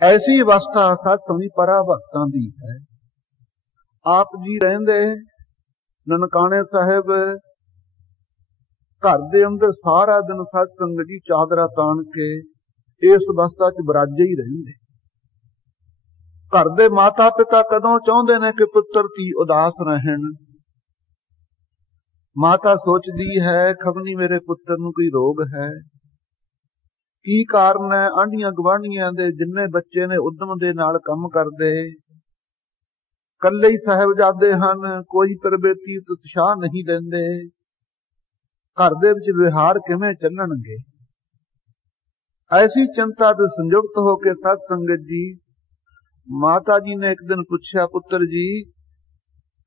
ऐसी अवस्था सत्संगी परा भगतां दी है। आप जी रहिंदे ननकाने साहिब घर दे अंदर सारा दिन सत्संग जी चादरा तान के इस अवस्था च बराजे ही रहिंदे। घर दे माता पिता कदों चाहुंदे ने कि पुत्र धी उदास रहन। माता सोचदी है खबनी मेरे पुत्र नूं कोई रोग है, की कारण है। आंढियां गवांढियां दे जिन्ने बच्चे ने उद्यम दे नाल काम करदे कल्ले ही साहिबजादे हन, कोई प्रबेती उत्साह नहीं लेंदे। घर दे विच विहार किवें चलणगे। ऐसी चिंता ते संयुक्त होके सत संगत जी माता जी ने एक दिन पूछा, पुत्र जी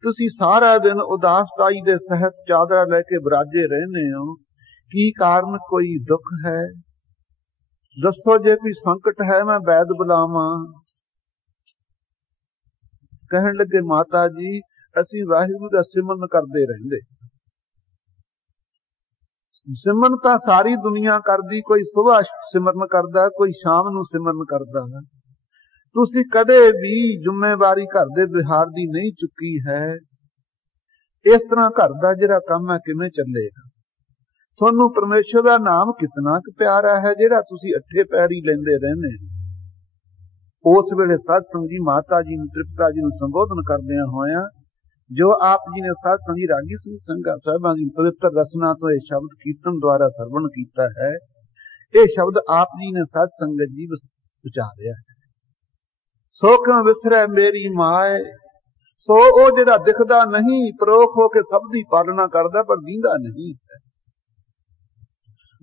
तुसी सारा दिन उदासताई दे सहत चादरा लैके बराजे रहने हो, की कारण कोई दुख है? दसो जे कोई संकट है मैं वैद बुलावां। कहण लगे माता जी असीं वाहिगुरू दा सिमरन करदे रहिंदे। सिमरन तां सारी दुनिया करदी, कोई सुबह सिमरन करदा, कोई शाम नूं सिमरन करदा है। तुसीं कदे भी जिम्मेवारी घर दे विहार दी नहीं चुकी है। इस तरह घर दा जिहड़ा काम है किवें चलेगा? ਤੁਹਾਨੂੰ परमेश्वर ਦਾ नाम कितना क प्यारा है ਜਿਹੜਾ ਤੁਸੀਂ ਅੱਠੇ ਪੈਰੀ ਲੈਂਦੇ ਰਹਿੰਦੇ ਹੋ। ਉਸ ਵੇਲੇ ਸਾਧ ਸੰਗੀ ਮਾਤਾ ਜੀ ਨੂੰ ਤ੍ਰਿਪਤਾ ਜੀ ਨੂੰ ਸੰਬੋਧਨ ਕਰਦਿਆਂ ਹੋਇਆਂ ਜੋ ਆਪ ਜੀ ਨੇ ਸਾਧ ਸੰਗੀ ਰਾਗੀ ਸਿੰਘ ਸੰਘਾ ਸਾਹਿਬਾਂ ਦੀ ਪਵਿੱਤਰ ਰਚਨਾ ਤੋਂ ਇਹ ਸ਼ਬਦ ਕੀਰਤਨ ਦੁਆਰਾ ਸਰਵਣ ਕੀਤਾ ਹੈ, ਇਹ ਸ਼ਬਦ ਆਪ ਜੀ ਨੇ ਸਾਧ ਸੰਗਤ ਜੀ ਉਚਾਰਿਆ ਹੈ। ਸੋ ਕਿਉ ਵਿਸਰੈ ਮੇਰੀ ਮਾਏ, ਸੋ ਉਹ ਜਿਹੜਾ ਦਿਖਦਾ ਨਹੀਂ, ਪਰੋਖ ਹੋ ਕੇ ਸਭ ਦੀ ਪਾਲਣਾ ਕਰਦਾ ਪਰ ਦੀਂਦਾ ਨਹੀਂ ਹੈ।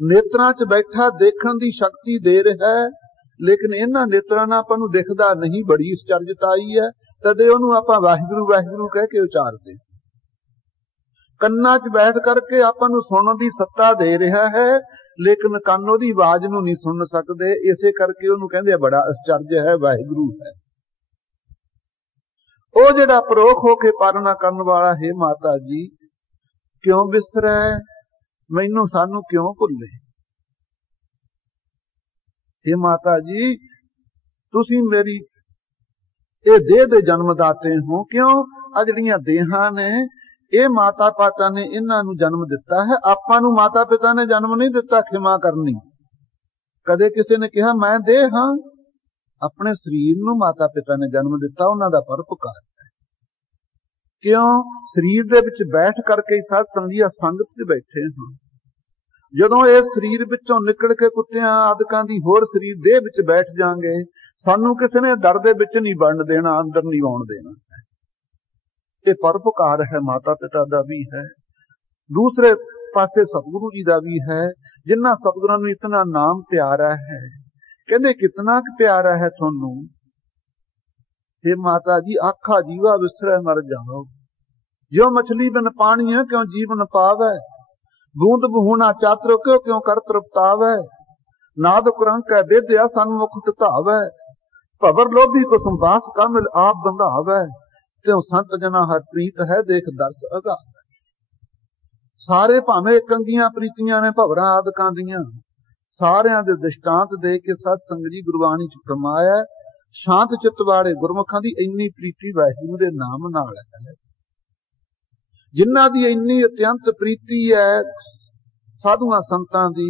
ਨੇਤਰਾਂ 'ਚ ਬੈਠਾ ਦੇਖਣ ਦੀ ਸ਼ਕਤੀ ਦੇ ਰਿਹਾ ਹੈ, ਲੇਕਿਨ ਇਹਨਾਂ ਨੇਤਰਾਂ ਨਾਲ ਆਪਾਂ ਨੂੰ ਦਿਖਦਾ ਨਹੀਂ। ਬੜੀ ਅਚਰਜਤਾਈ ਹੈ, ਤਦੇ ਉਹਨੂੰ ਆਪਾਂ ਵਾਹਿਗੁਰੂ ਵਾਹਿਗੁਰੂ ਕਹਿ ਕੇ ਉਚਾਰਦੇ। ਕੰਨਾਂ 'ਚ ਬੈਠ ਕਰਕੇ ਆਪਾਂ ਨੂੰ ਸੁਣਨ ਦੀ ਸੱਤਾ ਦੇ ਰਿਹਾ ਹੈ, ਲੇਕਿਨ ਕੰਨ ਉਹਦੀ ਆਵਾਜ਼ ਨੂੰ ਨਹੀਂ ਸੁਣ ਸਕਦੇ। ਇਸੇ ਕਰਕੇ ਉਹਨੂੰ ਕਹਿੰਦੇ ਆ ਬੜਾ ਅਚਰਜ ਹੈ, ਵਾਹਿਗੁਰੂ ਹੈ। ਉਹ ਜਿਹੜਾ ਪਰੋਖ ਹੋ ਕੇ ਪਾਲਣਾ ਕਰਨ ਵਾਲਾ ਹੈ ਮਾਤਾ ਜੀ, ਕਿਉਂ ਵਿਸਰੈ ਮੈਨੂੰ ਸਾਨੂੰ ਕਿਉਂ ਭੁੱਲੇ? हे माता जी तुसी मेरी ये देह दे जन्मदाते हो। क्यों आ जिहड़ियां देहां ने ये माता पिता ने इन्हां नूं जन्म दिता है, आपां नूं माता पिता ने जन्म नहीं दिता। खिमा करनी कदे किसी ने कहा मैं देह हां, अपने शरीर नूं माता पिता ने जन्म दिता, उन्हां दा परोपकार है। क्यों शरीर दे विच बैठ करके साध संगत संगत च बैठे हां। ਜਦੋਂ ਇਸ ਸਰੀਰ ਵਿੱਚੋਂ ਨਿਕਲ ਕੇ ਕੁੱਤਿਆਂ ਆਦਿਕਾਂ ਦੀ ਹੋਰ ਸਰੀਰ ਦੇਹ ਵਿੱਚ ਬੈਠ ਜਾਾਂਗੇ, ਸਾਨੂੰ ਕਿਸੇ ਨੇ ਦਰ ਦੇ ਵਿੱਚ ਨਹੀਂ ਵੜਨ ਦੇਣਾ, ਅੰਦਰ ਨਹੀਂ ਆਉਣ ਦੇਣਾ। ਇਹ ਪਰਉਪਕਾਰ ਹੈ, ਮਾਤਾ ਪਿਤਾ ਦਾ ਵੀ ਹੈ, ਦੂਸਰੇ ਪਾਸੇ ਸਤਿਗੁਰੂ ਜੀ ਦਾ ਵੀ ਹੈ, ਜਿਨ੍ਹਾਂ ਸਤਿਗੁਰਾਂ ਨੂੰ ਇਤਨਾ ਨਾਮ ਪਿਆਰਾ ਹੈ। ਕਹਿੰਦੇ ਕਿਤਨਾ ਕੁ ਪਿਆਰਾ ਹੈ ਤੁਹਾਨੂੰ। हे ਮਾਤਾ ਜੀ ਆਖਾ ਜੀਵਾ ਵਿਸਰੈ ਮਰ ਜਾਓ, ਜਿਉ ਮਛਲੀ ਬਿਨ ਪਾਣੀ ਹੈ ਕਿਉਂ ਜੀਵਨ ਪਾਵੈ। बूंद बहूना चातर क्यों क्यों कर तृप्तावै। नाद कुरंक है बेदया सन्मुख टितावै। भवर लोभी को संभास का मिल आप बंधावै। त्यों संत जना हर प्रीत है देख दर्श अगावै। सारे भावें कंगियां प्रीतियां ने भवरां आदकां दियां, सारियां दे दृष्टांत दे के सत संगत जी गुरबाणी च फरमाया। शांत चित्त वाले गुरमुखां दी इन्नी प्रीति वाहिगुरू दे नाम नाल है। जिन्हां दी इन्नी अत्यंत प्रीति है साधुआं संतां दी,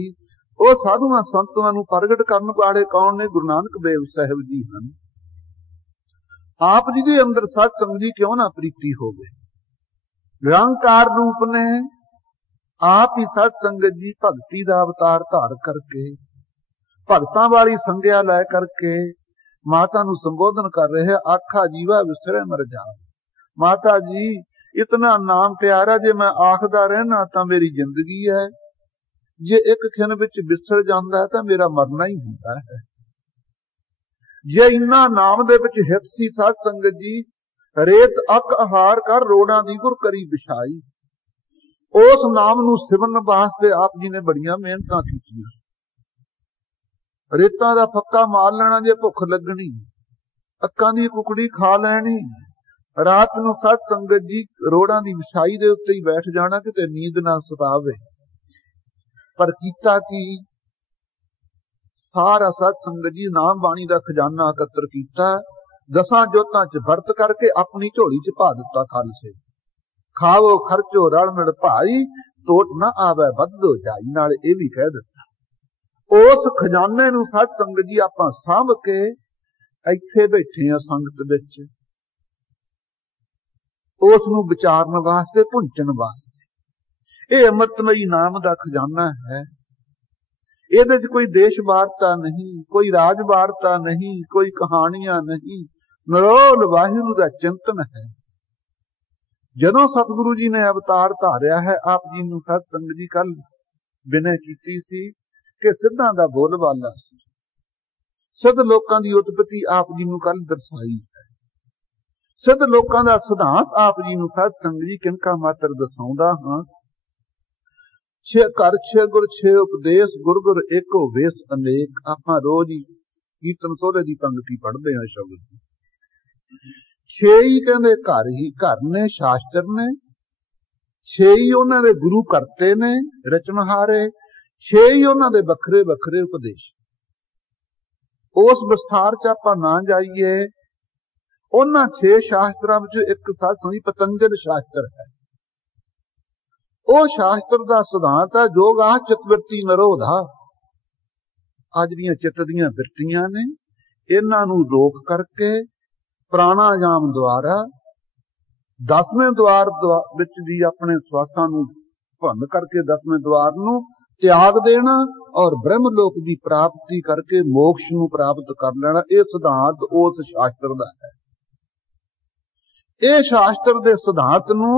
ਉਹ ਸਾਧੂਆਂ ਸੰਤਾਂ ਨੂੰ ਪ੍ਰਗਟ ਕਰਨ ਵਾਲੇ ਕੌਣ ਨੇ? ਗੁਰੂ ਨਾਨਕ ਦੇਵ ਸਾਹਿਬ ਜੀ ਹਨ। ਆਪ ਜੀ ਦੇ ਅੰਦਰ ਸਤ ਸੰਗਤ ਜੀ ਕਿਉਂ ਨਾ ਪ੍ਰੀਤੀ ਹੋਵੇ। ਨਿਰੰਕਾਰ ਰੂਪ ਨੇ ਆਪ ਹੀ ਸਤ ਸੰਗਤ ਜੀ ਭਗਤੀ ਦਾ ਅਵਤਾਰ ਧਾਰ ਕਰਕੇ ਭਗਤਾਂ ਵਾਲੀ ਸੰਗਿਆ ਲੈ ਕਰਕੇ ਮਾਤਾ ਨੂੰ ਸੰਬੋਧਨ ਕਰ ਰਹੇ। ਆਖਾ ਜੀਵਾ ਵਿਸਰੈ ਮਰ ਜਾ। ਮਾਤਾ ਜੀ इतना नाम प्यारा जे मैं आखदा रहना तां मेरी जिंदगी है, जे एक खिन विच विसर जांदा है तां मेरा मरना ही हुंदा है। जे इन्ना नाम दे विच हित सी साध संगत जी, रेत अक आहार कर रोड़ां दी गुर करी बिछाई। उस नाम नूं सिमरन वास्ते आप जी ने बड़ियां मेहनतां कीतियां। रेतां दा फक्का मार लेना जे भुख लगनी, अक्कां दी कुकड़ी खा लैनी, रात ਨੂੰ ਸਤ ਸੰਗਤ ਜੀ ਰੋੜਾਂ ਦੀ ਵਿਛਾਈ ਦੇ ਉੱਤੇ ਹੀ ਬੈਠ ਜਾਣਾ ਕਿਤੇ ਨੀਂਦ ਨਾ ਸਤਾਵੇ। ਪਰ ਕੀਤਾ ਕੀ? सारा सत संगत जी नाम बाणी का खजाना एकत्र किया, 10 जोतां च वरत करके अपनी झोली च पा दिता खालसे। खावो खर्चो रल मिल भाई, टोट ना आवे बद्धो जाई। नाल ये भी कह दिता उस खजाने नूं सत संगत जी आपां सांभ के ਇੱਥੇ बैठे आ संगत विच, उस नूं विचारन वास्ते, भुंचन वास्ते। ये अमृतमई नाम का खजाना है। ਇਹਦੇ ਚ कोई देश वार्ता नहीं, कोई राज वार्ता नहीं, कोई कहानियां नहीं, निरोल वाहिगुरू का चिंतन है। जदों सतगुरु जी ने अवतार धारिया है, आप जी नूं सत संगत जी कल बिनय कीती सी कि सिद्धां दा बोलबाला सी। सिद्ध लोकां दी उत्पत्ति आप जी नूं कल दर्शाई है। सिद्ध लोकां दा सिद्धांत आप जी नूं सत संगत जी किनका मात्र दसाउंदा हां। 6 घर 6 गुर 6 उपदेश, गुर गुर एको वेस अनेक। आपां रोज ही कीर्तन सोहरे दी पंक्ति पढ़दे हां शब्द। 6 ही कहंदे घर ने, शास्त्र ने। 6 ही उन्हां दे गुरु करते ने, रचनहारे। 6 ही उन्हां दे वखरे वखरे उपदेश। उस विस्तार च आपां ना जाइए। उन्हां 6 शास्त्रां विच एक सतसंगी पतंजल शास्त्र है। ਉਹ ਸ਼ਾਸਤਰ ਦਾ ਸਿਧਾਂਤ ਹੈ ਜੋਗ ਆ ਚਿਤਵਰਤੀ ਨਿਰੋਧਾ। ਅੱਜ ਦੀਆਂ ਚਿੱਤ ਦੀਆਂ ਬਿਰਤੀਆਂ ਨੇ, ਇਹਨਾਂ ਨੂੰ ਰੋਕ ਕਰਕੇ ਪ੍ਰਾਣਾਯਾਮ ਦੁਆਰਾ 10ਵੇਂ ਦੁਆਰ ਵਿੱਚ ਵੀ ਆਪਣੇ ਸਵਾਸਾਂ ਨੂੰ ਭੰਨ ਕਰਕੇ 10ਵੇਂ ਦੁਆਰ ਨੂੰ ਤਿਆਗ ਦੇਣਾ ਔਰ ਬ੍ਰਹਮ ਲੋਕ ਦੀ ਪ੍ਰਾਪਤੀ ਕਰਕੇ ਮੋਕਸ਼ ਨੂੰ ਪ੍ਰਾਪਤ ਕਰ ਲੈਣਾ। ਇਹ ਸਿਧਾਂਤ ਉਸ ਸ਼ਾਸਤਰ ਦਾ ਹੈ। ਇਹ ਸ਼ਾਸਤਰ ਦੇ ਸਿਧਾਂਤ ਨੂੰ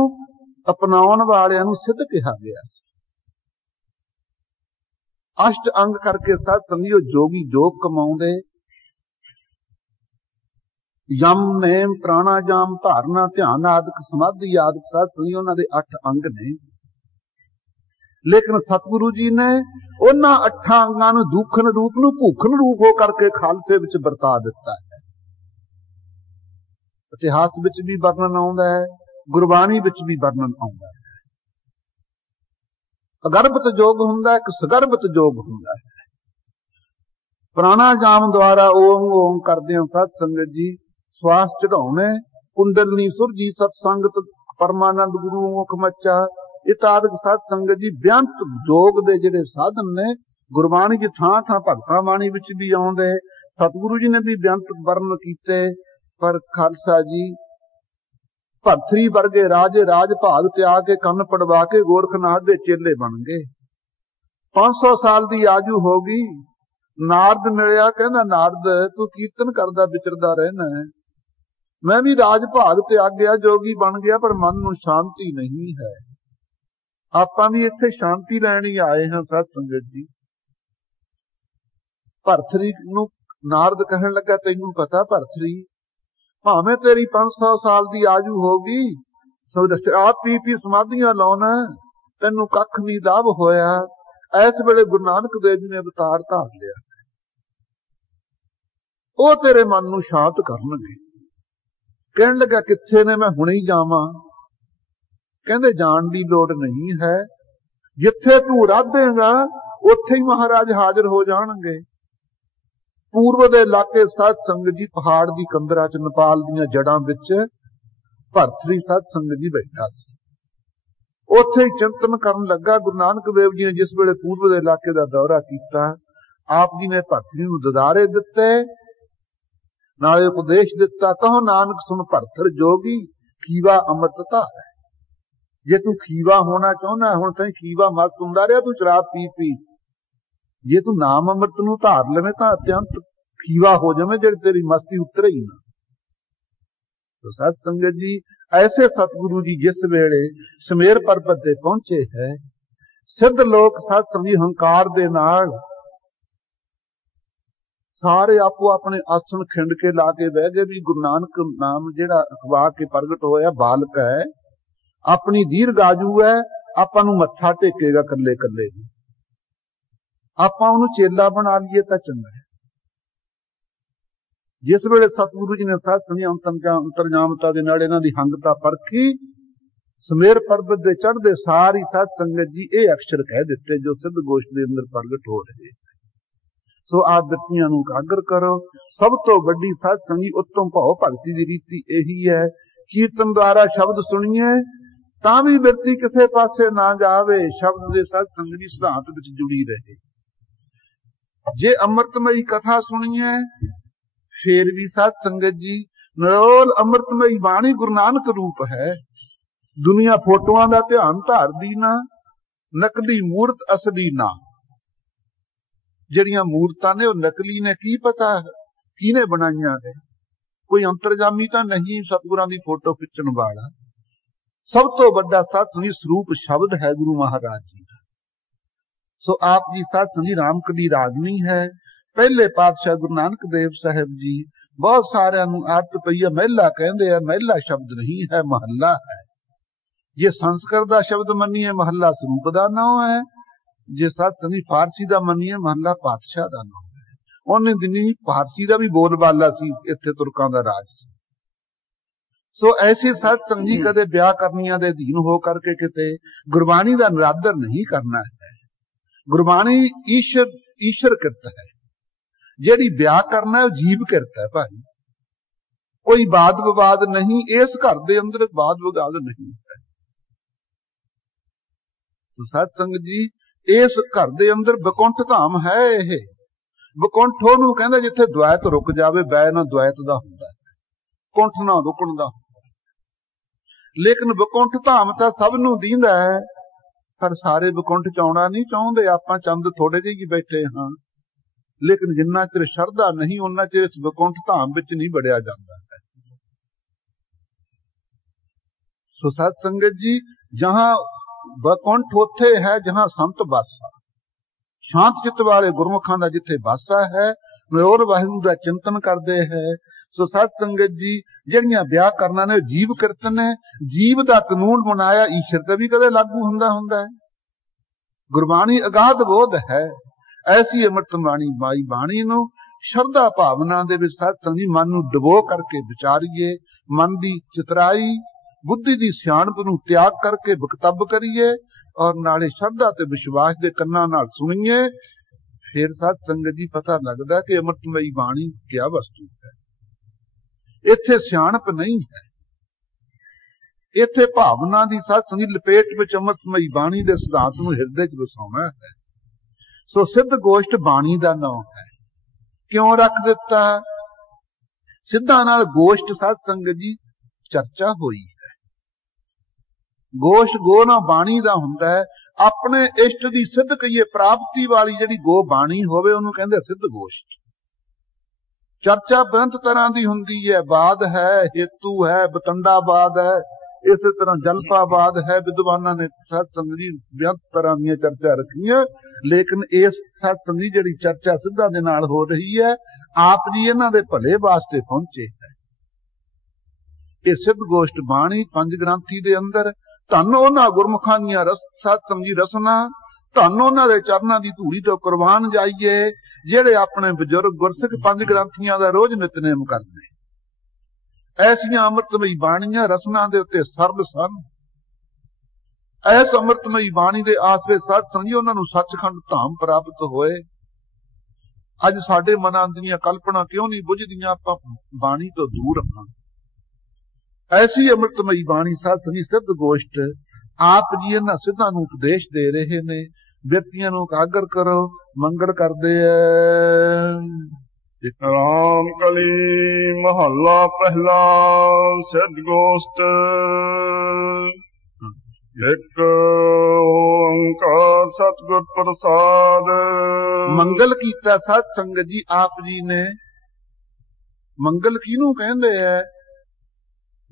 अपनाउण वालियां नूं सिद्ध कहा गया। अष्ट अंग करके सत संगियो जोगी योग कमाउंदे। यम नेम प्राणायाम धारना ध्यान आदि समाधि आदि सत संगी उन्हां दे 8 अंग ने। लेकिन सतगुरु जी ने उन्हां 8 अंगां नूं दुखन रूप नूं भूखन रूप हो करके खालसे विच वरता दिता है। इतिहास विच भी वर्णन आउंदा है, गुरबाणी विच भी वर्णन आउंदा है। अगर्भत योग हुंदा है, एक सगर्भत योग हुंदा है। प्राणायाम द्वारा ओम ओम करदे हो सत संगत जी श्वास चढ़ाउने, कुंडलनी सुरजी सतसंगत परमानंद गुरु मुख मच्चा इत्यादि सत संगत जी बेअंत योग दे जिहड़े साधन ने गुरबाणी च थां थां भगतां बाणी विच भी आउंदे। सतगुरु जी ने भी बेअंत वर्णन कीते। पर खालसा जी भरथरी वर्गे राजे राज भाग त्याग के कन्न पड़वा के गोरखनाथ दे चेले बन गए। 500 साल दी आजू हो गई। नारद मिलिया, कहंदा नारद तू कीर्तन करदा विचरदा रहना है। मैं भी राज भाग त्याग गया, जोगी बन गया, पर मन नूं शांति नहीं है। आपां भी इत्थे शांति लैण ही आए हां सत संगत जी। भरथरी नूं नारद कहण लगा, तैनूं पता भरथरी भावें तेरी 500 साल की आजू होगी, शराब पी पी समाधियां लाउना, तेनू कख नहीं लाभ होया। इस वेले गुरु नानक देव जी ने अवतार धार लिया, वो तेरे मन नू शांत करनगे। कहन लगा कित्थे ने, मैं हुणे ही जावां। कहंदे जाण दी लोड़ नहीं है, जिथे तू राधेगा उत्थे ही महाराज हाजिर हो जाणगे। पूर्व दे इलाके सत संगत जी पहाड़ की कंदरा च नेपाल दीयां जड़ां विच भरथरी सत संगत जी बैठा सी। उत्थे ही चिंतन करन लगा। गुरु नानक देव जी ने जिस वेले पूर्व दे इलाके दा दौरा कीता, आप जी ने भरथरी नूं ददारे दिते, नाले उपदेश दिता। कहो नानक सुन भरथर जोगी, खीवा अमृतता है। जे तू खीवा होना चाहुंदा, हुण ताईं खीवा मस्त हुंदा रिहा, तू शराब पी पी। जे तू नाम अमृत नूं धार लवे तां अत्यंत खीवा हो जावे, जेड़ी तेरी मस्ती उतरे ही ना। तो सत संगत जी ऐसे सतगुरु जी जिस वेले समेर पर्वत ते पहुंचे है, सिद्ध लोक सत संगी हंकार दे नाल सारे आपो अपने आसन खिंड के ला के बह गए भी गुरु नानक नाम जेड़ा अखवा के प्रगट होया बालक है, अपनी दीर्घ आजू है, आपां नूं मत्था टेकेगा कल्ले कल्ले। आपां उहनूं चेला बना लीए तां चंगा है। जिस वेले सतगुरु जी ने सत संगी अंतरजामता दे नाल इन्हां दी हंगता परखी, समेर पर्वत दे चढ़दे सारी सत संगत जी ये अक्षर कह दिते जो सिद्ध गोष्ठ दे अंदर प्रगट हो रहे। सो आप बिरतियां नूं एकागर करो। सब तो वड्डी साध संगी उत्तम भाव भगती दी रीति यही है। कीर्तन द्वारा शब्द सुनिए तां भी बिरती किसे पासे ना जावे, शब्द दे साध संग दी सिद्धांत विच जुड़ी रहे। जे अमृतमयी कथा सुनिए फिर भी साध संगत जी निरोल अमृतमयी बाणी गुरु नानक रूप है। दुनिया फोटोआं दा ध्यान धारदी ना, नकली मूर्त असली ना। ਜਿਹੜੀਆਂ ਮੂਰਤਾਂ ਨੇ ਉਹ ਨਕਲੀ ਨੇ, ਕੀ ਪਤਾ ਕਿਹਨੇ ਬਣਾਈਆਂ ਨੇ। ਕੋਈ ਅੰਤਰਜਾਮੀ ਤਾਂ ਨਹੀਂ ਸਤਿਗੁਰਾਂ ਦੀ ਫੋਟੋ ਖਿੱਚਣ ਵਾਲਾ। ਸਭ ਤੋਂ ਵੱਡਾ ਸਤਿ ਸਰੂਪ ਸ਼ਬਦ ਹੈ ਗੁਰੂ ਮਹਾਰਾਜ ਜੀ ਦਾ। ਸੋ ਆਪ ਜੀ ਸਤਿ ਰਾਮਕਲੀ ਰਾਗਨੀ ਹੈ। ਪਹਿਲੇ ਪਾਤਸ਼ਾਹ ਗੁਰੂ ਨਾਨਕ ਦੇਵ ਸਾਹਿਬ ਜੀ ਬਹੁਤ ਸਾਰਿਆਂ ਨੂੰ ਆਦਤ ਪਈ ਹੈ ਮਹਿਲਾ ਕਹਿੰਦੇ ਆ। ਮਹਿਲਾ ਸ਼ਬਦ ਨਹੀਂ ਹੈ, ਮਹੱਲਾ ਹੈ। ਜੇ ਸੰਸਕ੍ਰਿਤ ਦਾ ਸ਼ਬਦ ਮੰਨੀਏ ਮਹੱਲਾ ਸਰੂਪ ਦਾ ਨਾਮ ਹੈ। जे सतसंगी फारसी का मनीए महला पातशाह का नाम है। उन्हें दिनी फारसी का भी बोलबाला सी, इत्थे तुर्कां दा राज सी। सो ऐसे सतसंगी कदे ब्याह करनियां दे अधीन हो करके किते गुरबाणी का निरादर नहीं करना है। गुरबाणी ईश्वर किरत है, जेड़ी ब्याह करना है जीव किरत है भाई। कोई वाद विवाद नहीं, इस घर दे अंदर वाद विवाद नहीं है। तो सतसंग जी इस घर दे अंदर बकुंठ धाम है। यह बकुंठ ओनू कहंदे जिथे द्वैत रुक जावे, बै ना द्वैत दा हुंदा है, कुंठ ना रुकण दा हुंदा है। लेकिन बकुंठ धाम तां सब नूं दींदा है, पर सारे बकुंठ च आउणा नहीं चाहुंदे। आपां चंद थोड़े ਜਿਹੇ बैठे हां, लेकिन जिन्ना चिर शरधा नहीं उन्ना चिर इस बकुंठ धाम विच नहीं वड़िया जांदा है। सो सत संगत जी जहां बकुंठ उत्थे है जहां संत वासा, शांत चित्त वाले गुरमुखां दा जिथे वासा है, निरोल वाहिगुरू दा चिंतन करदे है। सो सत संगत जी जिहड़ियां ब्याह करना ने जीव किरत ने, जीव दा कानून बनाया ईश्वर ते भी कदे लागू हुंदा है। गुरबाणी अगाध बोध है। ऐसी अमृत बाणी माई बाणी नूं शरधा भावना दे विच सत संगी मन नूं डबो करके विचारीए। मन दी चितराई बुद्धि की सियाणप नूं त्याग करके वक्तव्य करिए और नाले श्रद्धा ते विश्वास के कन्ना नाल सुनिए। फिर सत संगत जी पता लगता कि अमृतमयी बाणी क्या वस्तु है। इत्थे सियाणप नहीं है, इत्थे भावना की सत संगत लपेट विच अमृतमयी बाणी के सिद्धांत नूं हिरदे च वसाउणा है। सो सिद्ध गोष्ठ बाणी का नाम है। क्यों रख दिता? सिद्धा नाल गोष्ठ सत संगत जी चर्चा हुई। गोश गो ना बाणी दा हुंदा है। अपने इष्ट दी सिद्ध कहिए प्राप्ति वाली जिहड़ी गो बाणी होवे उहनूं कहंदे सिद्ध गोष्ठ। चर्चा बेअंत तरह दी हुंदी है, वाद है, हेतु है, बतंडावाद है, इस तरह जलपावाद है। विद्वानां ने सतसंग जी बेअंत तरह दी चर्चा रखी है। लेकिन इस सतसंग जी जिहड़ी चर्चा सिद्धा दे नाल हो रही है, आप जी इन्हां दे भले वास्ते पहुंचे है। ये सिद्ध गोष्ठ बाणी पंज ग्रंथी दे अंदर धन उन्हां गुरमुखां दीआं सतसंगी रसना, धन उन्हां दे चरनां दी धूड़ी तो कुर्बान जाइए जिहड़े अपने बजुर्ग गुरसिख पंज ग्रंथियां दा रोज नितनेम करदे। ऐसियां अमृतमयी बाणियां रसना दे उत्ते सरल सन। ऐस अमृतमयी बाणी दे आसरे सतसंगी उन्हां नूं सचखंड धाम प्राप्त होए। अज साडे मनां दीआं कल्पना क्यों नहीं बुझदियां, आपां बाणी तो दूर हां। ऐसी अमृतमयी बाणी सतसंगी सिद्ध गोष्ठ आप जी इन्हां सिद्धां नूं उपदेश दे रहे ने। व्यक्तियां नूं एकागर करो, मंगल करदे रामकली महला पहला सिद्ध गोष्ठ। एक ओंकार सतगुर प्रसाद। मंगल कीता सत संगत जी आप जी ने। मंगल किहनूं कहंदे है?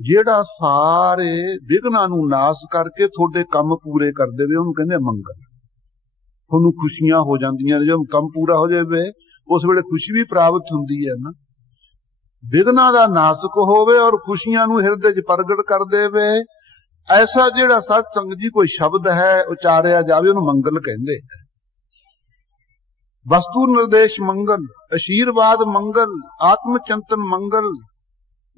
ਜਿਹੜਾ ਸਾਰੇ ਵਿਘਨਾਂ ਨੂੰ ਨਾਸ ਕਰਕੇ ਤੁਹਾਡੇ ਕੰਮ ਪੂਰੇ ਕਰ ਦੇਵੇ ਉਹਨੂੰ ਕਹਿੰਦੇ ਮੰਗਲ। ਤੁਹਾਨੂੰ ਖੁਸ਼ੀਆਂ ਹੋ ਜਾਂਦੀਆਂ ਨੇ ਜਦੋਂ ਕੰਮ ਪੂਰਾ ਹੋ ਜਾਵੇ, ਉਸ ਵੇਲੇ ਖੁਸ਼ੀ ਵੀ ਪ੍ਰਾਪਤ ਹੁੰਦੀ ਹੈ ਨਾ। ਵਿਘਨਾਂ ਦਾ ਨਾਸਕ ਹੋਵੇ ਔਰ ਖੁਸ਼ੀਆਂ ਨੂੰ ਹਿਰਦੇ 'ਚ ਪ੍ਰਗਟ ਕਰ ਦੇਵੇ, ਐਸਾ ਜਿਹੜਾ ਸਤਸੰਗ ਜੀ ਕੋਈ ਸ਼ਬਦ ਹੈ ਉਚਾਰਿਆ ਜਾਵੇ ਉਹਨੂੰ ਮੰਗਲ ਕਹਿੰਦੇ ਹੈ। ਵਸਤੂ ਨਿਰਦੇਸ਼ ਮੰਗਲ, ਅਸ਼ੀਰਵਾਦ ਮੰਗਲ, ਆਤਮ ਚਿੰਤਨ ਮੰਗਲ,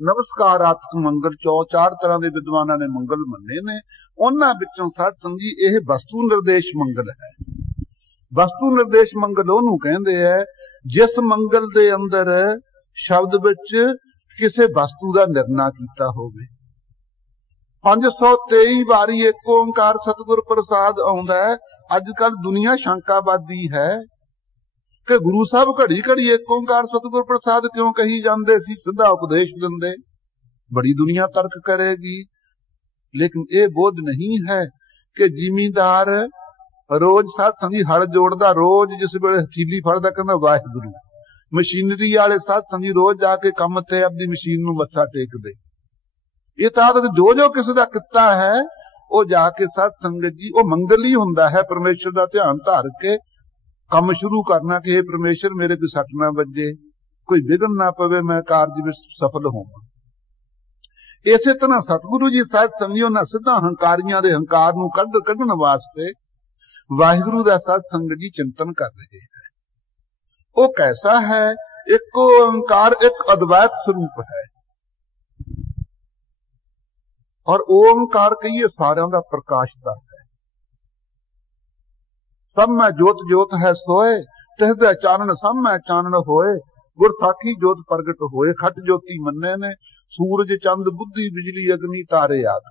नमस्कारात्मक मंगल, चार तरह के विद्वाना ने मंगल मन्ने ने। उन्हां विचों सतसंग जी यह वस्तु निर्देश मंगल है। वस्तु निर्देश मंगल उहनूं कहंदे है जिस मंगल दे अंदर शब्द विच किसे वस्तु का निर्णय किया होवे। 523 वारी एक ओंकार सतगुर प्रसाद आउंदा है। अजकल दुनिया शंकावादी है कि गुरु साहब घड़ी घड़ी एक ओंकार सतगुर प्रसाद क्यों कही जाते सी, सीधा उपदेश दिंदे। बड़ी दुनिया तर्क करेगी, लेकिन ये बोध नहीं है कि जिमीदार रोज साथ संगी हल जोड़दा, रोज जिस वेले हथीली फड़दा कहंदा वाहिगुरू। मशीनरी वाले साथ संगी रोज जाके काम ते अपनी मशीन नूं मत्था टेकदे। ये ताकत जो जो किसी का किता है वो जाके साथ संगत जी वो मंगल ही हुंदा है। परमेश्वर का ध्यान धार के काम शुरू करना कि हे परमेश्वर मेरे कोई सट ना बजे, कोई विघन ना पवे, मैं कार्य में सफल होवां। इसे तरह सतगुरु जी साथ संगियो ना सीधा हंकारियां दे हंकार नूं कढण वास्ते वाहिगुरू दा साथ संगत जी चिंतन कर रहे हैं। वो कैसा है? एक ओंकार एक अद्वैत स्वरूप है। और ओंकार कहिए सारियां दा प्रकाश दा है। सब में जोत जोत है सोए, तिसदे चानन सब में चानन होए। गुर साखी जोत प्रगट होए, खट जोती मन्ने ने, सूरज चंद बुद्धि बिजली अग्नि तारे आदि।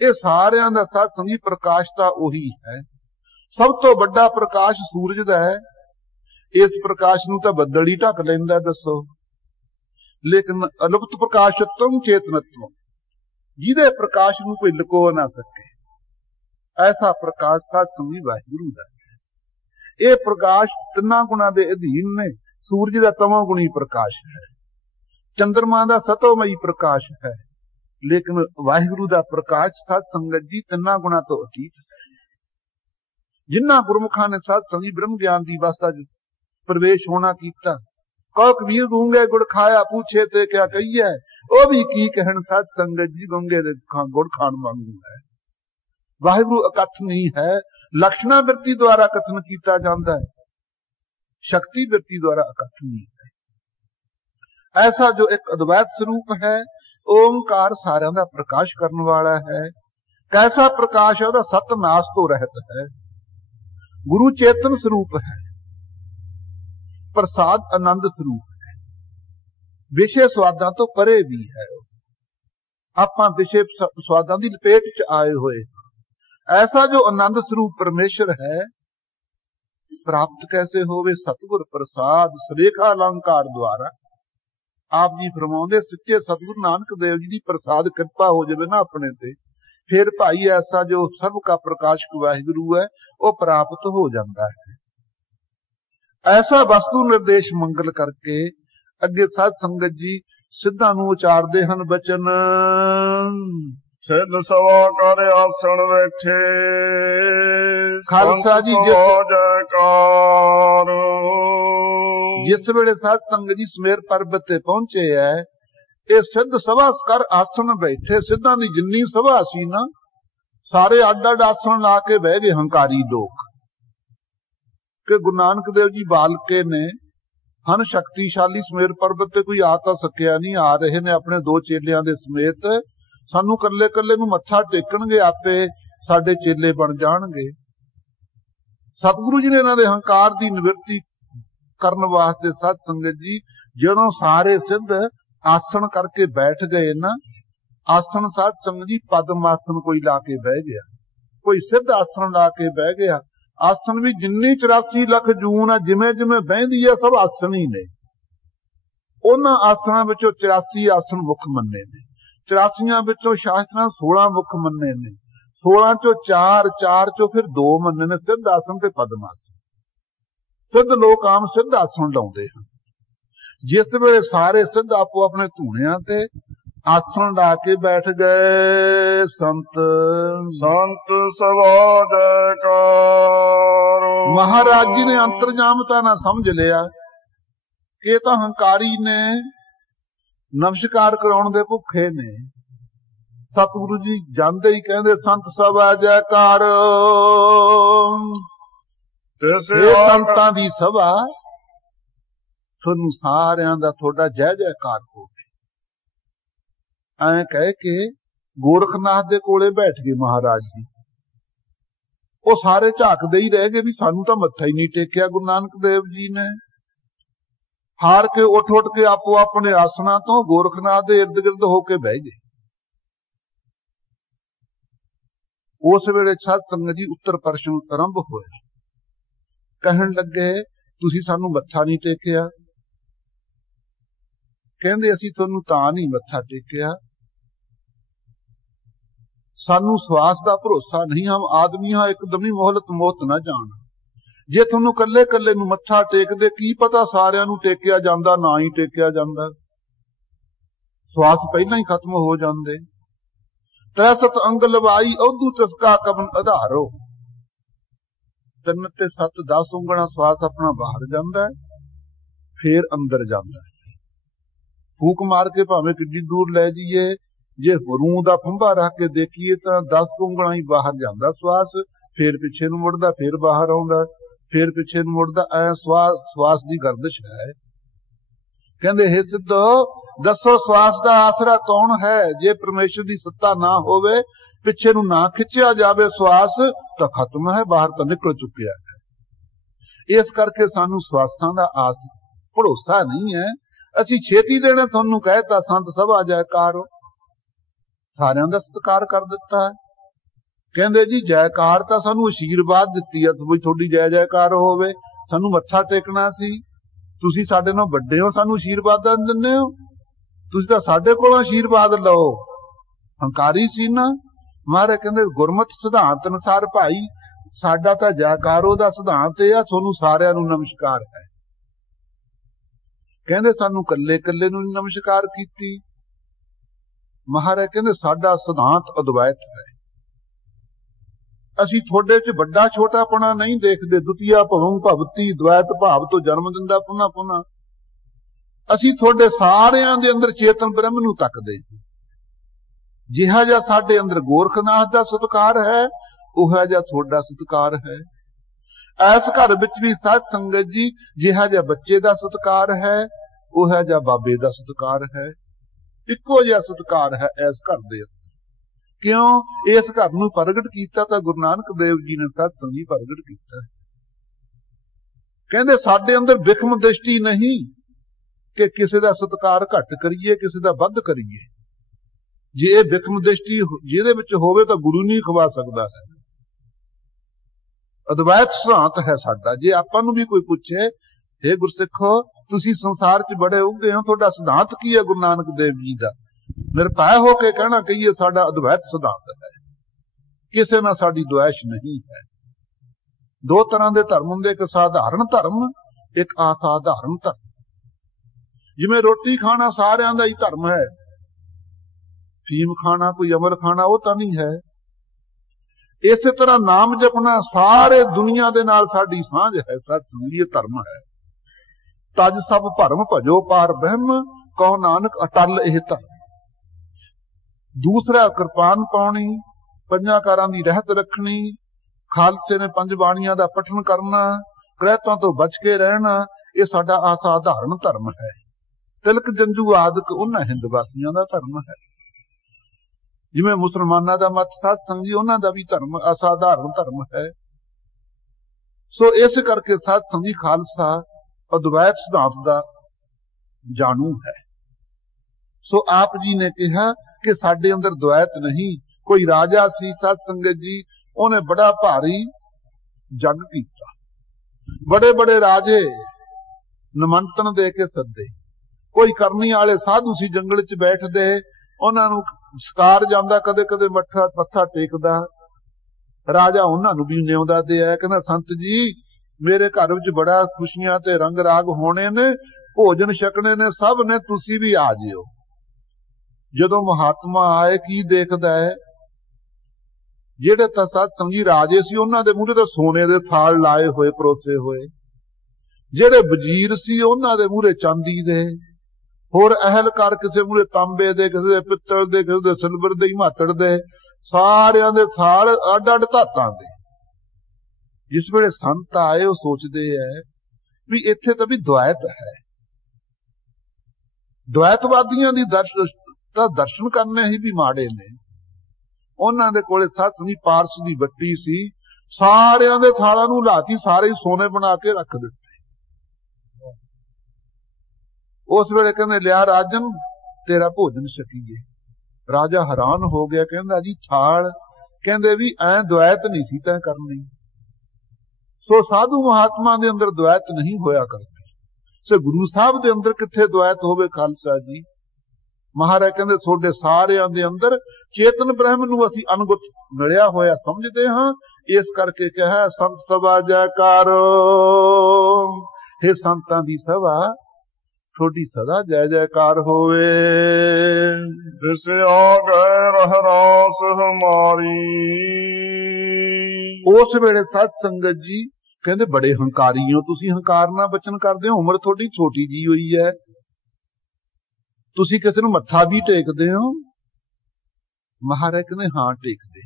ये सारियां दा साथ संगी प्रकाश दा ओही है। सब तो बड़ा प्रकाश सूरज दा है। इस प्रकाश नूं तां बदल ही ढक लैंदा, दसो। लेकिन अलुप्त प्रकाशत्वम चेतनत्वम, जिहदे प्रकाश नूं कोई लुको ना सके, ऐसा प्रकाश साथ संगी वाहिगुरू दा है। ये प्रकाश तिन्ना गुणा दे अधीन ने। सूरज दा तमोगुणी प्रकाश है, चंद्रमा दा सतोमई प्रकाश है, लेकिन वाहिगुरू दा प्रकाश साध संगत जी तिन्ना गुणा तो अतीत है। जिन्ना गुरमुखां ने साध संगी ब्रह्म ज्ञान दी अवस्था प्रवेश होना कीता, कौ कबीर गूंगे गुड़ खाया, पूछे ते क्या कहिए, वो भी की कहन साध संगत जी गूंगे दे गुड़ खान वांगू है। वाहिगुरू अकथ नहीं है, लक्षणा वृत्ति द्वारा कथन किया जाता है, शक्ति वृत्ति द्वारा अकथ नहीं है। ऐसा जो एक अद्वैत स्वरूप है, ओंकार सारियां दा प्रकाश करने वाला है। कैसा प्रकाश है? सत नाश तो रहत है। गुरु चेतन स्वरूप है, प्रसाद आनंद स्वरूप है, विषय स्वादां तो परे भी है। आपां विषय स्वादां दी लपेट च आए हुए। ऐसा जो आनंद स्वरूप परमेश्वर है, प्राप्त कैसे होवे? सतगुर प्रसाद सुरेखा अलंकार द्वारा। आप जी फरमाउंदे सच्चे सतगुरु नानक देव जी की प्रसाद कृपा हो जाए ना अपने ते, फिर भाई ऐसा जो सब का प्रकाश वाहिगुरू है वो प्राप्त हो जाता है। ऐसा वस्तु निर्देश मंगल करके अगे साध संगत जी सिद्धा नूं उचारदे हन बचन। सिद्ध सवा कर आसन बैठे, खालसा जी जयकार। जिस वेले साध संगत जी समेर पर्वत ते पहुंचे है, ये सिद्ध सभा कर आसन बैठे। सिद्धां दी जिन्नी सभा सी ना, सारे अड अड आसन ला के बह गए हंकारी लोग। कि गुरु नानक देव जी बालके ने हन शक्तिशाली समेर पर्वत ते कोई आ तां सकिया नहीं, आ रहे ने अपने दो चेलियां दे समेत। सानू कल्ले कल्ले नूं मत्था टेकणगे, आपे साडे चेले बन जाणगे। सतगुरु जी ने इन्हां दे हंकार दी निवृत्ति करन वास्ते साध संगत जी जदों सारे सिद्ध आसन करके बैठ गए ना, आसन साध संगत जी पद्म आसन कोई ला के बह गया, कोई सिद्ध आसन ला के बह गया। आसन भी जिन्नी 84 लख जून है, जिमें जिमें बहदी है सब आसन ही ने। उन्हां आसनां विचों 84 आसन मुख मन्ने ने, 84 विचों शास्त्रां 16 मुख मन्ने ने, 16 चो 4, 4 चो फिर 2 मन्ने ने, सिद्ध आसन ते पद्म आसन। सिद्ध लोग आम सिद्ध आसन लाउंदे हन। जिस वेले सारे सिद्ध आपो अपने धूणियां ते आसन ला के बैठ गए, संत संत सवा जयकार। महाराज जी ने अंतर्जामता ना समझ लिया कि तां हंकारी ने नमस्कार कराउण दे भुखे ने। सतगुरु जी जांदे ही कहंदे संत सवा जयकार। संतां दी सभा तुहानू सारियां दा थोड़ा जय जयकार हो। ऐ कह के गोरखनाथ दे कोले बैठ गए महाराज जी। वो सारे झाकदे ही रह गए भी सानू तां मत्था ही नहीं टेकिया गुरु नानक देव जी ने। हार के उठ के आपो अपने आसना तो गोरखनाथ के इर्द गिर्द होके बह गए। उस वेले साध संगत जी उत्तर प्रश्न आरंभ होया। कहन लगे तुसी सानू मत्था नहीं टेकिया। कहंदे असीं तुहानू तां नहीं मत्था टेकिया, सानू श्वास का भरोसा नहीं, हम आदमी हाँ एकदम ही मोहलत मौत ना जान। जे तुहानू कल्ले कल्ले नू मत्था टेकदे की पता सारियां नू टेकिया जांदा ना ही टेकिया जांदा, श्वास पहला ही खत्म हो जांदे। तैसत अंग लवाई औदू चसका कबन आधारो। 3 ते 7 10 ਉਂਗਲਾਂ श्वास अपना बाहर जांदा है, फिर अंदर जांदा है। फूक मार के भावें किड्डी दूर लै जाइए, जे रूह दा फंभा रख के देखिए तो 10 ਉਂਗਲਾਂ ही बाहर जांदा श्वास, फिर पिछे नूं मुड़दा, फिर बाहर आउंदा, फिर पिछे नूं मुड़दा। ऐ श्वास दी गर्दिश है। कहंदे हे सिद्धो दसो श्वास का आसरा कौन है? जे परमेश्वर की सत्ता ना होवे, पिछे नूं ना खिंचिया जावे श्वास, तो खत्म है, बाहर तो निकल चुकिया है। इस करके सानू श्वासां दा आस भरोसा नहीं है। असीं छेती देने तुहानू कहता संत सभा जयकारो, सारियां दा सत्कार कर दिता है। कहंदे जी जयकार तां सानू आशीर्वाद दित्ती है, भी थोड़ी जय जयकार होवे, सानू मत्था टेकना सी, तुसीं साडे नाल वड्डे हो, सानू आशीर्वाद दिंदे हो, तुसीं तां साडे कोलों आशीर्वाद लओ। हंकारी सी ना। महाराज कहंदे गुरमत सिद्धांत अनुसार भाई साडा तां जयकारो दा सिद्धांत है, तुहानू सारियां नू नमस्कार है। कहंदे सानू कल्ले कल्ले नू नमस्कार कीती। महाराज कहंदे साडा सिद्धांत अद्वैत है। असीं थोड़े च वड्डा छोटापना नहीं देखदे। द्वितीया भवं भवती द्वैत भाव तो जन्म दिंदा पुनः पुनः। असीं थोड़े सारियां दे अंदर चेतन ब्रह्म नू तकदे। जिहा जिहा साडे अंदर गोरखनाथ दा सत्कार है, उहा जिहा थोड़ा सत्कार है। ऐस घर विच भी साध संगत जी जिहा जिहा बच्चे दा सत्कार है, उहा जिहा बाबे दा सत्कार है। इक्को जिहा सत्कार है इस घर दे। क्यों? इस घर नूं प्रगट कीता तां गुरु नानक देव जी ने साध संगत जी प्रगट कीता। कहंदे साडे अंदर विखम दृष्टि नहीं कि किसी दा सत्कार घट करिए, किसी दा वध करिए। जे ये विखम दृष्टि जिहदे विच होवे तां गुरु नहीं खवा सकदा है। अद्वैत सिद्धांत है साडा। जे आपां नूं भी कोई पुछे हे गुरसिखो तुसीं संसार च बड़े उगे हो, तुहाडा सिद्धांत की है गुरु नानक देव जी दा, निरभय होके कहना कहिए साडा अद्वैत सिद्धांत है, किसी नाल साडी द्वेष नहीं है। दो तरह के धर्म हुंदे, एक साधारण धर्म, एक असाधारण धर्म। जिवें रोटी खाना सारियां दा ही धर्म है, फीम खाना कोई अमर खाना वो तो नहीं है। इस तरह नाम जपना सारे दुनिया दे नाल साडी सांझ है, सतसंगी धर्म है। तज सब भरम भजो पार ब्रह्म, कहो नानक अटल यह धर्म। दूसरा कृपान पाउणी, पंजाकारां दी रहत रखनी, खालसे ने 5 बाणियां दा पठन करना, करैतां तो बच के रहना, ये साडा असाधारण धर्म है। तिलक जंजू आदਿਕ उन्हां हिंद वासियां दा धर्म है। जिवें मुसलमानां दा मत साध संग जी उन्हां दा भी धर्म असाधारण धर्म है। सो इस करके साध संग जी खालसा अद्वैत सिद्धांत दा जाणू है। सो आप जी ने कहा कि साडे अंदर द्वैत नहीं। कोई राजा सी साध संगत जी, उन्हें बड़ा भारी जग कीता, बड़े बड़े राजे निमंत्रण दे के सदे। कोई करनी वाले साधु सी जंगल च बैठदे, उन्हां नूं शिकार जांदा, कदे कदे मत्था टेकदा। राजा उन्हां नूं भी न्योंदा दे आया, कहंदा संत जी मेरे घर विच बड़ा खुशियां ते रंग राग होने ने, भोजन छकने ने, सब ने, तुसी भी आ जिओ। जदों महात्मा आए की देखदा है, जेड़े तां साध संग जी राजे सी उन्हां दे मूहरे ते सोने दे थाल लाए होए परोसे होए, जेड़े वजीर सी उन्हां दे मूहरे चांदी दे, होर अहलकार किसे मूहरे तांबे दे, किसे दे पित्तल दे, किसे दे सिल्वर दे, हिमातड़ दे, सारियां दे थाल अड अड धातां दे। जिस वेले संत आए वो सोचते हैं भी इत्थे तां भी द्वैत है। द्वैतवादियां दी दर्शन करने ही भी माड़े ने। उन्हां दे कोले सत नी पारस दी बट्टी सी, सारियां दे थालां नूं लाती, सारे ही सोने बना के रख दिते। उस वेले कहंदे लिया राजन तेरा भोजन छकीए। राजा हैरान हो गया, कहंदा जी थाल, कहंदे भी ऐ द्वैत नहीं सी तैं करनी। सो साधु महात्मा दे अंदर द्वैत नहीं होया करदी, सो गुरु साहब दे अंदर किथे द्वैत होवे खालसा जी। महाराज कहंदे थोड़े सारियां दे अंदर चेतन ब्रह्म नूं असीं अनगुत मिलिया होया समझदे हां, इस करके कहा संत सभा जयकारो। हे संतां दी सभा थोड़ी सदा जय जयकार होवे। तिस आ गए रहरास हमारी। उस वेले सत संगत जी कहंदे बड़े हंकारी हो तुसीं, हंकार नाल बचन करदे हो, उम्र थोड़ी छोटी जी होई है, तुसीं किसे नूं मत्था भी टेकदे हो। महाराज कहंदे हां टेकदे।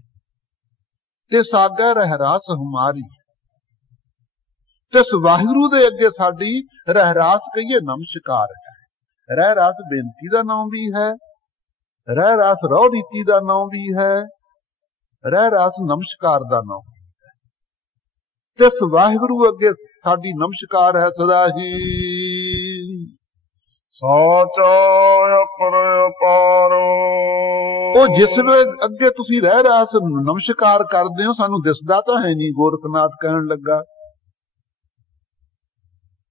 ते सागा रहरास हमारी, तिस वाहिगुरू दे अगे साडी रहरास कहिए नमस्कार है। रहरास बेनती दा नाम भी है, रहरास रौ रीति दा नाम भी है, रहरास नमस्कार दा नाम भी है। तिस वाहिगुरू अगे साडी नमस्कार है सदा ही। साचा अपर अपारो। ਉਹ ਜਿਸ ਵੇਲੇ ਅੱਗੇ ਤੁਸੀਂ ਰਹਿ ਰਾਸ ਨਮਸਕਾਰ ਕਰਦੇ ਹੋ ਸਾਨੂੰ ਦਿਸਦਾ ਤਾਂ ਹੈ ਨਹੀਂ, ਗੋਰਖਨਾਥ ਕਹਿਣ ਲੱਗਾ।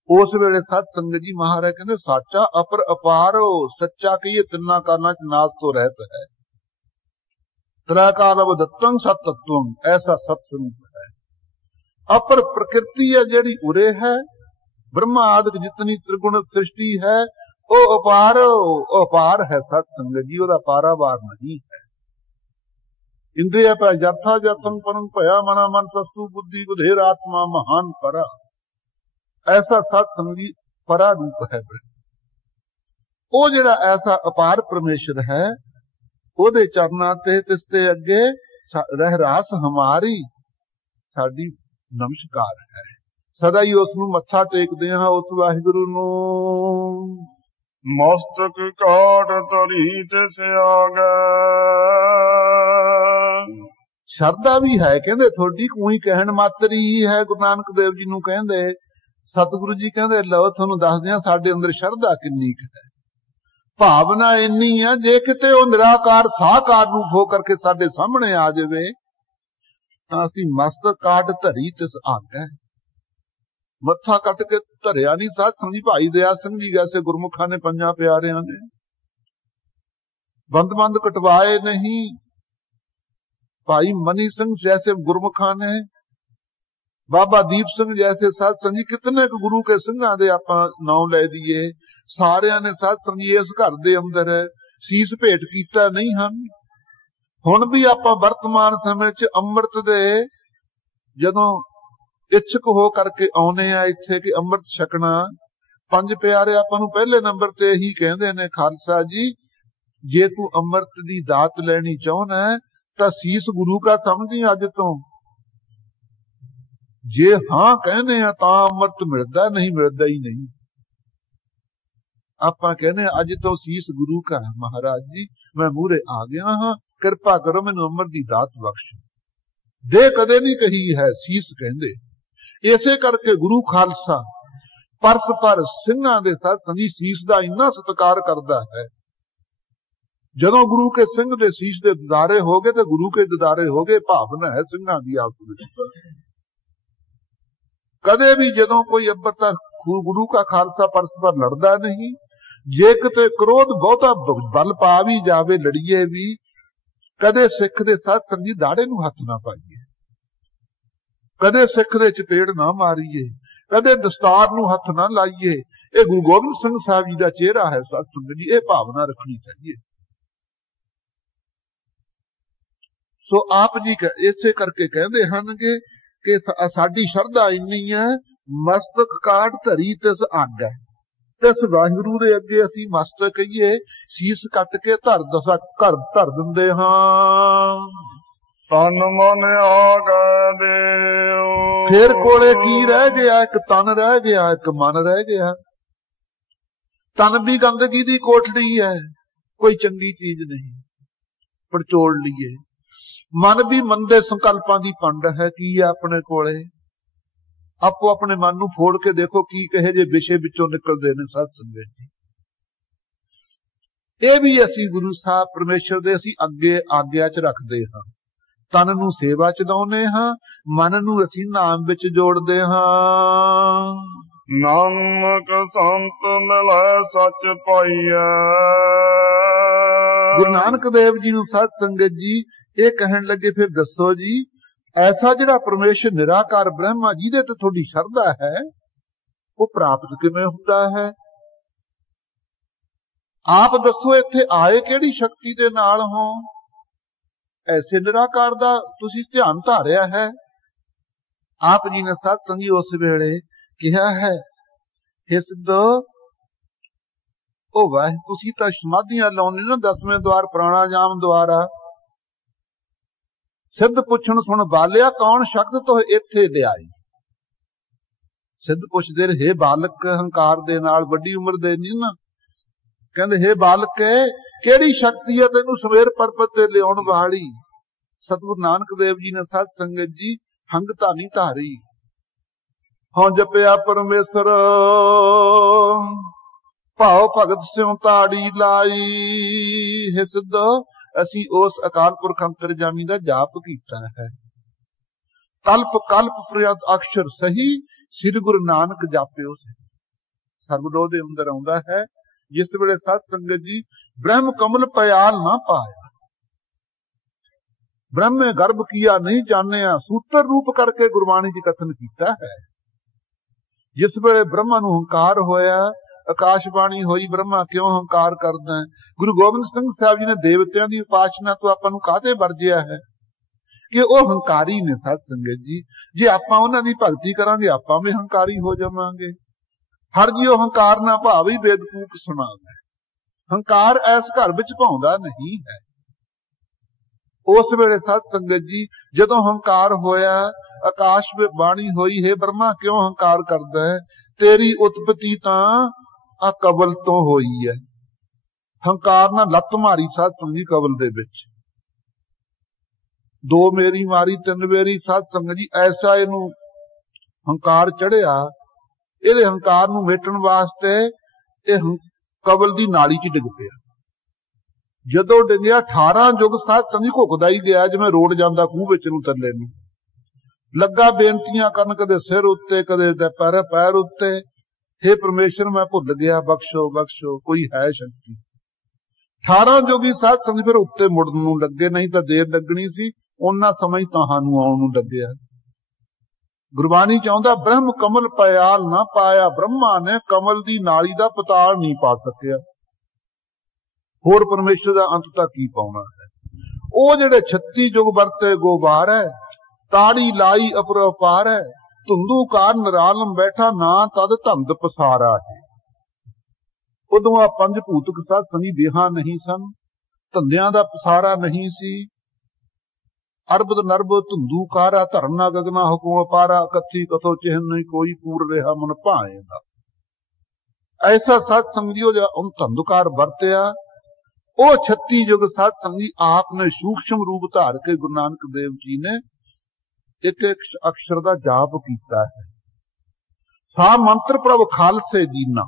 ਉਸ ਵੇਲੇ ਸਤ ਸੰਗਤ ਜੀ ਮਹਾਰਾਜ ਕਹਿੰਦੇ ਸਾਚਾ ਅਪਰ ਅਪਾਰੋ, ਸੱਚਾ ਕਹੀਏ ਤਿੰਨਾਂ ਕਾਲਾਂ ਚ ਨਾਸ ਤੋਂ ਰਹਿਤ ਹੈ। ਤ੍ਰੈ ਕਾਲ ਅਵਦੱਤੰ ਸਤ ਤत्वੰ, ਐਸਾ ਸਤ ਸਰੂਪ ਹੈ। ਅਪਰ ਪ੍ਰਕਿਰਤੀ ਹੈ ਜਿਹੜੀ ਉਰੇ ਹੈ, ਬ੍ਰਹਮਾ ਆਦਿਕ ਜਿਤਨੀ ਤ੍ਰਿਗੁਣ ਸ੍ਰਿਸ਼ਟੀ ਹੈ ਉਹ ਅਪਾਰ, ਉਹ ਅਪਾਰ ਹੈ ਸਤ ਸੰਗਤ ਜੀ, ਉਹਦਾ ਪਾਰਾਵਾਰ ਨਹੀਂ ਹੈ। ਇੰਦਰੀਆ ਪੈ ਜਰਥਾ ਜਤਨ ਪਰੰ ਭਇਆ ਮਨਾ ਮਨ ਸਸਤੂ ਬੁੱਧੀ ਬੁਧੇਰ ਆਤਮਾ ਮਹਾਨ ਪਰਾ, ਐਸਾ ਸਤ ਸੰਗੀ ਪਰਾ ਰੂਪ ਹੈ। ਉਹ ਜਿਹੜਾ ਐਸਾ ਅਪਾਰ ਪਰਮੇਸ਼ਰ ਹੈ ਉਹਦੇ ਚਰਨਾਂ ਤੇ ਤਿਸ ਤੇ ਅੱਗੇ ਰਹਿਰਾਸ ਹਮਾਰੀ, ਸਾਡੀ ਨਮਸਕਾਰ ਹੈ। ਸਦਾ ਹੀ ਉਸ ਨੂੰ ਮੱਥਾ ਟੇਕਦੇ ਹਾਂ, ਉਸ ਵਾਹਿਗੁਰੂ ਨੂੰ। ਮਸਤਕ ਕਾਟ ਧਰੀ ਤਿਸ ਆ ਗਏ। ਸ਼ਰਧਾ ਵੀ ਹੈ ਕਹਿੰਦੇ ਥੋੜੀ, ਕੋਈ ਕਹਿਣ ਮਾਤਰੀ ਹੈ। ਗੁਰੂ ਨਾਨਕ ਦੇਵ ਜੀ ਨੂੰ ਕਹਿੰਦੇ, ਸਤਿਗੁਰੂ ਜੀ ਕਹਿੰਦੇ ਲਓ ਤੁਹਾਨੂੰ ਦੱਸਦੇ ਹਾਂ ਸਾਡੇ ਅੰਦਰ ਸ਼ਰਧਾ ਕਿੰਨੀ ਕੁ ਹੈ। ਭਾਵਨਾ ਇੰਨੀ ਆ ਜੇ ਕਿਤੇ ਉਹ ਨਿਰਾਕਾਰ ਸਾਕਾਰ ਰੂਪ ਹੋ ਕਰਕੇ ਸਾਡੇ ਸਾਹਮਣੇ ਆ ਜਾਵੇ ਤਾਂ ਅਸੀਂ ਮਸਤਕ ਕਾਟ ਧਰੀ ਤਿਸ ਆ ਗਏ। ਮੱਥਾ ਕੱਟ ਕੇ ਧਰਿਆ ਨਹੀਂ ਸਾਧ ਸੰਗੀ ਭਾਈ ਦਇਆ ਸਿੰਘ ਜੀ ਜੈਸੇ ਗੁਰਮੁਖਾਂ ਨੇ ਪੰਜਾਂ ਪਿਆਰਿਆਂ ਨੇ ਬੰਦ ਕਟਵਾਏ ਨਹੀਂ। ਭਾਈ ਮਨੀ ਸਿੰਘ ਜੈਸੇ ਗੁਰਮੁਖਾਂ ਨੇ, ਬਾਬਾ ਦੀਪ ਸਿੰਘ ਜੈਸੇ ਸਾਧ ਸੰਗੀ ਕਿਤਨੇ ਕੁ ਗੁਰੂ ਕੇ ਸਿੰਘਾਂ ਦੇ ਆਪਾਂ ਨਾਮ ਲੈ ਦਈਏ। ਸਾਰਿਆਂ ਨੇ ਸਾਧ ਸੰਗੀ ਇਸ ਘਰ ਦੇ ਅੰਦਰ ਸੀਸ ਭੇਟ ਕੀਤਾ ਨਹੀਂ ਹਨ। ਹੁਣ ਵੀ ਆਪਾਂ ਵਰਤਮਾਨ ਸਮੇਂ 'ਚ ਅੰਮ੍ਰਿਤ ਦੇ ਜਦੋਂ ਇੱਛਕ ਹੋ ਕਰਕੇ ਆਉਨੇ ਆ ਇੱਥੇ ਕਿ ਅੰਮ੍ਰਿਤ ਛਕਣਾ, ਪੰਜ ਪਿਆਰੇ ਆਪਾਂ ਨੂੰ ਪਹਿਲੇ ਨੰਬਰ ਤੇ ਇਹੀ ਕਹਿੰਦੇ ਨੇ, ਖਾਲਸਾ ਜੀ ਜੇ ਤੂੰ ਅੰਮ੍ਰਿਤ ਦੀ ਦਾਤ ਲੈਣੀ ਚਾਹੁੰਦਾ ਤਾਂ ਸੀਸ ਗੁਰੂ ਕਾ ਸਮਝੀ ਅੱਜ ਤੋਂ। ਜੇ ਹਾਂ ਕਹਿੰਦੇ ਆ ਤਾਂ ਅੰਮ੍ਰਿਤ ਮਿਲਦਾ, ਨਹੀਂ ਮਿਲਦਾ ਹੀ ਨਹੀਂ। ਆਪਾਂ ਕਹਿੰਦੇ ਅੱਜ ਤੋਂ ਸੀਸ ਗੁਰੂ ਕਾ ਹੈ। ਮਹਾਰਾਜ ਜੀ ਮੈਂ ਮੂਹਰੇ ਆ ਗਿਆ ਹਾਂ, ਕਿਰਪਾ ਕਰੋ ਮੈਨੂੰ ਅੰਮ੍ਰਿਤ ਦੀ ਦਾਤ ਬਖਸ਼ ਦੇ। ਕਦੇ ਨਹੀਂ ਕਹੀ ਹੈ, ਸੀਸ ਕਹਿੰਦੇ। ਇਸੇ ਕਰਕੇ ਗੁਰੂ ਖਾਲਸਾ ਪਰਸ ਪਰ ਸਿੰਘਾਂ ਦੇ ਸਾਥ ਸੰਗੀ ਸੀਸ ਦਾ ਇੰਨਾ ਸਤਿਕਾਰ ਕਰਦਾ ਹੈ। ਜਦੋਂ ਗੁਰੂ ਕੇ ਸਿੰਘ ਦੇ ਸੀਸ ਦੇ ਦਿਦਾਰੇ ਹੋ ਗਏ ਤੇ ਗੁਰੂ ਕੇ ਦਿਦਾਰੇ ਹੋ ਗਏ, ਭਾਵਨਾ ਹੈ ਸਿੰਘਾਂ ਦੀ ਆਪਸ ਵਿੱਚ। ਕਦੇ ਵੀ ਜਦੋਂ ਕੋਈ ਅੰਮ੍ਰਿਤ ਗੁਰੂ ਕਾ ਖਾਲਸਾ ਪਰਸ ਪਰ ਲੜਦਾ ਨਹੀਂ। ਜੇ ਕਿਤੇ ਕ੍ਰੋਧ ਬਹੁਤਾ ਬਲ ਪਾ ਵੀ ਜਾਵੇ, ਲੜੀਏ ਵੀ, ਕਦੇ ਸਿੱਖ ਦੇ ਸਾਥ ਸੰਗੀ ਦਾੜੇ ਨੂੰ ਹੱਥ ਨਾ ਪਾਈਏ, ਕਦੇ ਸਿੱਖ ਦੇ ਚਪੇੜ ਨਾ ਮਾਰੀਏ, ਕਦੇ ਦਸਤਾਰ ਨੂੰ ਹੱਥ ਨਾ ਲਾਈਏ। ਇਹ ਗੁਰੂ ਗੋਬਿੰਦ ਸਿੰਘ ਸਾਹਿਬ ਜੀ ਦਾ ਚਿਹਰਾ ਹੈ ਸਾਧ ਸੰਗਤ ਜੀ, ਇਹ ਭਾਵਨਾ ਰੱਖਣੀ ਚਾਹੀਏ। ਸੋ ਆਪ ਜੀ ਇਸੇ ਕਰਕੇ ਕਹਿੰਦੇ ਹਨ ਕਿ ਸਾਡੀ ਸ਼ਰਧਾ ਇੰਨੀ ਹੈ, ਮਸਤਕ ਕਾਟ ਧਰੀ ਤਿਸ ਆਗੈ। ਤਿਸ ਵਾਹਿਗੁਰੂ ਦੇ ਅੱਗੇ ਅਸੀਂ ਮਸਤਕ ਕਹੀਏ, ਸੀਸ ਕੱਟ ਕੇ ਧਰ ਦਿੰਦੇ ਹਾਂ। ਤਨ ਮਨ ਆ ਗਏ ਦੇਉ। ਫੇਰ ਕੋਲੇ ਕੀ ਰਹਿ ਗਿਆ? ਇੱਕ ਤਨ ਰਹਿ ਗਿਆ, ਇੱਕ ਮਨ ਰਹਿ ਗਿਆ। ਤਨ ਵੀ ਗੰਦਗੀ ਦੀ ਕੋਠੜੀ ਹੈ, ਕੋਈ ਚੰਗੀ ਚੀਜ਼ ਨਹੀਂ, ਪੜਚੋੜ ਲਈਏ। ਮਨ ਵੀ ਮੰਦੇ ਸੰਕਲਪਾਂ ਦੀ ਪੰਡ ਹੈ। ਕੀ ਹੈ ਆਪਣੇ ਕੋਲੇ? ਆਪੋ ਆਪਣੇ ਮਨ ਨੂੰ ਫੋੜ ਕੇ ਦੇਖੋ ਕੀ ਕਹੇ ਜੇ ਵਿਸ਼ੇ ਵਿੱਚੋਂ ਨਿਕਲਦੇ ਨੇ ਸਾਧ ਸੰਗਤ ਜੀ। ਇਹ ਵੀ ਅਸੀਂ ਗੁਰੂ ਸਾਹਿਬ ਪਰਮੇਸ਼ਰ ਦੇ ਅਸੀਂ ਅੱਗੇ ਆਗਿਆ 'ਚ ਰੱਖਦੇ ਹਾਂ। ਤਨ ਨੂੰ ਸੇਵਾ 'ਚ ਲਾਉਂਦੇ ਹਾਂ, ਮਨ ਨੂੰ ਅਸੀਂ ਨਾਮ ਵਿੱਚ ਜੋੜਦੇ ਹਾਂ। ਨਾਨਕ ਸੰਤ ਮਿਲੈ ਸੱਚ ਪਾਈਐ। ਗੁਰੂ ਨਾਨਕ ਦੇਵ ਜੀ ਨੂੰ ਸਾਧ ਸੰਗਤ ਜੀ ਇਹ ਕਹਿਣ ਲੱਗੇ, ਫਿਰ ਦੱਸੋ ਜੀ, ਐਸਾ ਜਿਹੜਾ ਪਰਮੇਸ਼ਰ ਨਿਰਾਕਾਰ ਬ੍ਰਹਮਾ ਜਿਹਦੇ ਤੇ ਤੁਹਾਡੀ ਸ਼ਰਧਾ ਹੈ, ਉਹ ਪ੍ਰਾਪਤ ਕਿਵੇਂ ਹੁੰਦਾ ਹੈ? ਆਪ ਦੱਸੋ, ਇੱਥੇ ਆਏ ਕਿਹੜੀ ਸ਼ਕਤੀ ਦੇ ਨਾਲ ਹੋ? ਐਸੇ ਨਿਰਾਕਾਰ ਦਾ ਤੁਸੀਂ ਧਿਆਨ ਧਾਰਿਆ ਹੈ? ਆਪ ਜੀ ਨੇ ਸਾਧ ਸੰਗੀ ਉਸ ਵੇਲੇ ਕਿਹਾ ਹੈ, हे ਸਿੱਧੋ, ਉਹ ਵਾਹਿ ਤੁਸੀਂ ਤਾਂ ਸਮਾਧੀਆਂ ਲਾਉਣੇ ਨਾ 10ਵੇਂ ਦਵਾਰ ਪ੍ਰਾਣਾਯਾਮ ਦੁਆਰਾ। ਸਿੱਧ ਪੁੱਛਣ ਸੁਣ ਬਾਲਿਆ, ਕੌਣ ਸ਼ਕਤ ਤੋਂ ਇੱਥੇ ਲਿਆਈ? ਸਿੱਧ ਪੁੱਛਦੇ ਰਹੇ, ਬਾਲਕ ਹੰਕਾਰ ਦੇ ਨਾਲ, ਵੱਡੀ ਉਮਰ ਦੇ ਨਹੀਂ ਨਾ, ਕਹਿੰਦੇ हे ਬਾਲਕੇ, ਕਿਹੜੀ ਸ਼ਕਤੀ ਹੈ ਤੈਨੂੰ ਸਵੇਰ ਪਰਬਤ ਤੇ ਲਿਆਉਣ ਵਾਲੀ? ਸਤਿਗੁਰੂ ਨਾਨਕ ਦੇਵ ਜੀ ਨੇ ਸਾਧ ਸੰਗਤ ਜੀ ਹੰਗਤਾ ਨਹੀਂ ਧਾਰੀ। ਹਾਂ ਜਪਿਆ ਪਰਮੇਸ਼ਰ, ਭਾਉ ਭਗਤ ਸਿਉ ਤਾੜੀ ਲਾਈ। ਹੈ ਸਿੱਧੋ, ਅਸੀਂ ਉਸ ਅਕਾਲ ਪੁਰਖ ਅੰਤਰਜਾਮੀ ਦਾ ਜਾਪ ਕੀਤਾ ਹੈ। ਕਲਪ ਕਲਪ ਪ੍ਰਯਤ ਅਕਸ਼ਰ ਸਹੀ, ਸ੍ਰੀ ਗੁਰੂ ਨਾਨਕ ਜਾਪਿਓ ਸੇ। ਸਰਬਲੋਹ ਦੇ ਅੰਦਰ ਆਉਂਦਾ ਹੈ, ਜਿਸ ਵੇਲੇ ਸਤ ਸੰਗਤ ਜੀ ਬ੍ਰਹਮ ਕਮਲ ਪਿਆਲ ਨਾ ਪਾਇਆ, ਬ੍ਰਹਮੇ ਗਰਭ ਕੀਆ ਨਹੀਂ ਜਾਣਿਆ, ਸੂਤਰ ਰੂਪ ਕਰਕੇ ਗੁਰਬਾਣੀ ਦੀ ਕਥਨ ਕੀਤਾ ਹੈ। ਜਿਸ ਵੇਲੇ ਬ੍ਰਹਮਾ ਨੂੰ ਹੰਕਾਰ ਹੋਇਆ, ਆਕਾਸ਼ਬਾਣੀ ਹੋਈ, ਬ੍ਰਹਮਾ ਕਿਉਂ ਹੰਕਾਰ ਕਰਦਾ? ਗੁਰੂ ਗੋਬਿੰਦ ਸਿੰਘ ਸਾਹਿਬ ਜੀ ਨੇ ਦੇਵਤਿਆਂ ਦੀ ਉਪਾਸਨਾ ਤੋਂ ਆਪਾਂ ਨੂੰ ਕਾਹਤੇ ਵਰਜਿਆ ਹੈ? ਕਿ ਉਹ ਹੰਕਾਰੀ ਨੇ ਸਾਧ ਸੰਗਤ ਜੀ। ਜੇ ਆਪਾਂ ਉਹਨਾਂ ਦੀ ਭਗਤੀ ਕਰਾਂਗੇ, ਆਪਾਂ ਵੀ ਹੰਕਾਰੀ ਹੋ ਜਾਵਾਂਗੇ। ਹਰ ਜੀ ਉਹ ਹੰਕਾਰ ਨਾ ਭਾਵੀ ਬੇਦਕੂਕ ਸੁਣਾਵੇ। ਹੰਕਾਰ ਐਸ ਘਰ ਵਿੱਚ ਭਾਉਂਦਾ ਨਹੀਂ ਹੈ। ਉਸ ਵੇਲੇ ਸਾਧ ਸੰਗਤ ਜੀ ਜਦੋਂ ਹੰਕਾਰ ਹੋਇਆ, ਆਕਾਸ਼ ਵਿੱਚ ਬਾਣੀ ਹੋਈ, ਹੈ ਬ੍ਰਹਮਾ ਕਿਉਂ ਹੰਕਾਰ ਕਰਦਾ ਹੈ? ਤੇਰੀ ਉਤਪਤੀ ਤਾਂ ਆ ਕਬਲ ਤੋਂ ਹੋਈ ਹੈ। ਹੰਕਾਰ ਨਾਲ ਲੱਤ ਮਾਰੀ ਸਾਧ ਸੰਗਤ ਜੀ ਕਬਲ ਦੇ ਵਿੱਚ। 2 ਮੇਰੀ ਮਾਰੀ 3 ਵੇਰੀ ਸਾਧ ਸੰਗਤ ਜੀ, ਐਸਾ ਇਹਨੂੰ ਹੰਕਾਰ ਚੜਿਆ। ਇਹਦੇ ਹੰਕਾਰ ਨੂੰ ਮੇਟਣ ਵਾਸਤੇ ਇਹ ਕਬਲ ਦੀ ਨਾਲੀ 'ਚ ਡਿੱਗ ਪਿਆ। ਜਦੋਂ ਡਿੱਗਿਆ 18 ਯੁੱਗ ਸਾਧ ਸੰਗਤ ਜੀ ਘੁੱਕਦਾ ਹੀ ਗਿਆ, ਜਿਵੇਂ ਰੋੜ ਜਾਂਦਾ ਖੂਹ ਵਿੱਚ ਨੂੰ ਥੱਲੇ ਨੂੰ। ਲੱਗਾ ਬੇਨਤੀਆਂ ਕਰਨ, ਕਦੇ ਸਿਰ ਉੱਤੇ, ਕਦੇ ਪੈਰ ਉੱਤੇ। हे ਪਰਮੇਸ਼ਰ, ਮੈਂ ਭੁੱਲ ਗਿਆ, ਬਖਸ਼ੋ ਬਖਸ਼ੋ, ਕੋਈ ਹੈ ਸ਼ਕਤੀ। 18 ਜੋਗੀ ਸਾਧ ਸੰਗਤ ਫਿਰ ਉੱਤੇ ਮੁੜਨ ਨੂੰ ਲੱਗੇ, ਨਹੀਂ ਤਾਂ ਦੇਰ ਲੱਗਣੀ ਸੀ। ਉਹਨਾਂ ਸਮੇਂ ਤੁਹਾਨੂੰ ਆਉਣ ਨੂੰ ਲੱਗਿਆ। ਗੁਰਬਾਣੀ ਚਾਹੁੰਦਾ, ਬ੍ਰਹਮ ਕਮਲ ਪਿਆਲ ਨਾ ਪਾਇਆ। ਬ੍ਰਹਮਾ ਨੇ ਕਮਲ ਦੀ ਨਾਲੀ ਦਾ ਪਤਾਲ ਨਹੀਂ ਪਾ ਸਕਿਆ। ਹੋਰ ਪਰਮੇਸ਼ਰ ਦਾ ਅੰਤ ਤੱਕ ਕੀ ਪਾਉਣਾ ਹੈ? ਉਹ ਜਿਹੜੇ 36 ਯੁੱਗ ਵਰਤੇ ਗੋਬਾਰ ਹੈ, ਤਾੜੀ ਲਾਈ ਅਪਰਪਾਰ ਹੈ। ਧੁੰਦੂ ਕਾਰ ਨਰਾਲਮ ਬੈਠਾ, ਨਾ ਤਦ ਧੰਦ ਪਸਾਰਾ ਹੈ। ਉਦੋਂ ਆ 5 ਭੂਤਕ ਸਾਧ ਸੰਗੀ ਦੇਹਾਂ ਨਹੀਂ ਸਨ, ਧੰਦਿਆਂ ਦਾ ਪਸਾਰਾ ਨਹੀਂ ਸੀ। ਅਰਬਦ ਨਰਬ ਧੁੰਦੂ ਕਾਰਾ, ਧਰਨਾ ਗਗਨਾ ਹੁਕਮ ਅਪਾਰਾ। ਕੱਥੀ ਕਥੋ ਚਿਹਨ ਨਹੀਂ ਕੋਈ, ਪੂਰ ਰਿਹਾ ਮਨ ਭਾਏਗਾ। ਐਸਾ ਸਾਧ ਸੰਗੀਓ ਜਿਹੜਾ ਉਹ ਧੰਦਕਾਰ ਵਰਤਿਆ। ਉਹ 36 ਯੁੱਗ ਸਾਧ ਸੰਗੀ ਆਪ ਨੇ ਸੂਖਸ਼ਮ ਰੂਪ ਧਾਰ ਕੇ ਗੁਰੂ ਨਾਨਕ ਦੇਵ ਜੀ ਨੇ ਇੱਕ ਇੱਕ ਅਕਸ਼ਰ ਦਾ ਜਾਪ ਕੀਤਾ ਹੈ। ਸਾ ਮੰਤਰ ਪ੍ਰਭ ਖਾਲਸੇ ਦੀਨਾ।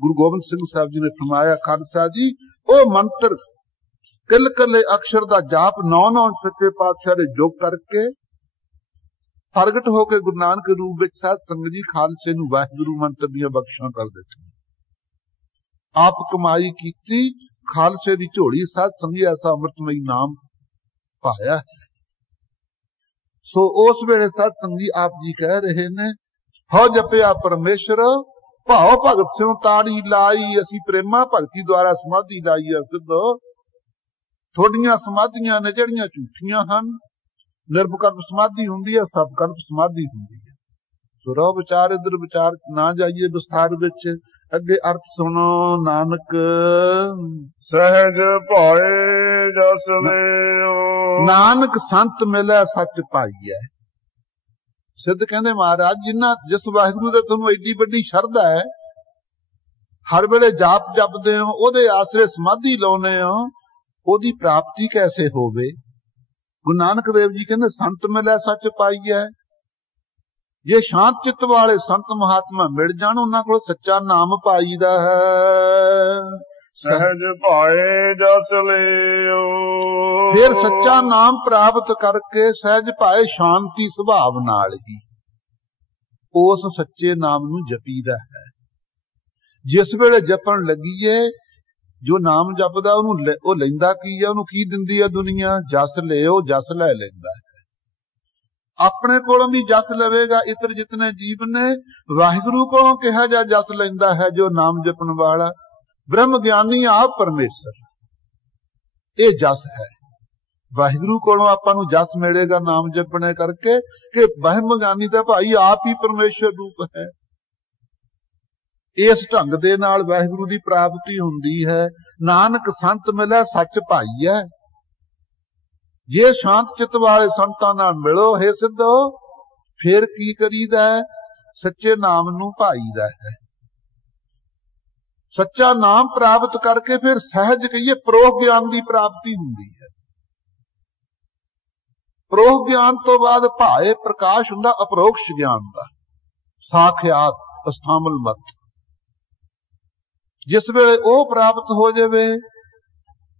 ਗੁਰੂ ਗੋਬਿੰਦ ਸਿੰਘ ਸਾਹਿਬ ਜੀ ਨੇ ਫਰਮਾਇਆ, ਖਾਲਸਾ ਜੀ ਉਹ ਮੰਤਰ ਕਿਲ ਕੱਲੇ ਅਕਸ਼ਰ ਦਾ ਜਾਪ 9 ਸੱਚੇ ਪਾਤਸ਼ਾਹ ਦੇ ਜੋਗ ਕਰਕੇ ਪ੍ਰਗਟ ਹੋ ਕੇ ਗੁਰੂ ਨਾਨਕ ਰੂਪ ਵਿੱਚ ਸਾਧ ਸੰਗਤ ਜੀ ਖਾਲਸੇ ਨੂੰ ਵਾਹਿਗੁਰੂ ਮੰਤਰ ਦੀਆਂ ਬਖਸ਼ਾਂ ਕਰ ਦਿੱਤੀਆਂ। ਆਪ ਕਮਾਈ ਕੀਤੀ, ਖਾਲਸੇ ਦੀ ਝੋਲੀ ਸਾਧ ਸੰਗੀ ਐਸਾ ਅੰਮ੍ਰਿਤਮਈ ਨਾਮ ਪਾਇਆ ਹੈ। ਸੋ ਉਸ ਵੇਲੇ ਸਾਧ ਸੰਗੀ ਆਪ ਜੀ ਕਹਿ ਰਹੇ ਨੇ, ਹੋ ਜਪਿਆ ਪਰਮੇਸ਼ਰ, ਭਾਉ ਭਗਤ ਸਿਉ ਤਾੜੀ ਲਾਈ। ਅਸੀਂ ਪ੍ਰੇਮਾ ਭਗਤੀ ਦੁਆਰਾ ਸਮਾਧੀ ਲਾਈ ਹੈ। ਸਿੱਧੋ, ਤੁਹਾਡੀਆਂ ਸਮਾਧੀਆਂ ਨੇ ਜਿਹੜੀਆਂ ਝੂਠੀਆਂ ਹਨ। ਨਿਰਵਿਕਲਪ ਸਮਾਧੀ ਹੁੰਦੀ ਹੈ, ਸਬਕਲਪ ਸਮਾਧੀ ਹੁੰਦੀ ਹੈ। ਸੋ ਰੋ ਵਿਚਾਰ, ਇਧਰ ਵਿਚਾਰ ਨਾ ਜਾਈਏ ਵਿਸਥਾਰ ਵਿੱਚ। ਅੱਗੇ ਅਰਥ ਸੁਣੋ। ਨਾਨਕ ਸਹਿਜ ਭਾਏ ਜਸ ਲਿਓ, ਨਾਨਕ ਸੰਤ ਮਿਲੇ ਸੱਚ ਪਾਈਐ। ਸਿੱਧ ਕਹਿੰਦੇ ਮਹਾਰਾਜ, ਜਿਸ ਵਾਹਿਗੁਰੂ ਦੇ ਤੁਹਾਨੂੰ ਐਡੀ ਵੱਡੀ ਸ਼ਰਧਾ ਹੈ, ਹਰ ਵੇਲੇ ਜਾਪ ਜਪਦੇ ਹੋ, ਉਹਦੇ ਆਸਰੇ ਸਮਾਧੀ ਲਾਉਨੇ ਹੋ, ਉਹਦੀ ਪ੍ਰਾਪਤੀ ਕੈਸੇ ਹੋਵੇ? ਗੁਰੂ ਨਾਨਕ ਦੇਵ ਜੀ ਕਹਿੰਦੇ ਸੰਤ ਮਿਲੇ ਸੱਚ ਪਾਈਐ। ਜੇ ਸ਼ਾਂਤ ਚਿੱਤ ਵਾਲੇ ਸੰਤ ਮਹਾਤਮਾ ਮਿਲ ਜਾਣ, ਉਹਨਾਂ ਕੋਲ ਸੱਚਾ ਨਾਮ ਪਾਈਦਾ ਹੈ। सहज पाए जस लियो। फिर सच्चा नाम प्राप्त करके सहज पाए शांति सुभाव नाल ही उस सच्चे नाम नूं जपीदा है। जिस वेले जपण लगीए जो नाम जपदा ओनू ओ लैंदा की है, ओनू की दिंदी है दुनिया? जस लियो, जस लै लैंदा है। अपने कोलों भी जस लवेगा। इतर जितने जीव ने वाहिगुरु कोलों कहा जा जस लैंदा है जो नाम जपण वाला। ब्रह्म ज्ञानी आप परमेश्वर, ये जस है। वाहिगुरु कोलों आपां नूं जस मिलेगा नाम जपने करके कि ब्रह्म ज्ञानी दा भाई आप ही परमेश्वर रूप है। इस ढंग दे नाल वाहिगुरु दी प्राप्ति हुंदी है। नानक संत मिले सच भाई है। जे शांत चित वाले संतां नाल मिलो हे सिद्धो, फिर की करीदा है? सच्चे नाम नूं भाईदा है। सच्चा नाम प्राप्त करके फिर सहज कहिए प्रोह ज्ञान की प्राप्ति हुंदी है। प्रोह ज्ञान तो बाद भाए प्रकाश हुंदा अपरोक्ष ज्ञान का, साख्यात अस्थामल मत। जिस वेले ओ प्राप्त हो जावे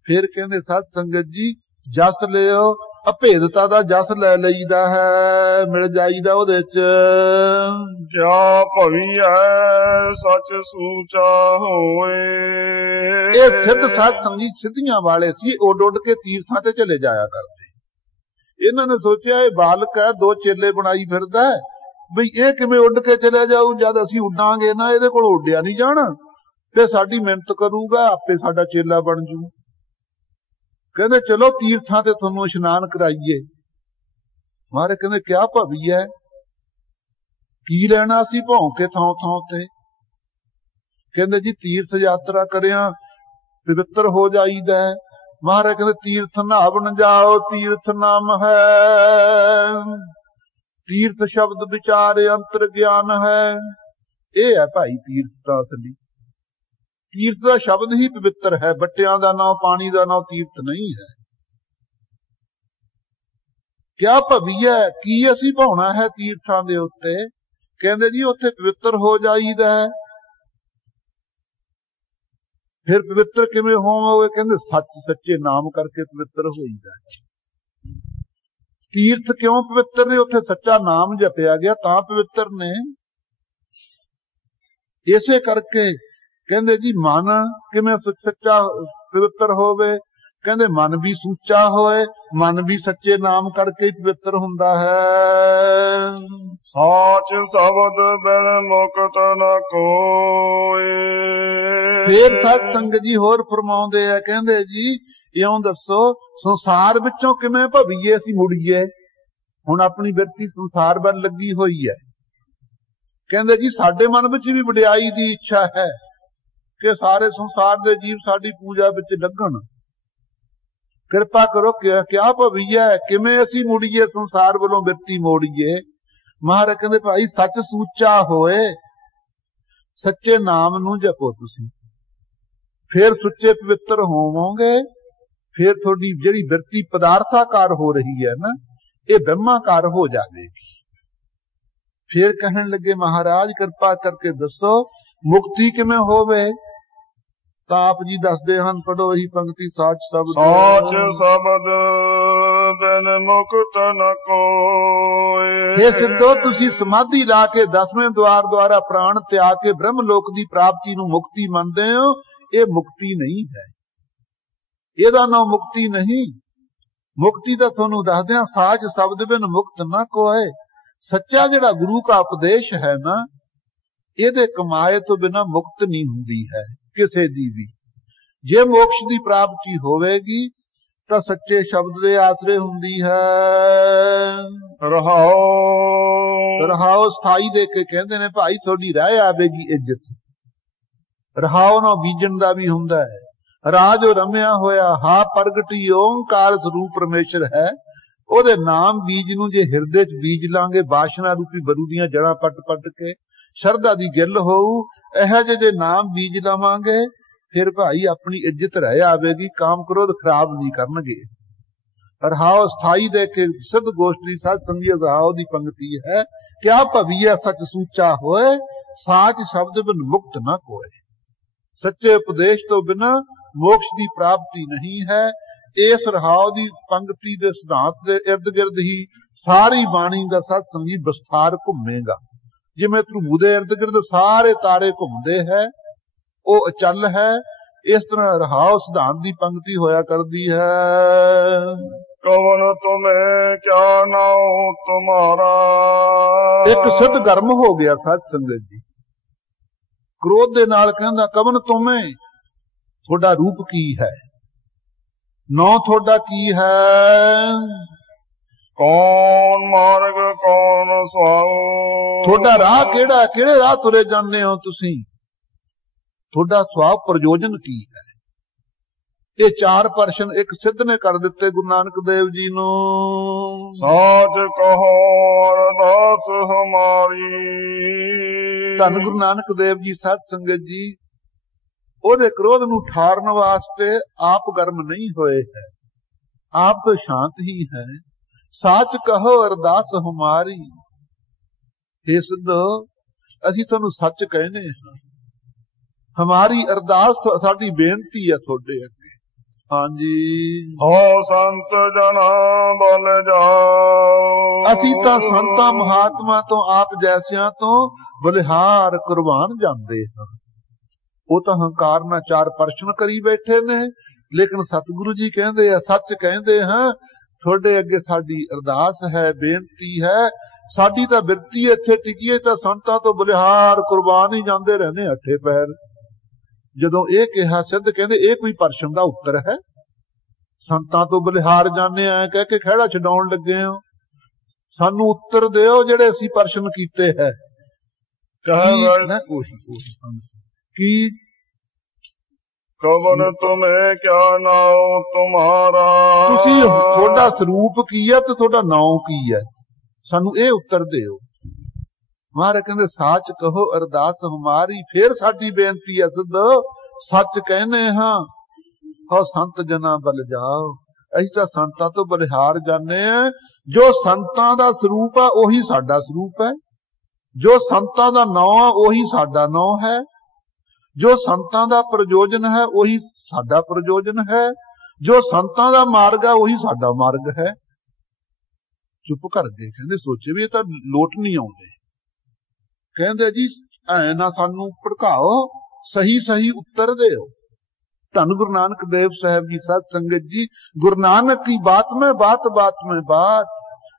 फिर कहंदे सत संगत जी जस लियो। अभेदता दा जस लै लईदा है, मिल जाईदा ओदे च। क्या भविया सच सूचा होए। ये सिद्ध सत संगी सिद्धियां वाले सी, उड उड के तीर्थां ते चले जाया करते। इन्हां ने सोचिया ये बालक है, दो चेले बनाई फिरदा है, बई ये किवें उड के चले जाऊ? जद असीं उडांगे ना इहदे कोल उड्डिया नहीं जाना, ते साडी मिहनत करूगा, आपे साडा चेला बन जू। कहते चलो तीर्थां ते तुहानूं इशनान कराइए। महाराज कहते क्या भवी है, की लैना सी भौं के थां थां ते। कहते जी तीर्थ यात्रा करिया पवित्र हो जाईदा है। महाराज कहते तीर्थ नहावन जाओ, तीर्थ नाम है। तीर्थ शब्द विचार अंतर ज्ञान है। ये है भाई तीर्थ दा असली। तीर्थ का शब्द ही पवित्र है, बट्टियां दा नाम, पानी दा नाम तीर्थ नहीं है। क्या भविया की असी भाउना है तीर्थां दे उत्ते? कहंदे जी उत्थे पवित्र हो जाईदा है। फिर पवित्र किवें होवोगे? कहंदे सच सच्चे नाम करके पवित्र होईदा है। तीर्थ क्यों पवित्र ने? उत्थे सच्चा नाम जपिया गया तां पवित्र ने। इसे करके कहंदे जी मन किवें सच्चा पवित्र होवे? कहंदे मन भी सूचा होए, मन भी सच्चे नाम करके पवित्र हुंदा है। साच शब्द बिन मुक्त न कोई। फिर सत संगत जी होर फरमाउंदे आ, कहंदे जी इउं दसो संसार विचों किवें भवीए असीं मुड़ीए? हुण अपनी बिरती संसार वल लगी होई है। कहंदे जी साडे मन विच भी वडियाई दी इच्छा है कि सारे संसार दे जीव साडी पूजा विच लगन। कृपा करो क्या भविया है, किवें असीं मुड़ीए संसार वल्लों बिरती मोड़ीए? महाराज कहंदे भाई सच सूचा होए, सच्चे नाम नूं जपो तुसीं, फिर सुच्चे पवित्र होवोगे। फिर थोड़ी जिहड़ी बिरती पदार्थाकार हो रही है ना, ये ब्रह्माकार हो जाएगी। फिर कहन लगे महाराज कृपा करके दसो मुक्ति किवें होवे? तां आप जी दसदे हन, पढ़ो ही पंक्ति साच शब्द। साच शब्द बिन मुक्त न कोई। हे सिद्धो तुसी समाधि ला के 10वें द्वार द्वारा प्राण त्याग के ब्रह्म लोक दी प्राप्ति नूं मुक्ति मनदे हो। ये मुक्ति नहीं है, ਇਹਦਾ नाम मुक्ति नहीं। मुक्ति दा तुहानूं दसदियां साच शब्द बिन मुक्त न कोय। सच्चा जिहड़ा गुरु का उपदेश है ना, ਇਹਦੇ कमाए तो बिना मुक्त नहीं हुंदी है किसे दी भी। जे मोक्ष दी प्राप्ति होवेगी तां सच्चे शब्द दे आसरे हुंदी है। रहाओ स्थाई दे के कहंदे ने भाई थोड़ी रह आवेगी इज्जत। रहाओ ना बीजन दा भी हुंदा है। राज रमिया होया हा प्रगटी ओंकार स्वरूप परमेश्वर है। ਉਹਦੇ नाम बीज ਨੂੰ ਜੇ ਹਿਰਦੇ ਚ ਬੀਜ ਲਾਂਗੇ ਬਾਸ਼ਨਾ ਰੂਪੀ ਬਰੂ ਦੀਆਂ ਜੜਾਂ ਪੱਟ ਕੇ ਸ਼ਰਧਾ ਦੀ ਗਿੱਲ ਹੋਊ। ਇਹੋ ਜਿਹੇ ਜੇ ਨਾਮ ਬੀਜ ਲਾਵਾਂਗੇ ਫਿਰ ਭਾਈ ਆਪਣੀ ਇੱਜ਼ਤ ਰਹਿ ਆਵੇਗੀ, ਕਾਮ ਕ੍ਰੋਧ ਖਰਾਬ ਨਹੀਂ ਕਰਨਗੇ। ਰਹਾਓ ਸਥਾਈ ਦੇ ਕੇ ਸਿੱਧ ਗੋਸ਼ਟੀ ਸਾਧ ਸੰਗੀ ਰਹਾਓ ਦੀ ਪੰਕਤੀ ਹੈ। ਕਿਆ ਭਵੀਆ ਸੱਚ ਸੂਚਾ ਹੋਏ, ਸਾਚ ਸ਼ਬਦ ਬਿਨ ਮੁਕਤ ਨਾ ਕੋਏ। सच्चे उपदेश तो बिना मोक्ष की प्राप्ति नहीं है। इस रहाव की पंक्ति के सिद्धांत के इर्द गिर्द ही सारी बाणी का सत्संगी विस्तार घूमेगा। जिवें ध्रुव के इर्द गिर्द सारे तारे घूमते है, वो अचल है, इस तरह रहाव सिद्धांत की पंक्ति होया करती है। कवन तुम्हें क्या नाम तुम्हारा। एक सिद्ध गर्म हो गया सत संगत जी, क्रोध दे नाल कहंदा कवन तुम्हें, थोड़ा रूप की है, नौ थोड़ा की है, कौन मार्ग कौन स्वाऊ, थोड़ा राह केड़ा, केड़े राह तुरे जाने हो तुसी, थोड़ा सुभाव प्रयोजन की है। ये चार प्रश्न एक सिद्ध ने कर दिते गुरु नानक देव जी नू। साच कहो अरदास हमारी। धन गुरु नानक देव जी सत संगत जी ओदे क्रोध नू ठारन वास्ते आप गर्म नहीं होए है, आप तो शांत ही है। साच कहो अरदास हमारी, हे सिद्धो असी तुहानू सच कहने हां, हमारी अरदास साडी बेनती है थोड़े अगे। हाँ जी, हो संत जना बल जाओ। असी तां संतां महात्मा तो आप जैसियां तो बलिहार कुर्बान जांदे हां। वो तो हंकार ना चार प्रश्न करी बैठे ने, लेकिन सतगुरु जी कहंदे आ सच कहंदे हां, थोड़े अगे साडी अरदास है, बेनती है, साडी तां बिरती इत्थे टिकी है तां संतां तो बलिहार कुर्बान ही जांदे रहने अठे पैर। जदों ये कहा सिद्ध कहंदे ये कोई प्रश्न का उत्तर है, संतां तो बलिहार जाने आए कह के खैड़ा छडाउण लगे हो, सानू उत्तर दिओ जेड़े असीं प्रश्न कीते है। कि कवन तुम्हें क्या नाम तुम्हारा, तुसीं थोड़ा स्वरूप की है ते थोड़ा नाम की है, सानू ये उत्तर दिओ। महाराज कहंदे साच कहो अरदास हमारी, फिर साडी बेनती है सिद्ध सच कहने हां, हो संत जना बल जाओ। असीं तां संतां तो बलिहार जाने हैं, जो संतां दा स्वरूप है उही साडा स्वरूप है, जो संतां दा नाम है उही साडा नाम है, जो संतां दा प्रयोजन है उही साडा प्रयोजन है, जो संतां दा मार्ग है उही साडा मार्ग है। चुप कर गए, कहंदे सोचे भी ये तां लोट नहीं आउंदे। कहंदे जी ऐ ना सानू भड़काओ, सही सही उत्तर देओ। धन गुरु नानक देव साहब जी सत संगत जी, गुरु नानक की बात में बात, बात में बात,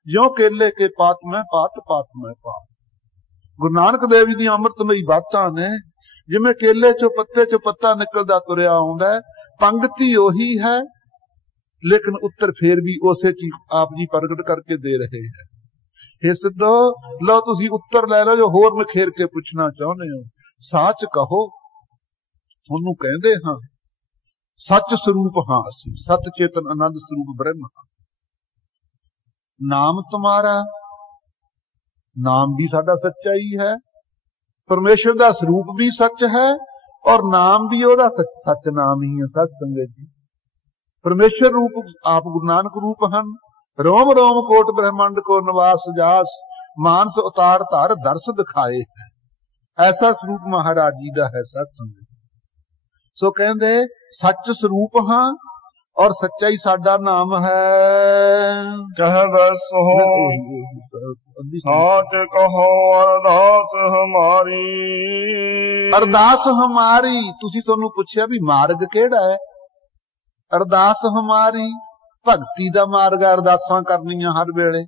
ज्यों केले के पात में पात, पात में पात। गुरु नानक देव जी दी अमृतमई बातां ने, जिवें केले चो पत्ता निकलदा तुरिया आउंदा, पंक्ति ओही है, लेकिन उत्तर फिर भी उसे चीज आप जी प्रगट करके दे रहे हैं। हे सिद्धो लो तुसी उत्तर ले लो जो होर में खेर के पुछना चाहते हो। साच कहो, तुहानू कहंदे हां सच स्वरूप हां, असीं सत चेतन आनंद स्वरूप ब्रह्म हां। नाम तुम्हारा, नाम भी साडा सच्चा ही है, परमेश्वर दा स्वरूप भी सच है और नाम भी ओदा सच नाम ही है। सत संगत जी परमेश्वर रूप आप गुरु नानक रूप हन, रोम रोम कोट ब्रह्मांड को निवास जास, मानस उतार धार दर्श दिखाए है, ऐसा स्वरूप महाराज जी का है। सत्संग सो कहंदे सच स्वरूप हां और सच्चाई साडा नाम है। कह बस हो साच कहो अरदास हमारी। अरदास हमारी, तुसी तुहानू पुछया भी मार्ग केड़ा है। अरदास हमारी भगती दा मार्ग, अरदासां करनियां हर वेले।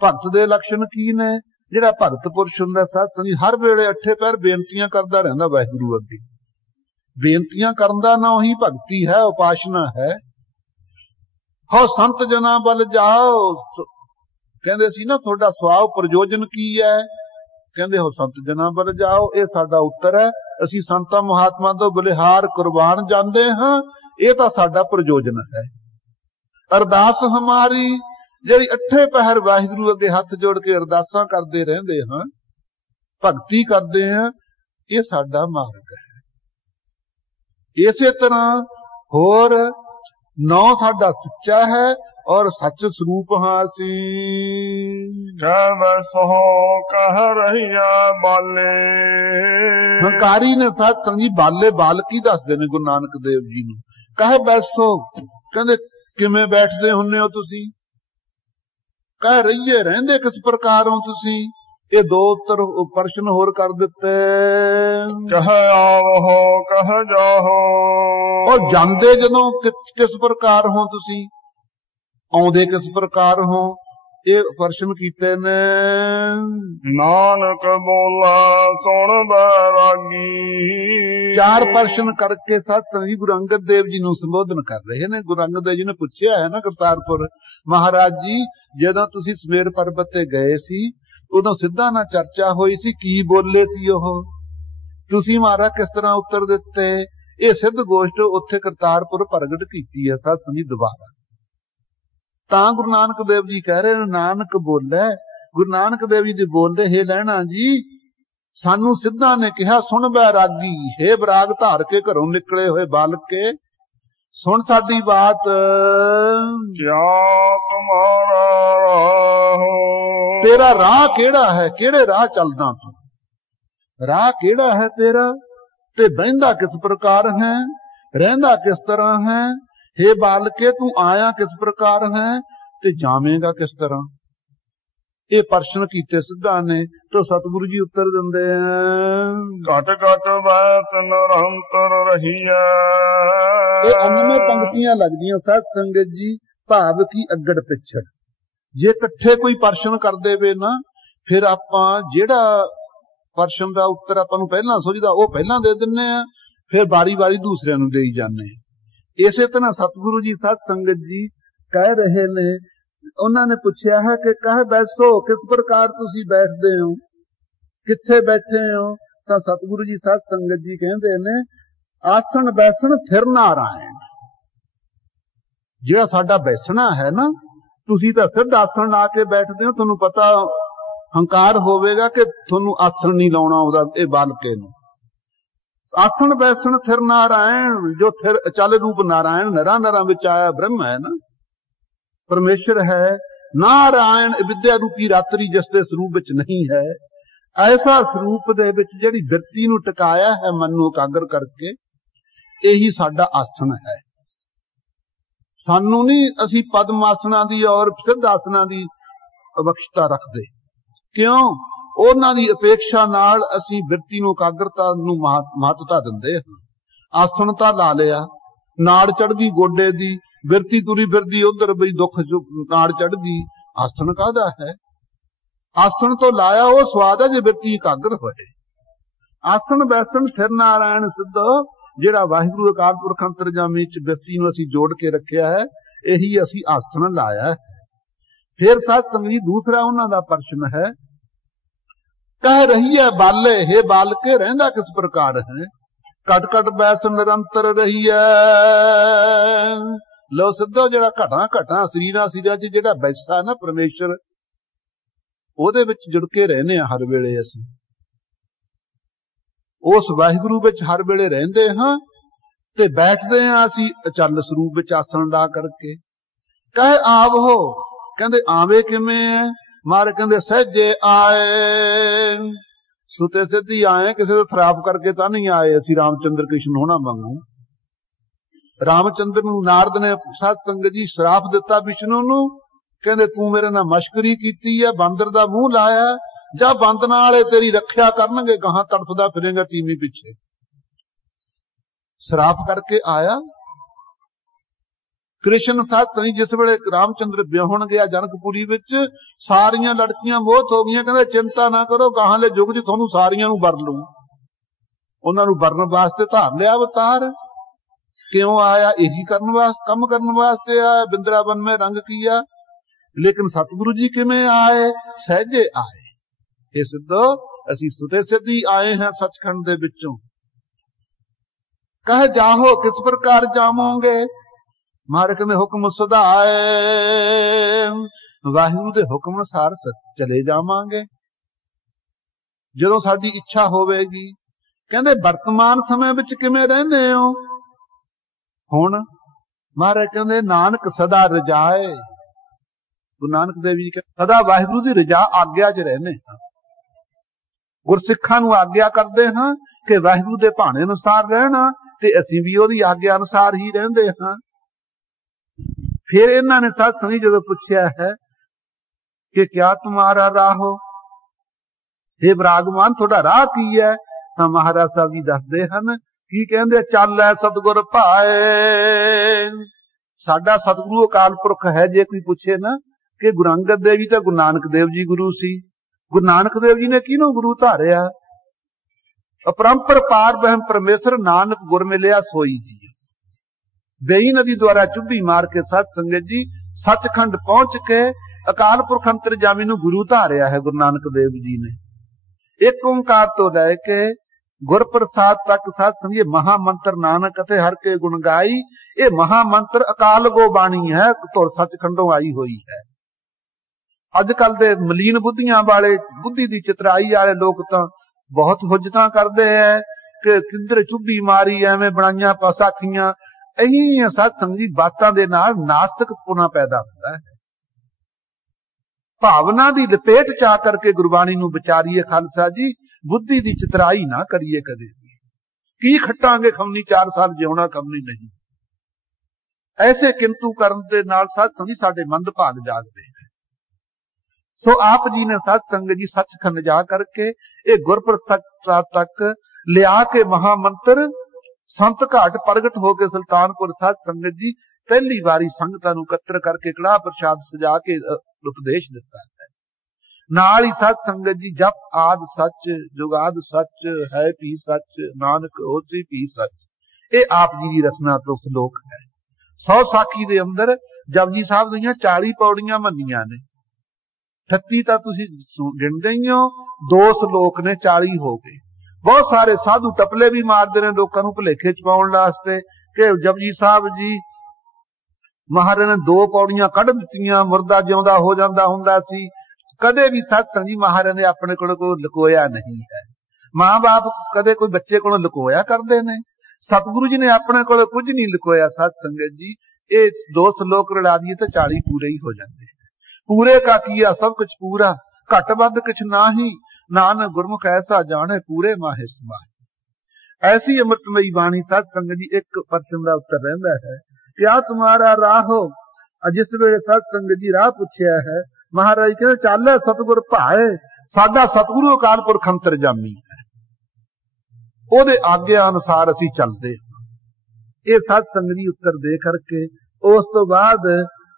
भगत दे लक्षण की ने, जिहड़ा भगत पुरुष हुंदा सत्संगी हर वेले अठे पैर बेनतियां करदा रहिंदा वाहिगुरू अगे। बेनतियां करन दा नाम ही भगती है, उपासना है। हो संत जना बल जाओ, कहंदे सी ना थोड़ा सुभाव प्रयोजन की है, कहंदे हो संत जना बल जाओ। ये साडा उत्तर है, असीं संतां महात्मा तो बलिहार कुर्बान जांदे हां, ये तां साडा प्रयोजन है। अरदास हमारी जिहड़ी अठे पहर वाहिगुरू अगे हथ जोड़ के अरदासां करदे रहिंदे हां, भगती करदे हां, ये साडा मार्ग है। इसे तरह होर नौ साडा सच्चा है और सच स्वरूप हाँ असी। कहबै सो कह रहिया बाले। हंकारी ने साध संगी बाले बालकी दसदे ने गुरु नानक देव जी ਨੂੰ। कहे बैसो, कहंदे किवें बैठदे हुन्ने हो तुसी? कह रहिए रहंदे किस प्रकार हो तुसी? ये दो उत्तर प्रश्न होर कर दिते। कह आवो कह जाहो। और जांदे जदों किस प्रकार हो तुसी? आउंदे किस प्रकार हो? ये प्रश्न कीते ने। नानक बोला सुन बैरागी। चार प्रश्न करके सतसंग जी गुरु अंगद देव जी ਨੂੰ ਸੰਬੋਧਨ ਕਰ ਰਹੇ ਨੇ। ਗੁਰੂ ਅੰਗਦ ਦੇਵ ਜੀ ਨੇ ਪੁੱਛਿਆ ਹੈ ਨਾ ਕਰਤਾਰਪੁਰ, ਮਹਾਰਾਜ ਜੀ ਜਦੋਂ ਤੁਸੀਂ ਸਮੇਰ ਪਰਬਤ ਤੇ ਗਏ ਸੀ ਉਦੋਂ ਸਿੱਧਾ ਨਾਲ ਚਰਚਾ ਹੋਈ ਸੀ, ਕੀ ਬੋਲੇ ਸੀ ਉਹ? ਤੁਸੀਂ ਮਹਾਰਾਜ ਕਿਸ ਤਰ੍ਹਾਂ ਉੱਤਰ ਦਿੱਤੇ? ਇਹ ਸਿੱਧ ਗੋਸ਼ਟ ਉੱਥੇ ਕਰਤਾਰਪੁਰ ਪ੍ਰਗਟ ਕੀਤੀ ਹੈ ਸਤਸੰਗ ਜੀ ਦੁਬਾਰਾ। ਤਾਂ ਗੁਰੂ ਨਾਨਕ ਦੇਵ ਜੀ ਕਹਿ ਰਹੇ ਨੇ ਨਾਨਕ ਬੋਲੇ। ਗੁਰੂ ਨਾਨਕ ਦੇਵ ਜੀ ਦੇ ਬੋਲਦੇ ਹੈ ਲੈਣਾ ਜੀ ਸਾਨੂੰ ਸਿੱਧਾ ਨੇ ਕਿਹਾ ਸੁਣ ਬੈਰਾਗੀ, ਹੇ ਬਰਾਗ ਧਾਰ ਕੇ ਘਰੋਂ ਨਿਕਲੇ ਹੋਏ ਬਾਲਕ ਕੇ ਸੁਣ ਸਾਡੀ ਬਾਤ। ਕਿਆ ਤੁਮਾਰਾ ਰਾਹ? ਤੇਰਾ ਰਾਹ ਕਿਹੜਾ ਹੈ? ਕਿਹੜੇ ਰਾਹ ਚੱਲਦਾ ਤੂੰ? ਰਾਹ ਕਿਹੜਾ ਹੈ ਤੇਰਾ? ਤੇ ਬਹਿੰਦਾ ਕਿਸ ਪ੍ਰਕਾਰ ਹੈ? ਰਹਿੰਦਾ ਕਿਸ ਤਰ੍ਹਾਂ ਹੈ? हे बालके तू आया किस प्रकार है ते जावेगा किस तरह? ये प्रश्न कीते सिद्धा ने तो सतगुरु जी उत्तर दिंदे हैं। घट घट वैस निरंतर रही है। ये 19 पंक्तियां लगदियां साध संगत जी, भाव की अगड़ पिछड़। जे इकट्ठे कोई प्रश्न कर देवे ना फिर आपां जेड़ा प्रश्न दा उत्तर आपां नूं पहलां सोचदा वो पहलां दे दिन्ने आ, फिर बारी बारी दूसरे नूं देई जाने। इसे तरह सतगुरु जी सत संगत जी कह रहे ने। उन्होंने पूछा है कि कह बैसो किस प्रकार तुसी बैठते हो, किथे बैठे हो? तो सतगुरु जी सत संगत जी कहते ने आसन बैसन थिर नारायण। जिहड़ा साडा बैसना है ना, तुसी तां सिद्ध आसन ला के बैठते हो, तुहानूं पता हंकार होवेगा कि तुहानूं आसन नहीं लाउणा ओहदा इह बालके नूं। आसन बैसन थिर नारायण, जो थिर अचल रूप नारायण नरा नरा विच आया ब्रह्म है ना, परमेश्वर है। नारायण विद्या रूपी रात्रि जिस दे स्वरूप विच नहीं है, ऐसा स्वरूप दे विच जिहड़ी बिरती नूं टिकाया है मन नूं एकाग्र करके, यही साडा आसन है। सानू नहीं असी पद्म आसना दी और सिद्ध आसना दी बख्शता रखदे। क्यों? ਉਹਨਾਂ ਦੀ ਅਪੇक्षा ਨਾਲ ਅਸੀਂ ਬਿਰਤੀ ਨੂੰ ਇਕਾਗਰਤਾ ਨੂੰ ਮਹੱਤਤਾ ਦਿੰਦੇ ਹਾਂ। ਆਸਣ ਤਾਂ ਲਾ ਲਿਆ, ਨਾੜ ਚੜ੍ਹਦੀ ਗੋਡੇ ਦੀ, ਬਿਰਤੀ ਤੁਰੀ ਫਿਰਦੀ ਉਧਰ ਬਈ ਦੁੱਖ ਨਾੜ ਚੜ੍ਹਦੀ, ਆਸਣ ਕਾਹਦਾ ਹੈ? ਆਸਣ ਤੋਂ ਲਾਇਆ ਉਹ ਸਵਾਦ ਹੈ ਜੇ ਬਿਰਤੀ ਇਕਾਗਰ ਹੋਏ। ਆਸਣ ਬੈਸਣ ਥਿਰ ਨਾਰਾਇਣ ਸਿੱਧ, ਜਿਹੜਾ ਵਾਹਿਗੁਰੂ ਅਕਾਲ ਪੁਰਖ ਅੰਤਰਜਾਮੀ ਚ ਬਿਰਤੀ ਨੂੰ ਅਸੀਂ ਜੋੜ ਕੇ ਰੱਖਿਆ ਹੈ, ਇਹੀ ਅਸੀਂ ਆਸਣ ਲਾਇਆ ਹੈ। ਫਿਰ ਸਤਿਸੰਗ ਜੀ ਦੂਸਰਾ ਉਹਨਾਂ ਦਾ ਪ੍ਰਸ਼ਨ ਹੈ, कह रही है बाले, हे बालके रहंदा किस प्रकार है? कट कट बैस निरंतर रही है। लो सिद्धो जेड़ा घटा घटा शरीरां सिरां च जेड़ा बैसा ना परमेश्वर, ओहदे विच जुड़ के रहने हर वेले। असीं उस वाहिगुरू विच हर वेले रहंदे हां ते बैठदे हां असीं अचल स्वरूप विच आसन ला करके। कहे आवो, कहंदे आवे किवें है? मारे कहते सहजे आए, सुते सिद्धि आए, किसी को खराब करके तो नहीं आए। असी रामचंद्र कृष्ण होना वांगू। रामचंद्र नूं नारद ने सत संगत जी श्राप दिता विष्णु नूं, कहते तू मेरे नाल मश्करी कीती है, बांदर दा मूंह लाया, जा बांदना वाले तेरी रखिया करनगे, गहां तड़फदा फिरेगा तीमी पिछे। श्राप करके आया। कृष्ण सतसंग जिस वेले रामचंद्र ब्याहण गया जनकपुरी विच, सारियां लड़कियां मोहत हो गईयां, कहंदे चिंता ना करो, गाहांले युग च तुहानूं सारियां नूं वर लूं। उन्हां नूं वरन वास्ते धार लिया अवतार। क्यों आया? यही करन वास्ते, कम करन वास्ते आया। बिंद्रावन में रंग किया। लेकिन सतगुरु जी किवें आए? सहजे आए। ये सिद्धो असीं सुते सिद्धि आए हैं सचखंड दे विचों। कह जाहो किस प्रकार जावोगे? मारे कहते हुक्म सुधाए, वाहिगुरू दे हुक्म अनुसार चले जावांगे जदों साडी इच्छा होवेगी। कहते वर्तमान समय विच किवें रहिंदे हो हुण? मारे कहते नानक सदा रजाए, ਗੁਰੂ ਨਾਨਕ ਦੇਵ ਜੀ ਸਦਾ ਵਾਹਿਗੁਰੂ ਦੀ ਰਜ਼ਾ ਆਗਿਆ 'ਚ ਰਹਿੰਦੇ ਹਾਂ। ਗੁਰਸਿੱਖਾਂ ਨੂੰ ਆਗਿਆ ਕਰਦੇ ਹਾਂ ਕਿ ਵਾਹਿਗੁਰੂ ਦੇ ਭਾਣੇ ਅਨੁਸਾਰ ਰਹਿਣਾ, ਤੇ ਅਸੀਂ ਵੀ ਉਹਦੀ ਆਗਿਆ ਅਨੁਸਾਰ ਹੀ ਰਹਿੰਦੇ ਹਾਂ। ਫਿਰ ਇਹਨਾਂ ਨੇ ਸਾਧ ਸੰਗਤ ਜਦੋਂ ਪੁੱਛਿਆ ਹੈ ਕਿ ਕਿਆ ਤੁਮਾਰਾ ਰਾਹ ਹੋ, हे ਵਿਰਾਗਮਾਨ ਤੁਹਾਡਾ ਰਾਹ ਕੀ ਹੈ, ਤਾਂ ਮਹਾਰਾਜ ਸਾਹਿਬ ਜੀ ਦੱਸਦੇ ਹਨ ਕੀ ਕਹਿੰਦੇ, ਚੱਲੈ ਸਤਿਗੁਰ ਭਾਏ। ਸਾਡਾ ਸਤਿਗੁਰੂ ਅਕਾਲ ਪੁਰਖ ਹੈ। ਜੇ ਕੋਈ ਪੁੱਛੇ ਨਾ ਕਿ ਗੁਰੂ ਅੰਗਦ ਦੇਵ ਜੀ ਤਾਂ ਗੁਰੂ ਨਾਨਕ ਦੇਵ ਜੀ ਗੁਰੂ ਸੀ, ਗੁਰੂ ਨਾਨਕ ਦੇਵ ਜੀ ਨੇ ਕਿਹਨੂੰ ਗੁਰੂ ਧਾਰਿਆ? ਅਪਰੰਪਰ ਪਾਰ ਬ੍ਰਹਮ ਪਰਮੇਸ਼ਰ ਨਾਨਕ ਗੁਰ ਮਿਲਿਆ ਸੋਈ ਜੀ। ਬੇਈ ਨਦੀ ਦੁਆਰਾ ਚੁੱਭੀ ਮਾਰ ਕੇ ਸਤ ਸੰਗਤ ਜੀ ਸੱਚਖੰਡ ਪਹੁੰਚ ਕੇ ਅਕਾਲ ਪੁਰਖ ਅੰਤਰਜਾਮੀ ਨੂੰ ਗੁਰੂ ਧਾਰਿਆ ਹੈ ਗੁਰੂ ਨਾਨਕ ਦੇਵ ਜੀ ਨੇ। ਇੱਕ ਓੰਕਾਰ ਤੋਂ ਲੈ ਕੇ ਗੁਰ ਪ੍ਰਸਾਦ ਤੱਕ ਸਤ ਸੰਗਤ ਮਹਾ ਮੰਤਰ ਨਾਨਕ ਅਤੇ ਹਰ ਕੇ ਗੁਣ ਗਾਈ। ਇਹ ਮਹਾ ਮੰਤਰ ਅਕਾਲ ਗੋ ਬਾਣੀ ਹੈ, ਧੁਰ ਸੱਚਖੰਡੋਂ ਆਈ ਹੋਈ ਹੈ। ਅੱਜ ਕੱਲ ਦੇ ਮਲੀਨ ਬੁੱਧੀਆਂ ਵਾਲੇ, ਬੁੱਧੀ ਦੀ ਚਤਰਾਈ ਵਾਲੇ ਲੋਕ ਤਾਂ ਬਹੁਤ ਹੁਜਤਾਂ ਕਰਦੇ ਐ ਕਿ ਕਿੱਧਰ ਚੁੱਭੀ ਮਾਰੀ, ਐਵੇਂ ਬਣਾਈਆਂ ਪਸਾਖੀਆਂ। ਇਹੀ ਸਤ ਸੰਗਤ ਬਾਤਾਂ ਦੇ ਨਾਲ ਨਾਸਤਿਕ ਪੁਣਾ ਪੈਦਾ ਹੁੰਦਾ ਹੈ। ਭਾਵਨਾ ਦੀ ਲਪੇਟ ਚ ਆ ਕਰਕੇ ਗੁਰਬਾਣੀ ਨੂੰ ਵਿਚਾਰੀਏ ਖਾਲਸਾ ਜੀ, ਬੁੱਧੀ ਦੀ ਚਤਰਾਈ ਨਾ ਕਰੀਏ ਕਦੇ। ਕੀ ਖੱਟਾਂਗੇ ਖਮਨੀ 4 ਸਾਲ ਜਿਉਣਾ ਖਮਨੀ ਨਹੀਂ। ਐਸੇ ਕਿੰਤੂ ਕਰਨ ਦੇ ਨਾਲ ਸਤ ਸੰਗਤ ਸਾਡੇ ਮੰਦ ਭਾਗ ਜਾਗਦੇ ਹੈ। ਸੋ ਆਪ ਜੀ ਨੇ ਸਤ ਸੰਗਤ ਜੀ ਸੱਚਖੰਡ ਜਾ ਕਰਕੇ ਇਹ ਗੁਰਪ੍ਰਸਾਦ ਤੱਕ ਲਿਆ ਕੇ ਮਹਾ ਮੰਤਰ ਸੰਤ ਘਾਟ ਪ੍ਰਗਟ ਹੋ ਕੇ ਸੁਲਤਾਨਪੁਰ ਸਤ ਸੰਗਤ ਜੀ ਪਹਿਲੀ ਵਾਰੀ ਸੰਗਤਾਂ ਨੂੰ ਇਕੱਤਰ ਕਰਕੇ ਕੜਾਹ ਪ੍ਰਸ਼ਾਦ ਸਜਾ ਕੇ ਉਪਦੇਸ਼ ਦਿੱਤਾ ਹੈ। ਨਾਲ ਹੀ ਸਤ ਸੰਗਤ ਜੀ ਜਪ ਆਦ ਸੱਚ ਜੁਗਾਦ ਸੱਚ ਹੈ ਵੀ ਸੱਚ ਨਾਨਕ ਹੋਸੀ ਵੀ ਸੱਚ, ਇਹ ਆਪ ਜੀ ਦੀ ਰਚਨਾ ਤੋਂ ਸ਼ਲੋਕ ਹੈ। 100 ਸਾਖੀ ਦੇ ਅੰਦਰ ਜਪਜੀ ਸਾਹਿਬ ਦੀਆਂ 40 ਪੌੜੀਆਂ ਮੰਨੀਆਂ ਨੇ। 38 ਤਾਂ ਤੁਸੀਂ ਗਿਣਦੇ ਹੀ ਹੋ, 2 ਸ਼ਲੋਕ ਨੇ 40 ਹੋ ਗਏ। ਬਹੁਤ ਸਾਰੇ ਸਾਧੂ ਟਪਲੇ ਵੀ ਮਾਰਦੇ ਨੇ ਲੋਕਾਂ ਨੂੰ ਭੁਲੇਖੇ ਚ ਪਾਉਣ ਵਾਸਤੇ ਕਿ ਜਪਜੀ ਸਾਹਿਬ ਜੀ ਮਹਾਰਾਜ ਨੇ 2 ਪੌੜੀਆਂ ਕੱਢ ਦਿੱਤੀਆਂ, ਮੁਰਦਾ ਜਿਉਂਦਾ ਹੋ ਜਾਂਦਾ ਹੁੰਦਾ ਸੀ। ਕਦੇ ਵੀ ਸਤ ਸੰਗਤ ਜੀ ਮਹਾਰਾਜ ਨੇ ਆਪਣੇ ਕੋਲ ਕੋਈ ਲੁਕੋਇਆ ਨਹੀਂ ਹੈ। ਮਾਂ-ਬਾਪ ਕਦੇ ਕੋਈ ਬੱਚੇ ਕੋਲੋਂ ਲੁਕੋਇਆ ਕਰਦੇ ਨੇ? ਸਤਿਗੁਰੂ ਜੀ ਨੇ ਆਪਣੇ ਕੋਲ ਕੁਝ ਨਹੀਂ ਲੁਕੋਇਆ। ਸਤ ਸੰਗਤ ਜੀ ਇਹ 2 ਸ਼ਲੋਕ ਰਲਾ ਦਈਏ ਤਾਂ 40 ਪੂਰੇ ਹੀ ਹੋ ਜਾਂਦੇ। ਪੂਰੇ ਕਾ ਕੀਆ ਸਭ ਕੁਝ ਪੂਰਾ, ਘਟ ਵੱਧ ਕੁਛ ਨਾਹੀ, ਨਾਨਕ ਗੁਰਮੁਖ ਐਸਾ ਜਾਣੇ ਪੂਰੇ ਮਾਹੇ ਸਮਾਏ। ਐਸੀ ਅੰਮ੍ਰਿਤਮਈ ਬਾਣੀ ਸਤ ਸੰਗਤ ਜੀ ਇੱਕ ਪ੍ਰਸ਼ਨ ਦਾ ਉੱਤਰ ਰਹਿੰਦਾ ਹੈ, ਕਿਆ ਤੁਮਾਰਾ ਰਾਹ ਹੋ। ਜਿਸ ਵੇਲੇ ਸਤ ਸੰਗਤ ਜੀ ਰਾਹ ਪੁੱਛਿਆ ਹੈ, ਮਹਾਰਾਜ ਕਹਿੰਦੇ ਚੱਲ ਸਤਿਗੁਰ ਭਾਏ। ਸਾਡਾ ਸਤਿਗੁਰੂ ਅਕਾਲ ਪੁਰਖ ਅੰਤਰਜਾਮੀ ਹੈ, ਉਹਦੇ ਆਗਿਆ ਅਨੁਸਾਰ ਅਸੀਂ ਚੱਲਦੇ ਹਾਂ। ਇਹ ਸਤ ਸੰਗਤ ਜੀ ਉੱਤਰ ਦੇ ਕਰਕੇ ਉਸ ਤੋਂ ਬਾਅਦ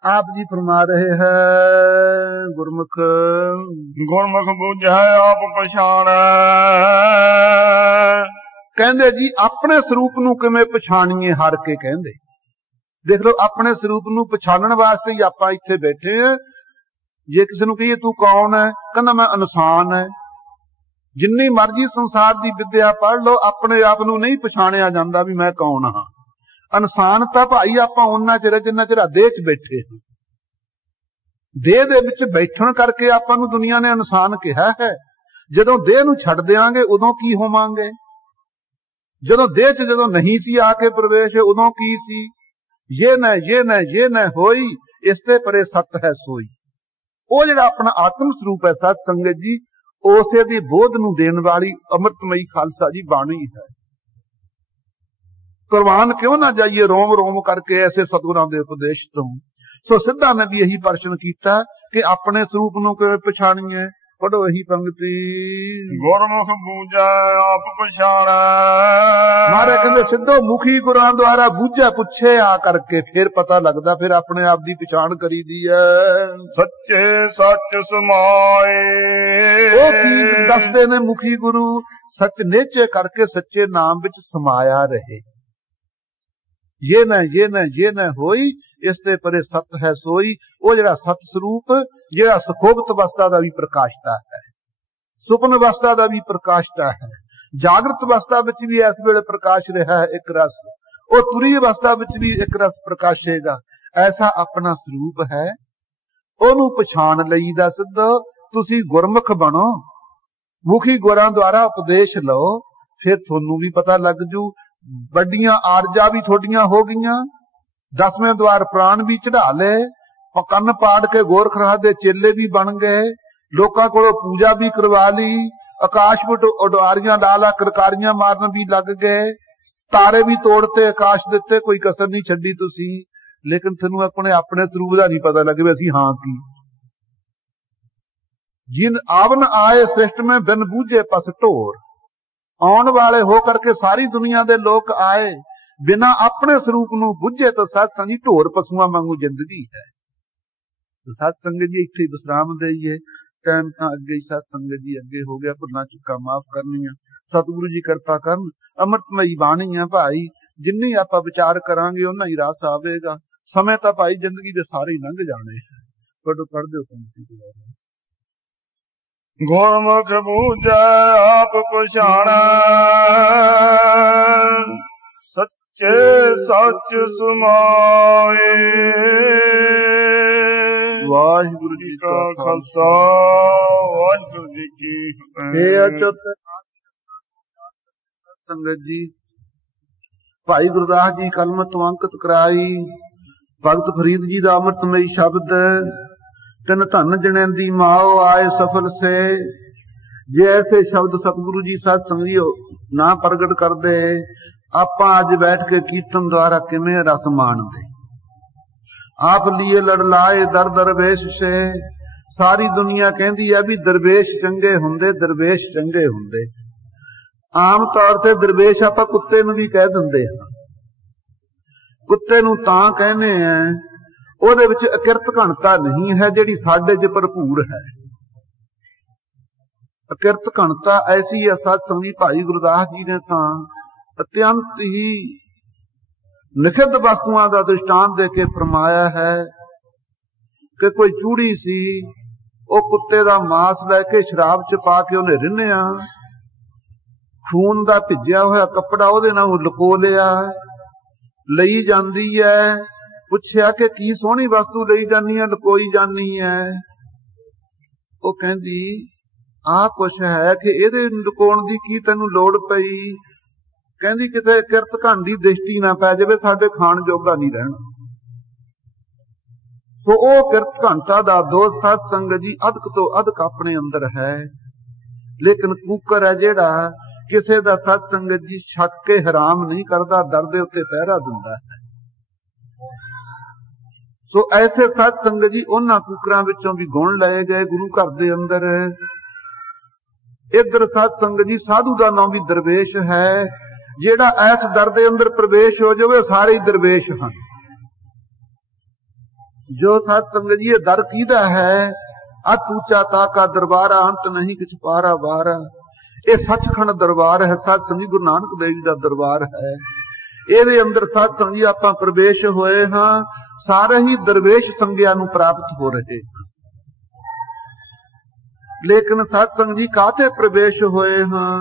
ਆਪ ਜੀ ਫਰਮਾ ਰਹੇ ਹੈ, ਗੁਰਮੁਖ ਬੁਝੈ ਆਪ ਪਛਾਣੈ। ਕਹਿੰਦੇ ਜੀ ਆਪਣੇ ਸਰੂਪ ਨੂੰ ਕਿਵੇਂ ਪਛਾਣੀਏ ਹਾਰ ਕੇ ਕਹਿੰਦੇ। ਦੇਖ ਲਓ, ਆਪਣੇ ਸਰੂਪ ਨੂੰ ਪਛਾਣਨ ਵਾਸਤੇ ਹੀ ਆਪਾਂ ਇੱਥੇ ਬੈਠੇ ਹਾਂ। ਜੇ ਕਿਸੇ ਨੂੰ ਕਹੀਏ ਤੂੰ ਕੌਣ ਹੈ, ਕਹਿੰਦਾ ਮੈਂ ਇਨਸਾਨ ਹੈ। ਜਿੰਨੀ ਮਰਜ਼ੀ ਸੰਸਾਰ ਦੀ ਵਿਦਿਆ ਪੜ੍ਹ ਲਓ, ਆਪਣੇ ਆਪ ਨੂੰ ਨਹੀਂ ਪਛਾਣਿਆ ਜਾਂਦਾ ਵੀ ਮੈਂ ਕੌਣ ਹਾਂ। ਇਨਸਾਨ ਤਾਂ ਭਾਈ ਆਪਾਂ ਉਹਨਾਂ ਚਿਰ ਜਿੰਨਾ ਚਿਰ ਦੇਹ 'ਚ ਬੈਠੇ ਹਾਂ। ਦੇਹ ਦੇ ਵਿੱਚ ਬੈਠਣ ਕਰਕੇ ਆਪਾਂ ਨੂੰ ਦੁਨੀਆ ਨੇ ਇਨਸਾਨ ਕਿਹਾ ਹੈ। ਜਦੋਂ ਦੇਹ ਨੂੰ ਛੱਡ ਦਿਆਂਗੇ ਉਦੋਂ ਕੀ ਹੋਵਾਂਗੇ? ਜਦੋਂ ਦੇਹ 'ਚ ਜਦੋਂ ਨਹੀਂ ਸੀ ਆ ਕੇ ਪ੍ਰਵੇਸ਼, ਉਦੋਂ ਕੀ ਸੀ? ਇਹ ਨਾ ਹੋਈ, ਇਸ ਤੇ ਪਰੇ ਸਤ ਹੈ ਸੋਈ। ਉਹ ਜਿਹੜਾ ਆਪਣਾ ਆਤਮ ਸਰੂਪ ਹੈ ਸਤ ਸੰਗਤ ਜੀ, ਉਸੇ ਦੀ ਬੋਧ ਨੂੰ ਦੇਣ ਵਾਲੀ ਅੰਮ੍ਰਿਤਮਈ ਖਾਲਸਾ ਜੀ ਬਾਣੀ ਹੈ। ਕੁਰਬਾਨ ਕਿਉਂ ਨਾ ਜਾਈਏ ਰੋਮ ਰੋਮ ਕਰਕੇ ਐਸੇ ਸਤਿਗੁਰਾਂ ਦੇ ਉਪਦੇਸ਼ ਤੋਂ। ਸੋ ਸਿੱਧਾ ਮੈਂ ਵੀ ਇਹੀ ਪ੍ਰਸ਼ਨ ਕੀਤਾ ਕਿ ਆਪਣੇ ਸਰੂਪ ਨੂੰ ਕਿਵੇਂ ਪਛਾਣੀਏ। ਪੜੋ ਇਹੀ ਪੰਕਤੀ, ਗੁਰਮੁਖ ਬੂਝੈ ਆਪ ਪਛਾਣੈ। ਮਹਾਰਾਜ ਕਹਿੰਦੇ ਸਿੱਧੋ ਮੁਖੀ ਗੁਰਾਂ ਦੁਆਰਾ ਬੂਝਿਆ ਪੁੱਛੇ ਆ ਕਰਕੇ ਫਿਰ ਪਤਾ ਲੱਗਦਾ, ਫਿਰ ਆਪਣੇ ਆਪ ਦੀ ਪਛਾਣ ਕਰੀਦੀ ਹੈ। ਸੱਚੇ ਸੱਚ ਸਮਾਏ। ਉਹ ਕੀ ਦੱਸਦੇ ਨੇ ਮੁਖੀ ਗੁਰੂ? ਸੱਚ ਨੇਚੇ ਕਰਕੇ ਸੱਚੇ ਨਾਮ ਵਿੱਚ ਸਮਾਇਆ ਰਹੇ। ਇਹ ਨਾ ਹੋਈ, ਇਸ ਤੇ ਪਰੇ ਸਤ ਹੈ ਸੋਈ। ਉਹ ਜਿਹੜਾ ਸਤ ਸਰੂਪ, ਜਿਹੜਾ ਸੁਖੋਭਤ ਅਵਸਥਾ ਦਾ ਵੀ ਪ੍ਰਕਾਸ਼ਤਾ ਹੈ, ਸੁਪਨ ਅਵਸਥਾ ਦਾ ਵੀ ਪ੍ਰਕਾਸ਼ਤਾ ਹੈ, ਜਾਗਰਤ ਅਵਸਥਾ ਵਿੱਚ ਵੀ ਇਸ ਵੇਲੇ ਪ੍ਰਕਾਸ਼ ਰਿਹਾ ਹੈ ਇੱਕ ਰਸ, ਉਹ ਤੁਰੀ ਅਵਸਥਾ ਵਿੱਚ ਵੀ ਇੱਕ ਰਸ ਪ੍ਰਕਾਸ਼ੇਗਾ। ਐਸਾ ਆਪਣਾ ਸਰੂਪ ਹੈ, ਉਹਨੂੰ ਪਛਾਣ ਲਈਦਾ। ਸਿੱਧੋ ਤੁਸੀਂ ਗੁਰਮੁਖ ਬਣੋ, ਮੁਖੀ ਗੁਰਾਂ ਦੁਆਰਾ ਉਪਦੇਸ਼ ਲਓ, ਫਿਰ ਤੁਹਾਨੂੰ ਵੀ ਪਤਾ ਲੱਗ ਜੂ। ਵੱਡੀਆਂ ਆਰਜਾਂ ਵੀ ਤੁਹਾਡੀਆਂ ਹੋ ਗਈਆਂ, 10ਵੇਂ ਦਵਾਰ ਪ੍ਰਾਣ ਵੀ ਚੜਾ ਲਏ, ਕੰਨ ਪਾੜ ਕੇ ਗੋਰਖ ਰਾਹ ਦੇ ਚੇਲੇ ਵੀ ਬਣ ਗਏ, ਲੋਕਾਂ ਕੋਲੋਂ ਪੂਜਾ ਵੀ ਕਰਵਾ ਲਈ, ਆਕਾਸ਼ ਵਿੱਚ ਉਡਾਰੀਆਂ ਲਾ ਲਾ ਕਰਕਾਰੀਆਂ ਮਾਰਨ ਵੀ ਲੱਗ ਗਏ, ਤਾਰੇ ਵੀ ਤੋੜਤੇ, ਆਕਾਸ਼ ਦਿੱਤੇ, ਕੋਈ ਕਸਰ ਨਹੀਂ ਛੱਡੀ ਤੁਸੀਂ। ਲੇਕਿਨ ਤੈਨੂੰ ਆਪਣੇ ਸਰੂਪ ਦਾ ਨਹੀਂ ਪਤਾ ਲੱਗੇ ਅਸੀਂ ਹਾਂ ਕੀ। जिन आवन आए श्रेष्ठ में बिन बूझे पस ढोर, आने वाले हो करके सारी दुनिया दे लोग आए, बिना अपने स्वरूप नूं बुझे तो सत्संग जी ढोर पशुआं वांगू जिंदगी है। तो सत्संग जी इत्थे विश्राम देइए, टाइम तां अगे सत्संग जी अगे हो गया, भुलना चुका माफ करनियां सतगुरु जी कृपा करन। अमृतमई बाणी है भाई, जिन्नी आपां विचार करांगे उन्ना ही रस आवेगा। समय तां भाई जिंदगी दे सारे ही लंघ जाने। पढ़ो पढ़ दिओ पंक्ति। गुरमुख बूझै आप पछाणै, सच्चे सच समाए। वाहिगुरु जी का खालसा, वाहिगुरु जी की फतेह। संगत जी, भाई गुरदास जी कलम तो अंकित कराई, भगत फरीद जी का अमृतमई शब्द, तिन धन जनेंदी माओ आए सफल से। जे ऐसे शब्द सतगुरु जी सत्संग जी ना प्रगट कर दे, आपां अज बैठ के कीर्तन द्वारा किवें रस माणदे। आप लिए लड़ लाए दर दरवेश से, सारी दुनिया कहती है भी दरवेश चंगे हुंदे, दरवेश चंगे हुंदे। आम तौर ते दरवेश आपां कुत्ते नूं भी कह दिंदे हां। कुत्ते नूं तां कहने हैं ਉਹਦੇ ਵਿੱਚ ਅਕਿਰਤ ਘਣਤਾ ਨਹੀਂ ਹੈ ਜਿਹੜੀ ਸਾਡੇ 'ਚ ਭਰਪੂਰ ਹੈ। ਅਕਿਰਤ ਘਣਤਾ ਐਸੀ ਹੈ ਸਤਸੰਗੀ ਭਾਈ ਗੁਰਦਾਸ ਜੀ ਨੇ ਤਾਂ ਅਤਿਅੰਤ ਹੀ ਨਿਖਿਧ ਵਸਤੂਆਂ ਦਾ ਦ੍ਰਿਸ਼ਟਾਂਤ ਦੇ ਕੇ ਫਰਮਾਇਆ ਹੈ ਕਿ ਕੋਈ ਚੂੜੀ ਸੀ, ਉਹ ਕੁੱਤੇ ਦਾ ਮਾਸ ਲੈ ਕੇ ਸ਼ਰਾਬ 'ਚ ਪਾ ਕੇ ਉਹਨੇ ਰਿੰਨਿਆ, ਖੂਨ ਦਾ ਭਿੱਜਿਆ ਹੋਇਆ ਕੱਪੜਾ ਉਹਦੇ ਨਾਲ ਲੁਕੋ ਲਿਆ, ਲਈ ਜਾਂਦੀ ਹੈ। ਪੁੱਛਿਆ ਕਿ ਕੀ ਸੋਹਣੀ ਵਸਤੂ ਲਈ ਜਾਨੀ ਹੈ, ਲੁਕੋਈ ਜਾਨੀ ਹੈ। ਉਹ ਕਹਿੰਦੀ ਆਹ ਕੁਛ ਹੈ ਕਿ ਇਹਦੇ ਲੁਕਾਉਣ ਦੀ ਕੀ ਤੈਨੂੰ ਲੋੜ ਪਈ। ਕਹਿੰਦੀ ਕਿਤੇ ਕਿਰਤ ਘਾਂਡੀ ਦ੍ਰਿਸ਼ਟੀ ਨਾ ਪੈ ਜਾਵੇ, ਸਾਡੇ ਖਾਣ ਜੋਗਾ ਨਹੀਂ ਰਹਿਣਾ। ਸੋ ਉਹ ਕਿਰਤ ਘਾਂਟਾ ਦਾ ਦੋਸ਼ ਸਤ ਸੰਗਤ ਜੀ ਅਧਕ ਤੋਂ ਅਧਕ ਆਪਣੇ ਅੰਦਰ ਹੈ। ਲੇਕਿਨ ਕੂਕਰ ਹੈ ਜਿਹੜਾ ਕਿਸੇ ਦਾ ਸਤ ਸੰਗਤ ਜੀ ਛੱਕ ਕੇ ਹਰਾਮ ਨਹੀਂ ਕਰਦਾ, ਦਰ ਦੇ ਉੱਤੇ ਪਹਿਰਾ ਦਿੰਦਾ ਹੈ। ਸੋ ਐਸੇ ਸਤ ਸੰਗਤ ਜੀ ਉਹਨਾਂ ਕੁਕਰਾਂ ਵਿੱਚੋਂ ਵੀ ਗੁਣ ਲਏ ਗਏ ਗੁਰੂ ਘਰ ਦੇ ਅੰਦਰ। ਇਧਰ ਸਤ ਸੰਗਤ ਜੀ ਸਾਧੂ ਦਾ ਨਾਮ ਵੀ ਦਰਵੇਸ਼ ਹੈ। ਜਿਹੜਾ ਐਸ ਦਰ ਦੇ ਅੰਦਰ ਪ੍ਰਵੇਸ਼ ਹੋ ਜਾਵੇ ਸਾਰੇ ਹੀ ਦਰਵੇਸ਼ ਹਨ। ਜੋ ਸਤ ਸੰਗਤ ਜੀ ਇਹ ਦਰ ਕਿਹਦਾ ਹੈ? ਅਤ ਉੱਚਾ ਤਾਕਾ ਦਰਬਾਰਾ, ਅੰਤ ਨਹੀਂ ਕਿਛ ਪਾਰਾ ਵਾਰਾ। ਇਹ ਸੱਚਖੰਡ ਦਰਬਾਰ ਹੈ, ਸਤ ਸੰਗਤ ਗੁਰੂ ਨਾਨਕ ਦੇਵ ਜੀ ਦਾ ਦਰਬਾਰ ਹੈ। ਇਹਦੇ ਅੰਦਰ ਸਤ ਸੰਗਤ ਜੀ ਆਪਾਂ ਪ੍ਰਵੇਸ਼ ਹੋਏ ਹਾਂ, ਸਾਰੇ ਹੀ ਦਰਵੇਸ਼ ਸੰਗਿਆ ਨੂੰ ਪ੍ਰਾਪਤ ਹੋ ਰਹੇ। ਲੇਕਿਨ ਸਤ ਸੰਗਤ ਜੀ ਕਾਹਤੇ ਪ੍ਰਵੇਸ਼ ਹੋਏ ਹਾਂ?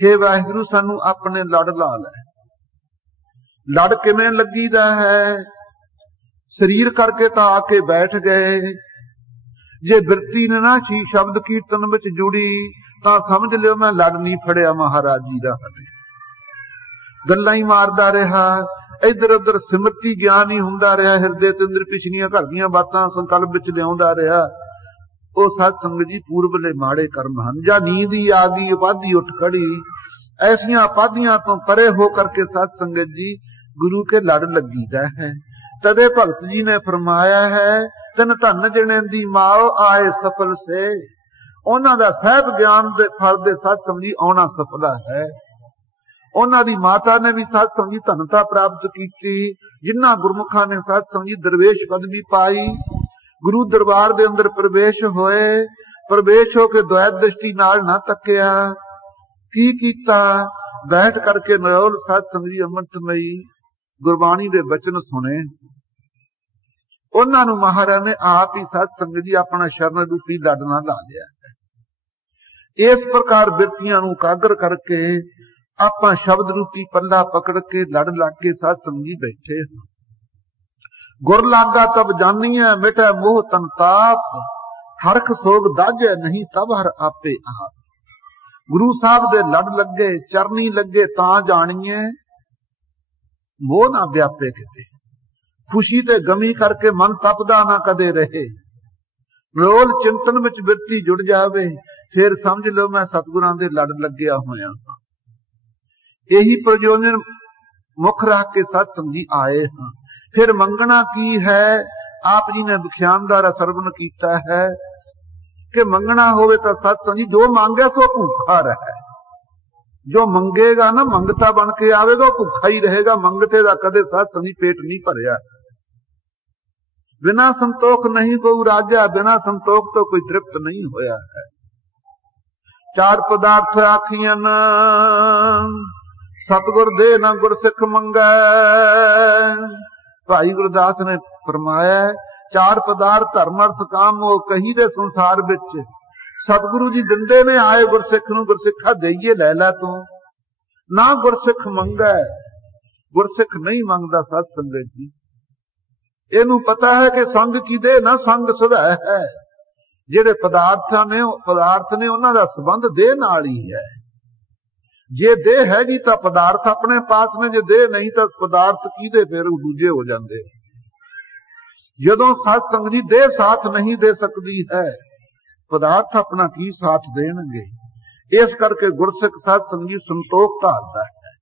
हे ਵਾਹਿਗੁਰੂ ਸਾਨੂੰ ਆਪਣੇ ਲੜ ਲਾ ਲੈ। ਲੜ ਕਿਵੇਂ ਲੱਗੀਦਾ ਹੈ? ਸਰੀਰ ਕਰਕੇ ਤਾਂ ਆ ਕੇ ਬੈਠ ਗਏ। ਜੇ ਬਿਰਤੀ ਨੇ ਨਾ ਛੀ ਸ਼ਬਦ ਕੀਰਤਨ ਵਿੱਚ ਜੁੜੀ ਤਾਂ ਸਮਝ ਲਿਓ ਮੈਂ ਲੜ ਨਹੀਂ ਫੜਿਆ ਮਹਾਰਾਜ ਜੀ ਦਾ। ਹਲੇ ਗੱਲਾਂ ਹੀ ਮਾਰਦਾ ਰਿਹਾ, इधर उधर सिमरती ज्ञान ही हुंदा रहा, हिरदे ते अंदर पिछलियां घर दीयां बातां संकल्प विच लिआउंदा रहा। ਉਹ ਸਤ ਸੰਗਤ ਜੀ ਪੂਰਬਲੇ ਮਾੜੇ ਕਰਮ ਹਨ। ਜਾਂ ਨੀਂਦ ਹੀ ਆ ਗਈ, ਉਪਾਧੀ ਉੱਠ ਖੜੀ। ਐਸੀਆਂ ਉਪਾਧੀਆਂ ਤੋਂ ਪਰੇ ਹੋ ਕਰਕੇ ਸਤ ਸੰਗਤ ਜੀ ਗੁਰੂ ਕੇ ਲੜ ਲੱਗੀਦਾ ਹੈ। ਤਦੇ ਭਗਤ ਜੀ ਨੇ ਫਰਮਾਇਆ ਹੈ ਤਨ ਧਨ ਜਣੇ ਦੀ ਮਾਓ ਆਏ ਸਫਲ ਸੇ। ਉਹਨਾਂ ਦਾ ਸਹਿਤ ਗਿਆਨ ਦੇ ਫਲ ਦੇ ਸਤ ਸੰਗਤ ਜੀ ਆਉਣਾ ਸਫਲਾ ਹੈ। ਉਹਨਾਂ ਦੀ ਮਾਤਾ ਨੇ ਵੀ ਸਤ ਸੰਗਤ ਜੀ ਧਨਤਾ ਪ੍ਰਾਪਤ ਕੀਤੀ। ਜਿਨ੍ਹਾਂ ਗੁਰਮੁਖਾਂ ਨੇ ਸਤ ਸੰਗਤ ਜੀ ਦਰਵੇਸ਼ ਪਦਵੀ ਪਾਈ, ਗੁਰੂ ਦਰਬਾਰ ਦੇ ਅੰਦਰ ਪ੍ਰਵੇਸ਼ ਹੋਏ। ਪ੍ਰਵੇਸ਼ ਹੋ ਕੇ ਦੁਆਇਤ ਦ੍ਰਿਸ਼ਟੀ ਨਾਲ ਨਾ ਤੱਕਿਆ। ਕੀ ਕੀਤਾ? ਬੈਠ ਕਰਕੇ ਨਿਰੋਲ ਸਤ ਸੰਗਤ ਜੀ ਅੰਮ੍ਰਿਤਮਈ ਗੁਰਬਾਣੀ ਦੇ ਬਚਨ ਸੁਣੇ। ਉਹਨਾਂ ਨੂੰ ਮਹਾਰਾਜ ਨੇ ਆਪ ਹੀ ਸਤ ਸੰਗਤ ਜੀ ਆਪਣਾ ਸ਼ਰਨ ਰੂਪੀ ਲੜ ਨਾਲ ਲਾ ਲਿਆ ਹੈ। ਇਸ ਪ੍ਰਕਾਰ ਬਿਰਤੀਆਂ ਨੂੰ ਕਾਗਰ ਕਰਕੇ ਆਪਾਂ ਸ਼ਬਦ ਰੂਪੀ ਪੱਲਾ ਪਕੜ ਕੇ ਲੜ ਲੱਗ ਕੇ ਸਤ ਸੰਗਤ ਜੀ ਬੈਠੇ ਹਾਂ। ਗੁਰ ਲਾਗਾ ਤਬ ਜਾਨੀਐ ਮਿਟੈ ਮੋਹ ਤਨਤਾਪ, ਹਰਖ ਸੋਗ ਦਾਜੈ ਨਹੀਂ ਤਬ ਹਰ ਆਪੇ ਆਪ। ਗੁਰੂ ਸਾਹਿਬ ਦੇ ਲੜ ਲੱਗੇ, ਚਰਨੀ ਲੱਗੇ ਤਾਂ ਜਾਣੀਏ ਮੋਹ ਨਾ ਵਿਆਪੇ ਕਿਤੇ। खुशी ते गमी करके मन तपदा ना कदे रहे। रोल चिंतन विच बिरती जुड़ जावे, फिर समझ लो मैं सतगुरां दे लड़ लग्या होया हां। यही प्रयोजन मुख रख के सत्संग जी आए हां। फिर मंगना की है, आप जी ने विख्यान द्वारा सरवण कीता है कि मंगना होवे तो सत्संग जी जो मांगे सो भूखा रहे। जो मंगेगा ना मंगता बन के आवेगा, भूखा ही रहेगा। मंगते दा कदे सत्संग जी पेट नहीं भरिया। बिना संतोख नहीं कोई राजा, बिना संतोख तो कोई तृप्त नहीं होया है। चार पदार्थ आखियन सतगुर दे न गुरसिख मंगै। भाई गुरदास ने फरमाया चार पदार्थ धर्म अर्थ काम वो कही दे संसार विच सतगुरु जी दिंदे ने आए गुरसिख नूं। गुरसिखा देइए लै लै तू ना गुरसिख मंगै। गुरसिख नहीं मंगदा सत संगत जी। ਇਹਨੂੰ पता है कि संग की दे ना संग सुधाय है। ਜਿਹੜੇ ਪਦਾਰਥ ਨੇ ਉਹਨਾਂ ਦਾ ਸੰਬੰਧ ਦੇਹ ਨਾਲ ਹੀ ਹੈ। ਜੇ ਦੇਹ ਹੈਗੀ ਤਾਂ ਪਦਾਰਥ ਆਪਣੇ ਪਾਸ ਨੇ, ਜੇ ਦੇਹ ਨਹੀਂ ਤਾਂ ਪਦਾਰਥ ਕਿਹਦੇ ਫਿਰ ਦੂਜੇ ਹੋ ਜਾਂਦੇ। ਜਦੋਂ ਸਤ ਸੰਗ ਜੀ ਦੇਹ ਸਾਥ ਨਹੀਂ ਦੇ ਸਕਦੀ ਹੈ, ਪਦਾਰਥ ਆਪਣਾ ਕੀ ਸਾਥ ਦੇਣਗੇ। ਇਸ ਕਰਕੇ ਗੁਰਸਿੱਖ ਸਤ ਸੰਗ ਜੀ ਸੰਤੋਖ ਧਾਰਦਾ ਹੈ।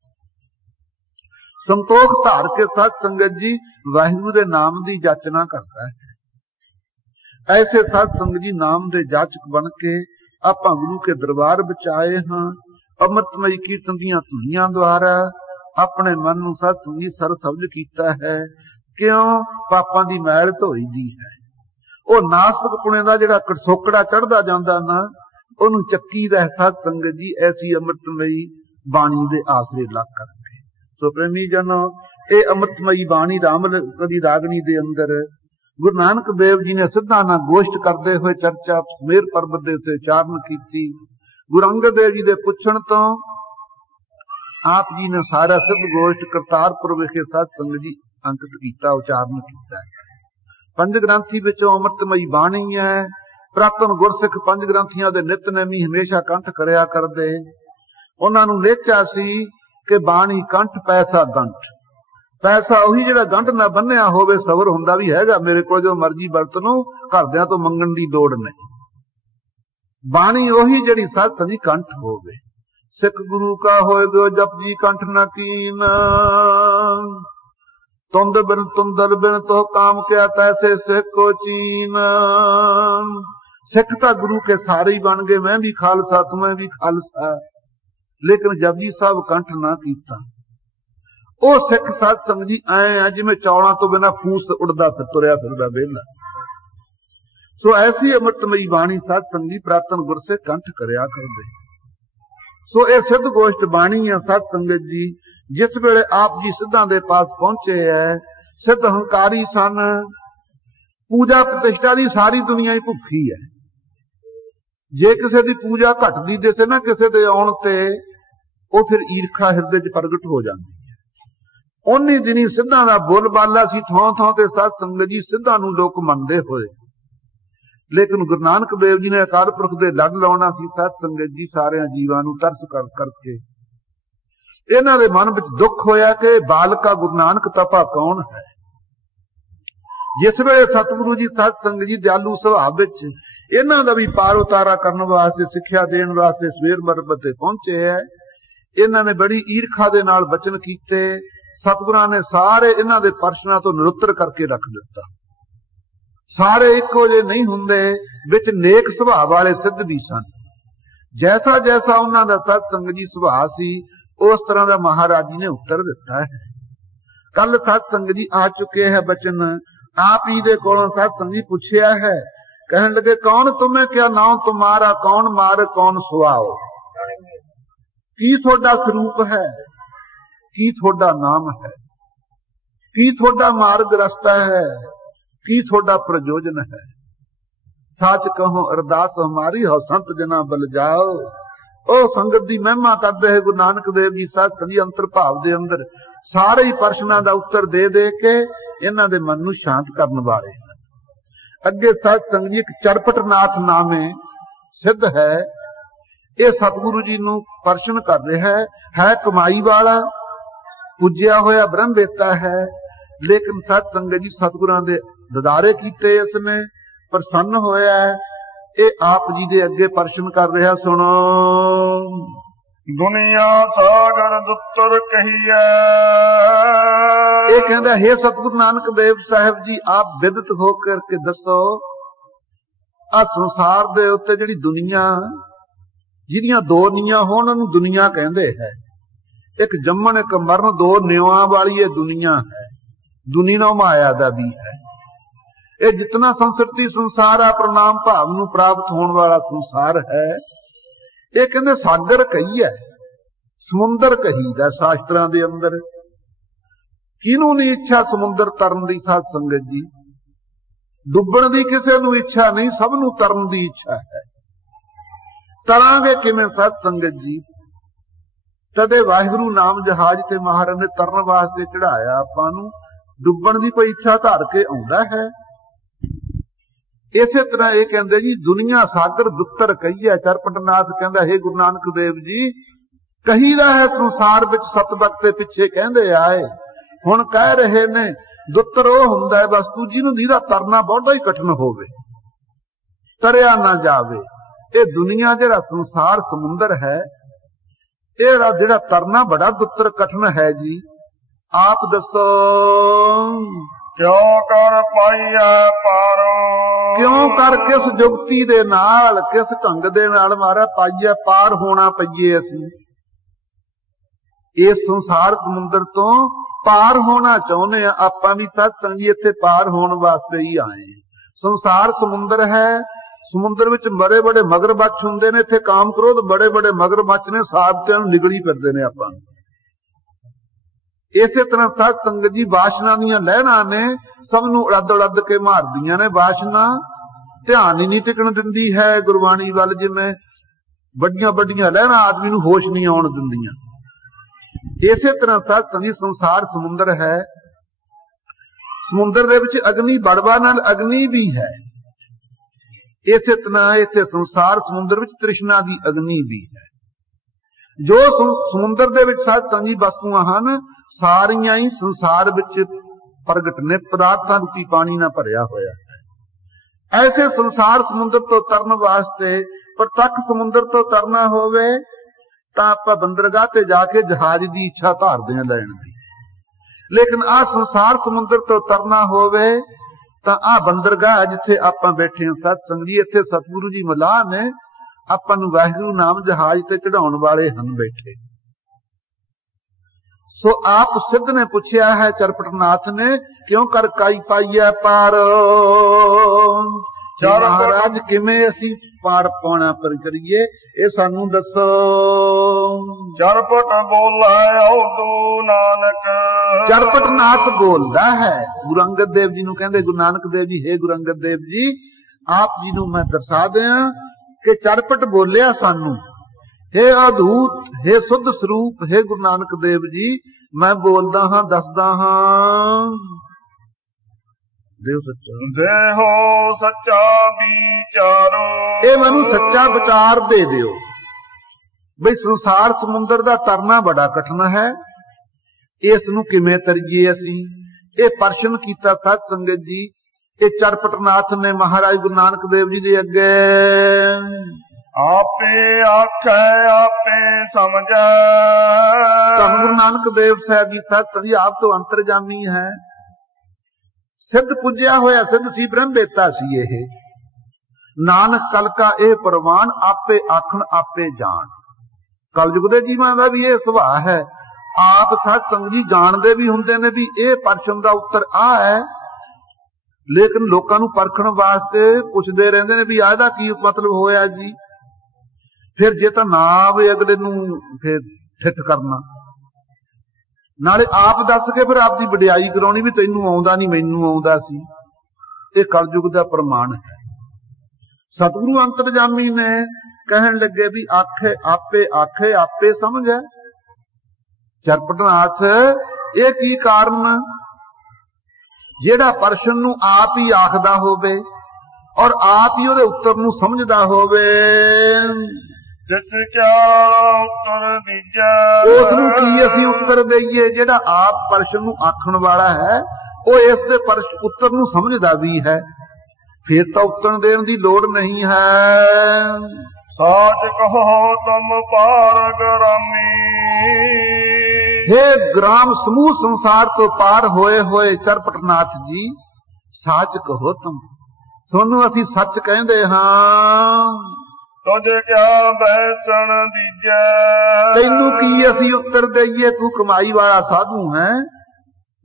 संतोख धार के सत संगत जी वाहिगुरु दे नाम दी जाचना करता है। ऐसे सत संगत जी नाम दे जाचक बन के आपां गुरु के दरबार विच आए हां। अमृतमई कीर्तन दीयां धुनियां द्वारा अपने मन नूं सत संगत जी सर समझ कीता है। क्यों पापां दी मैल धोई दी है। ਉਹ ਨਾਸਤਕ ਪੁਣੇ ਦਾ ਜਿਹੜਾ ਕੜਸੋਕੜਾ ਚੜਦਾ ਜਾਂਦਾ ਨਾ, ਉਹਨੂੰ ਚੱਕੀ ਦਾ ਸਤ ਸੰਗਤ ਜੀ ਐਸੀ ਅੰਮ੍ਰਿਤਮਈ ਬਾਣੀ ਦੇ ਆਸਰੇ ਲੱਗ ਕਰ। ਸੋ ਪ੍ਰੇਮੀ ਜਨੋ, ਇਹ ਅੰਮ੍ਰਿਤਮਈ ਬਾਣੀ ਦਾ ਅਮਲ ਕਦੀ ਰਾਗਣੀ ਦੇ ਅੰਦਰ ਗੁਰੂ ਨਾਨਕ ਦੇਵ ਜੀ ਨੇ ਸਿੱਧਾ ਨਾ ਗੋਸ਼ਟ ਕਰਦੇ ਹੋਏ ਚਰਚਾ ਮੇਰ ਪਰਬਤ ਦੇ ਉੱਤੇ ਉਚਾਰਨ ਕੀਤੀ। ਗੁਰੂ ਅੰਗਦ ਦੇਵ ਜੀ ਦੇ ਪੁੱਛਣ ਤੋਂ ਆਪ ਜੀ ਨੇ ਸਾਰਾ ਸਿੱਧ ਗੋਸ਼ਟ ਕਰਤਾਰਪੁਰ ਵਿਖੇ ਸਤ ਸੰਗਤ ਜੀ ਅੰਕਿਤ ਕੀਤਾ, ਉਚਾਰਨ ਕੀਤਾ। ਪੰਜ ਗ੍ਰੰਥੀ ਵਿੱਚੋਂ ਅੰਮ੍ਰਿਤਮਈ ਬਾਣੀ ਹੈ। ਪ੍ਰਾਤਨ ਗੁਰਸਿੱਖ ਪੰਜ ਗ੍ਰੰਥੀਆਂ ਦੇ ਨਿਤਨੇਮੀ ਹਮੇਸ਼ਾ ਕੰਠ ਕਰਿਆ ਕਰਦੇ। ਉਹਨਾਂ ਨੂੰ ਲੇਚਾ ਸੀ ਕਿ ਬਾਣੀ ਕੰਠ ਪੈਸਾ ਗੰਠ। ਪੈਸਾ ਉਹੀ ਜਿਹੜਾ ਗੰਢ ਨਾ ਬੰਨਿਆ ਹੋਵੇ, ਸਬਰ ਹੁੰਦਾ ਵੀ ਹੈਗਾ ਮੇਰੇ ਕੋਲ ਜੋ ਮਰਜ਼ੀ ਵਰਤ ਨੂੰ, ਘਰਦਿਆਂ ਤੋਂ ਮੰਗਣ ਦੀ ਲੋੜ ਨਹੀਂ। ਬਾਣੀ ਉਹੀ ਜਿਹੜੀ ਸਤ ਦੀ ਕੰਠ ਹੋਵੇ। ਸਿੱਖ ਗੁਰੂ ਕਾ ਹੋਏ ਗੋ ਜਪਜੀ ਕੰਠ ਨਾ ਕੀਨ। ਤੁੰਦ ਬਿਨ ਤੁੰਦਰ ਬਿਨ ਤੋ ਕਾਮ ਕਿਆ ਤੈਸੇ ਸਿੱਖ ਕੋ ਚੀਨ। ਸਿੱਖ ਤਾਂ ਗੁਰੂ ਕੇ ਸਾਰੇ ਹੀ ਬਣ ਗਏ, ਮੈਂ ਵੀ ਖਾਲਸਾ ਤੁਮੇ ਵੀ ਖਾਲਸਾ, लेकिन जपजी साहब कंठ ना कीता। ਉਹ ਸਿੱਖ ਸਤ ਸੰਗ ਜੀ ਆਏ ਆ ਜਿਵੇਂ ਚੌਲਾਂ ਤੋਂ ਬਿਨਾਂ ਫੂਸ ਉੜਦਾ ਫਿਰ ਤੁਰਿਆ ਫਿਰਦਾ ਵਿਹਲਾ। ਸੋ ਐਸੀ ਅੰਮ੍ਰਿਤਮਈ ਬਾਣੀ ਸਤ ਸੰਗ ਜੀ ਪ੍ਰਾਤਨ ਗੁਰਸੇ ਕੰਠ ਕਰਿਆ ਕਰਦੇ। ਸੋ ਇਹ ਸਿੱਧ ਗੋਸ਼ਟ ਬਾਣੀ ਆ ਸਤ ਸੰਗਤ ਜੀ। ਜਿਸ ਵੇਲੇ ਆਪ ਜੀ ਸਿੱਧਾਂ ਦੇ ਪਾਸ ਪਹੁੰਚੇ ਐ, ਸਿੱਧ ਹੰਕਾਰੀ ਸਨ। ਪੂਜਾ ਪ੍ਰਤਿਸ਼ਠਾ ਦੀ ਸਾਰੀ ਦੁਨੀਆ ਹੀ ਭੁੱਖੀ ਹੈ। ਜੇ ਕਿਸੇ ਦੀ ਪੂਜਾ ਘਟਦੀ ਦਿਸੇ ਨਾ ਕਿਸੇ ਦੇ ਆਉਣ ਤੇ, ਉਹ ਫਿਰ ਈਰਖਾ ਹਿਰਦੇ 'ਚ ਪ੍ਰਗਟ ਹੋ ਜਾਂਦੀ ਹੈ। ਉਨੀ ਦਿਨੀ ਸਿੱਧਾਂ ਦਾ ਬੋਲਬਾਲਾ ਸੀ ਥਾਂ ਥਾਂ ਤੇ ਸਤ ਸੰਗਤ ਜੀ ਸਿੱਧਾਂ ਨੂੰ ਲੋਕ ਮੰਨਦੇ ਹੋਏ। ਲੇਕਿਨ ਗੁਰੂ ਨਾਨਕ ਦੇਵ ਜੀ ਨੇ ਅਕਾਲ ਪੁਰਖ ਦੇ ਲੜ ਲਾਉਣਾ ਸੀ ਸਤ ਸੰਗਤ ਜੀ ਸਾਰਿਆਂ ਜੀਵਾਂ ਨੂੰ ਤਰਸ ਕਰ ਕਰਕੇ। ਇਹਨਾਂ ਦੇ ਮਨ ਵਿੱਚ ਦੁੱਖ ਹੋਇਆ ਕਿ ਬਾਲਕਾ ਗੁਰੂ ਨਾਨਕ ਤਪਾ ਕੌਣ ਹੈ। ਜਿਸ ਵੇਲੇ ਸਤਿਗੁਰੂ ਜੀ ਸਤ ਸੰਗਤ ਜੀ ਦਿਆਲੂ ਸੁਭਾਅ ਵਿੱਚ ਇਹਨਾਂ ਦਾ ਵੀ ਪਾਰ ਉਤਾਰਾ ਕਰਨ ਵਾਸਤੇ, ਸਿੱਖਿਆ ਦੇਣ ਵਾਸਤੇ ਸਵੇਰ ਮਰਬਤ ਤੇ ਪਹੁੰਚੇ ਹੈ, ਇਹਨਾਂ ਨੇ ਬੜੀ ਈਰਖਾ ਦੇ ਨਾਲ ਬਚਨ ਕੀਤੇ। ਸਤਿਗੁਰਾਂ ਨੇ ਸਾਰੇ ਇਹਨਾਂ ਦੇ ਪ੍ਰਸ਼ਨਾਂ ਤੋਂ ਨਿਰੁੱਤਰ ਕਰਕੇ ਰੱਖ ਦਿੱਤਾ। ਸਾਰੇ ਇੱਕੋ ਜਿਹੇ ਨਹੀਂ ਹੁੰਦੇ, ਵਿੱਚ ਨੇਕ ਸੁਭਾਅ ਵਾਲੇ ਸਿੱਧ ਵੀ ਸਨ। ਜੈਸਾ ਜੈਸਾ ਉਹਨਾਂ ਦਾ ਸਤ ਸੰਗਤ ਜੀ ਸੁਭਾਅ ਸੀ, ਉਸ ਤਰ੍ਹਾਂ ਦਾ ਮਹਾਰਾਜ ਜੀ ਨੇ ਉੱਤਰ ਦਿੱਤਾ ਹੈ। ਕੱਲ ਸਤ ਸੰਗਤ ਜੀ ਆ ਚੁੱਕੇ ਹੈ ਬਚਨ। ਆਪ ਹੀ ਦੇ ਕੋਲੋਂ ਸਤ ਸੰਗਤ ਜੀ ਪੁੱਛਿਆ ਹੈ, ਕਹਿਣ ਲੱਗੇ ਕੌਣ ਤੁਮੇ ਕਿਆ ਨਾਮ ਤੁਮਾਰਾ, ਕੌਣ ਮਾਰ ਕੌਣ ਸੁਆਓ। ਕੀ ਤੁਹਾਡਾ ਸਰੂਪ ਹੈ, ਕੀ ਤੁਹਾਡਾ ਨਾਮ ਹੈ, ਕੀ ਤੁਹਾਡਾ ਮਾਰਗ ਰਸਤਾ ਹੈ, ਕੀ ਤੁਹਾਡਾ ਪ੍ਰਯੋਜਨ ਹੈ। ਸੱਚ ਕਹੋ ਅਰਦਾਸ ਹਮਾਰੀ ਹੋ ਸੰਤ ਜਨਾ ਬਲ ਜਾਓ। ਉਹ ਸੰਗਤ ਦੀ ਮਹਿਮਾ ਕਰਦੇ ਹੈ ਗੁਰੂ ਨਾਨਕ ਦੇਵ ਜੀ ਸਤ ਸੰਗਤ ਅੰਤਰ ਭਾਵ ਦੇ ਅੰਦਰ ਸਾਰੇ ਹੀ ਪ੍ਰਸ਼ਨਾਂ ਦਾ ਉੱਤਰ ਦੇ ਦੇ ਕੇ ਇਹਨਾਂ ਦੇ ਮਨ ਨੂੰ ਸ਼ਾਂਤ ਕਰਨ ਵਾਲੇ। ਅੱਗੇ ਸਤ ਸੰਗਤ ਜੀ ਇੱਕ ਚਰਪਟਨਾਥ ਨਾਮੇ ਸਿੱਧ ਹੈ। ਇਹ ਸਤਿਗੁਰੂ ਜੀ ਨੂੰ ਪ੍ਰਸ਼ਨ ਕਰ ਰਿਹਾ ਹੈ ਕਮਾਈ ਵਾਲਾ, ਪੁੱਜਿਆ ਹੋਇਆ ਬ੍ਰਹਮਵੇਤਾ ਹੈ। लेकिन सत संगत जी सतगुरां दे ददारे कीते, इसने प्रसन्न होया है। ये आप जी दे अगे प्रश्न कर रहा, सुनो। दुनिया सागर दुत्तर कहिए। ये कहता, हे सतगुरु नानक देव साहब जी, आप विदित होकर के दसो, आ संसार दे उत्ते जिहड़ी दुनिया, जिहदियां दो नीआं होण उहनूं दुनिया कहंदे है। एक जम्मण एक मरण, दो निवां वाली ये दुनिया है। दुनिया माया दा भी है। ये जितना संसृति संसार आ प्रणाम भाव नूं प्राप्त होने वाला संसार है, ये कहंदे सागर कही है, समुंदर कहीदा शास्त्रां दे अंदर। किनू नहीं इच्छा समुंदर तरन दी साध संगत जी? डुब्बण दी किसे नूं इच्छा नहीं, सब नूं तरन दी इच्छा है। तरांगे किवें साध संगत जी? तदे वाहिगुरू नाम जहाज ते महाराज ने तरन वास्ते चढ़ाया आपां नूं। डुब्बण दी कोई इच्छा धर के आउंदा है? इसे तरह ये कहते जी, दुनिया सागर दुत्तर कही है। चरपटनाथ कहता, हे गुरु नानक देव जी, कहीदा है संसार विच सतबक ते पिछे कहंदे आए, हुण कह रहे ने दुत्तर वो हुंदा है वस्तु जिहनूं नीरा तरना बहुता ही कठिन होवे, तरिया ना जावे। ये दुनिया जिहड़ा संसार समुंदर है, इहड़ा जिहड़ा तरना बड़ा दुत्तर कठिन है जी। आप दसो क्यों कर पाइया पारो? क्यों कर किस जुगती दे नाल, किस ढंग दे नाल मारा पाइया पार होना पईए? असीं इस संसार समुंदर तो पार होना चाहुंदे आ। आपां भी सत्संग जी इत्थे पार होने वास्ते ही आए। संसार समुंदर है, समुंदर विच बड़े बड़े मगरमच्छ हुंदे ने। इत्थे काम क्रोध बड़े बड़े मगरमच्छ ने, साबतिआं नूं निगली फिरदे ने आपां। इसे तरह सत संगत जी वासना दीआं लहरां ने सब नूं उड़द उड़द के मारदियां ने। वासना ध्यान ही नहीं टिकण दिंदी है गुरबाणी वल, जिवें बड़ियां बड़ियां लहरां आदमी नूं होश नहीं आउण दिंदियां। इसे तरह सत संगत संसार समुंदर है। समुंदर दे विच अग्नि बड़वा नाल अग्नि भी है। इसे तरह इत्थे संसार समुंदर विच तृष्णा दी अग्नि भी है। जो समुंदर दे विच सत संगत वस्तुआं हन, सारियां ही संसार विच प्रगट ने। पदार्थां रूपी पानी ना भरिया होया है। ऐसे संसार समुंदर तो तरन वास्ते प्रतख समुंदर तो तरना होवे तां आपां बंदरगाह ते जाके जहाज दी इच्छा धारदे हां लैण दी। लेकिन आ संसार समुंदर तो तरना होवे तां आ बंदरगाह जिथे आपां बैठे हां सत संगत जी, इत्थे सतगुरु जी मलाह ने आपां नूं वाहिगुरू नाम जहाज ते चढ़ाउण वाले हन बैठे। सो आप सिद्ध ने पूछया है चरपटनाथ ने, क्यों कर काई पाइया पार? महाराज किवें असीं पार पाउणा पर करिए, ये सानू दसो। चरपट बोला औदू नानक। चरपटनाथ बोलदा है गुरु अंगद देव जी नूं, कहंदे गुरु नानक देव जी, हे गुरु अंगद देव जी, आप जी नूं मैं दर्शा दियां कि चरपट बोलिया सानू। हे अधूत, हे सुध स्वरूप, हे गुरु नानक देव जी, मैं बोलदा हां, दसदा हां। देव सच्चा, देहो सच्चा विचारो। ये मैनू सच्चा विचार दे दियो बई संसार समुंदर दा तरना बड़ा कठिन है, इस नूं किवें तरीए असीं? ये प्रश्न कीता सत संगत जी। ये चरपटनाथ ने महाराज गुरु नानक देव जी दे अगे आपे आखे आपे समझे। धन गुरु नानक देव साहब जी सत जी आप तो अंतरजामी है, सिद्ध पुज्या होया सिद्ध सी, ब्रह्म बेता सी। ये नानक कल का ए प्रवान, आपे आखण आपे जान। कलयुग दे जीवां दा भी ये सुभाअ है। आप सत संगत जी जानदे भी हुंदे ने भी ये प्रश्न दा उत्तर आ है, लेकिन लोकां नूं परखण वास्ते पुछदे रहिंदे ने भी आदा की मतलब होया जी। फिर जे तां ना आवे अगले नूं फिर ठिठ करना, नाले आप दस के फिर आपकी वडियाई कराउणी भी तैनूं आउंदा नहीं मैनूं आउंदा सी। ये कलयुग दा प्रमाण है। सतगुरु अंतरजामी ने कहण लगे भी आखे आपे समझे। चरपटनाथ ये की कारण, जेड़ा प्रश्न नूं आप ही आखदा होवे और आप ही उहदे उत्तर नूं समझदा होवे। ਜਿਸ ਕਿਆ ਉੱਤਰ ਦੀਜੈ ਉਸ ਨੂੰ ਕੀ ਅਸੀਂ ਉੱਤਰ ਦਈਏ? ਜਿਹੜਾ ਆਪ ਪ੍ਰਸ਼ਨ ਨੂੰ ਆਖਣ ਵਾਲਾ ਹੈ ਉਹ ਇਸ ਦੇ ਉੱਤਰ ਨੂੰ ਸਮਝਦਾ ਵੀ ਹੈ, ਫਿਰ ਤਾਂ ਉੱਤਰ ਦੇਣ ਦੀ ਲੋੜ ਨਹੀਂ ਹੈ। ਸਾਚ ਕਹੋ ਤੁਮ ਪਾਰ ਗ੍ਰਾਮੀ हे ग्राम समूह संसार तो पार होए होए चरपटनाथ जी, सच कहो तुम, ਤੁਹਾਨੂੰ ਅਸੀਂ ਸੱਚ ਕਹਿੰਦੇ ਹਾਂ। ਤੁਝ ਕਿਆ ਬੈਸਣ ਦੀਜੈ ਤੈਨੂੰ ਕੀ ਅਸੀਂ ਉੱਤਰ ਦਈਏ? ਤੂੰ ਕਮਾਈ ਵਾਲਾ ਸਾਧੂ ਹੈ,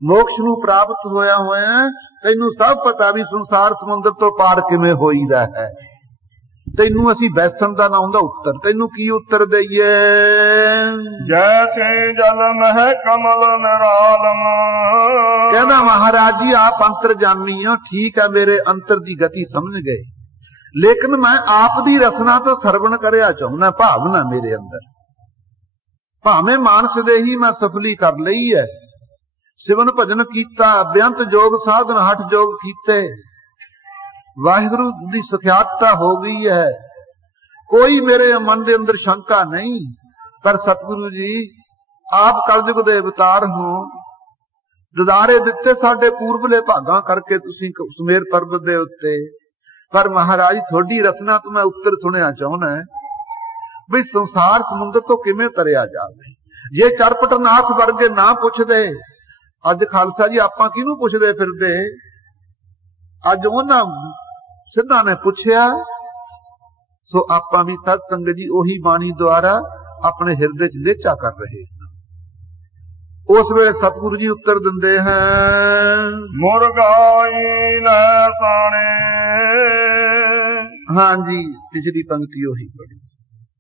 ਮੋਕਸ਼ ਨੂੰ ਪ੍ਰਾਪਤ ਹੋਇਆ ਹੋਇਆ, ਤੈਨੂੰ ਸਭ ਪਤਾ ਵੀ ਸੰਸਾਰ ਸਮੁੰਦਰ ਤੋਂ ਪਾਰ ਕਿਵੇਂ ਹੋਈਦਾ ਹੈ। ਤੈਨੂੰ ਅਸੀਂ ਬੈਸਣ ਦਾ ਨਾਂ ਦਾ ਉੱਤਰ, ਤੈਨੂੰ ਕੀ ਉੱਤਰ ਦਈਏ? ਜੈਸੇ ਜਲ ਮਹਿ ਕਮਲ ਨਿਰਾਲਮ ਕਹਿੰਦਾ ਮਹਾਰਾਜ ਜੀ ਆਪ ਅੰਤਰਜਾਮੀ ਹੋ, ਠੀਕ ਹੈ, ਮੇਰੇ ਅੰਤਰ ਦੀ ਗਤੀ ਸਮਝ ਗਏ, ਲੇਕਿਨ ਮੈਂ ਆਪ ਦੀ ਰਸਨਾ ਤੋਂ ਸਰਵਣ ਕਰਿਆ ਚਾਹੁੰਦਾ, ਭਾਵਨਾ ਮੇਰੇ ਅੰਦਰ, ਭਾਵੇਂ ਮਾਨਸ ਦੇ ਹੀ ਮੈਂ ਸਫਲੀ ਕਰ ਲਈ ਹੈ, ਸਿਵਨ ਭਜਨ ਕੀਤਾ, ਬੇਅੰਤ ਜੋਗ ਸਾਧਨ ਹਠ ਜੋਗ ਕੀਤੇ, ਵਾਹਿਗੁਰੂ ਦੀ ਸੁਖਿਆਤਤਾ ਹੋ ਗਈ ਹੈ, ਕੋਈ ਮੇਰੇ ਮਨ ਦੇ ਅੰਦਰ ਸ਼ੰਕਾ ਨਹੀਂ। ਪਰ ਸਤਿਗੁਰੂ ਜੀ ਆਪ ਕਲਯੁਗ ਦੇ ਅਵਤਾਰ ਹੋ, ਦਦਾਰੇ ਦਿੱਤੇ ਸਾਡੇ ਪੂਰਬਲੇ ਭਾਗਾਂ ਕਰਕੇ ਤੁਸੀਂ ਸੁਮੇਰ ਪਰਬਤ ਦੇ ਉੱਤੇ, ਪਰ ਮਹਾਰਾਜ ਤੁਹਾਡੀ ਰਚਨਾ ਤੋਂ ਮੈਂ ਉੱਤਰ ਸੁਣਿਆ ਚਾਹੁੰਦਾ ਵੀ ਸੰਸਾਰ ਸਮੁੰਦਰ ਤੋਂ ਕਿਵੇਂ ਤਰਿਆ ਜਾਵੇ। ਜੇ ਚਰਪਟਨਾਥ ਵਰਗੇ ਨਾ ਪੁੱਛਦੇ, ਅੱਜ ਖਾਲਸਾ ਜੀ ਆਪਾਂ ਕਿਹਨੂੰ ਪੁੱਛਦੇ ਫਿਰਦੇ, ਅੱਜ ਉਹਨਾਂ ਸਿੱਧਾਂ ਨੇ ਪੁੱਛਿਆ, ਸੋ ਆਪਾਂ ਵੀ ਸਤ ਸੰਗਤ ਜੀ ਉਹੀ ਬਾਣੀ ਦੁਆਰਾ ਆਪਣੇ ਹਿਰਦੇ 'ਚ ਲੇਚਾ ਕਰ ਰਹੇ ਹਾਂ। ਉਸ ਵੇਲੇ ਸਤਿਗੁਰੂ ਜੀ ਉੱਤਰ ਦਿੰਦੇ ਹਨ, ਮੁਰਗਾਈ ਲੈ ਸਾਣੇ। ਹਾਂਜੀ, ਪਿਛਲੀ ਪੰਕਤੀ ਉਹੀ ਪੜੀ,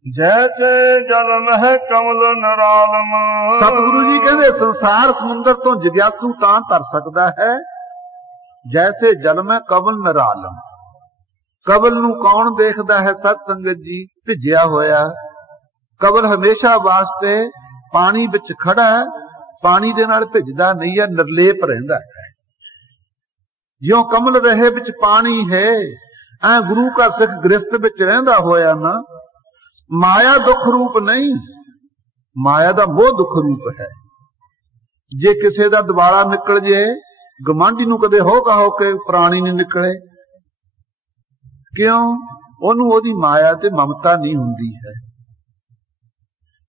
ਜੈਸੇ ਜਲ ਮਹਿ ਕਮਲ ਨਿਰਾਲਮ। ਸਤਿਗੁਰੂ ਜੀ ਕਹਿੰਦੇ ਸੰਸਾਰ ਸਮੁੰਦਰ ਤੋਂ ਜਗਿਆਸੂ ਤਾਂ ਤਰ ਸਕਦਾ ਹੈ ਜੈਸੇ ਜਲ ਮੈਂ ਕਮਲ ਨਿਰਾਲਮ। ਕਮਲ ਨੂੰ ਕੌਣ ਦੇਖਦਾ ਹੈ? ਸਤ ਸੰਗਤ ਜੀ, ਭਿੱਜਿਆ ਹੋਇਆ ਕਮਲ ਹਮੇਸ਼ਾ ਵਾਸਤੇ ਪਾਣੀ ਵਿੱਚ ਖੜਾ ਹੈ, ਪਾਣੀ ਦੇ ਨਾਲ ਭਿੱਜਦਾ ਨਹੀਂ ਹੈ, ਨਿਰਲੇਪ ਰਹਿੰਦਾ ਹੈ। ਜਿਉਂ ਕਮਲ ਰਹੇ ਵਿੱਚ ਪਾਣੀ ਹੈ, ਐ ਗੁਰੂ ਕਾ ਸਿੱਖ ਗ੍ਰਸਤ ਵਿੱਚ ਰਹਿੰਦਾ ਹੋਇਆ ਨਾ, ਮਾਇਆ ਦੁੱਖ ਰੂਪ ਨਹੀਂ, ਮਾਇਆ ਦਾ ਮੋਹ ਦੁੱਖ ਰੂਪ ਹੈ। ਜੇ ਕਿਸੇ ਦਾ ਦੁਬਾਰਾ ਨਿਕਲ ਜੇ, ਗਮਾਂਡੀ ਨੂੰ ਕਦੇ ਹੋ ਕਹੋ ਕਿ ਪ੍ਰਾਣੀ ਨਹੀਂ ਨਿਕਲੇ, ਕਿਉਂ? ਉਹਨੂੰ ਉਹਦੀ ਮਾਇਆ ਤੇ ਮਮਤਾ ਨਹੀਂ ਹੁੰਦੀ ਹੈ।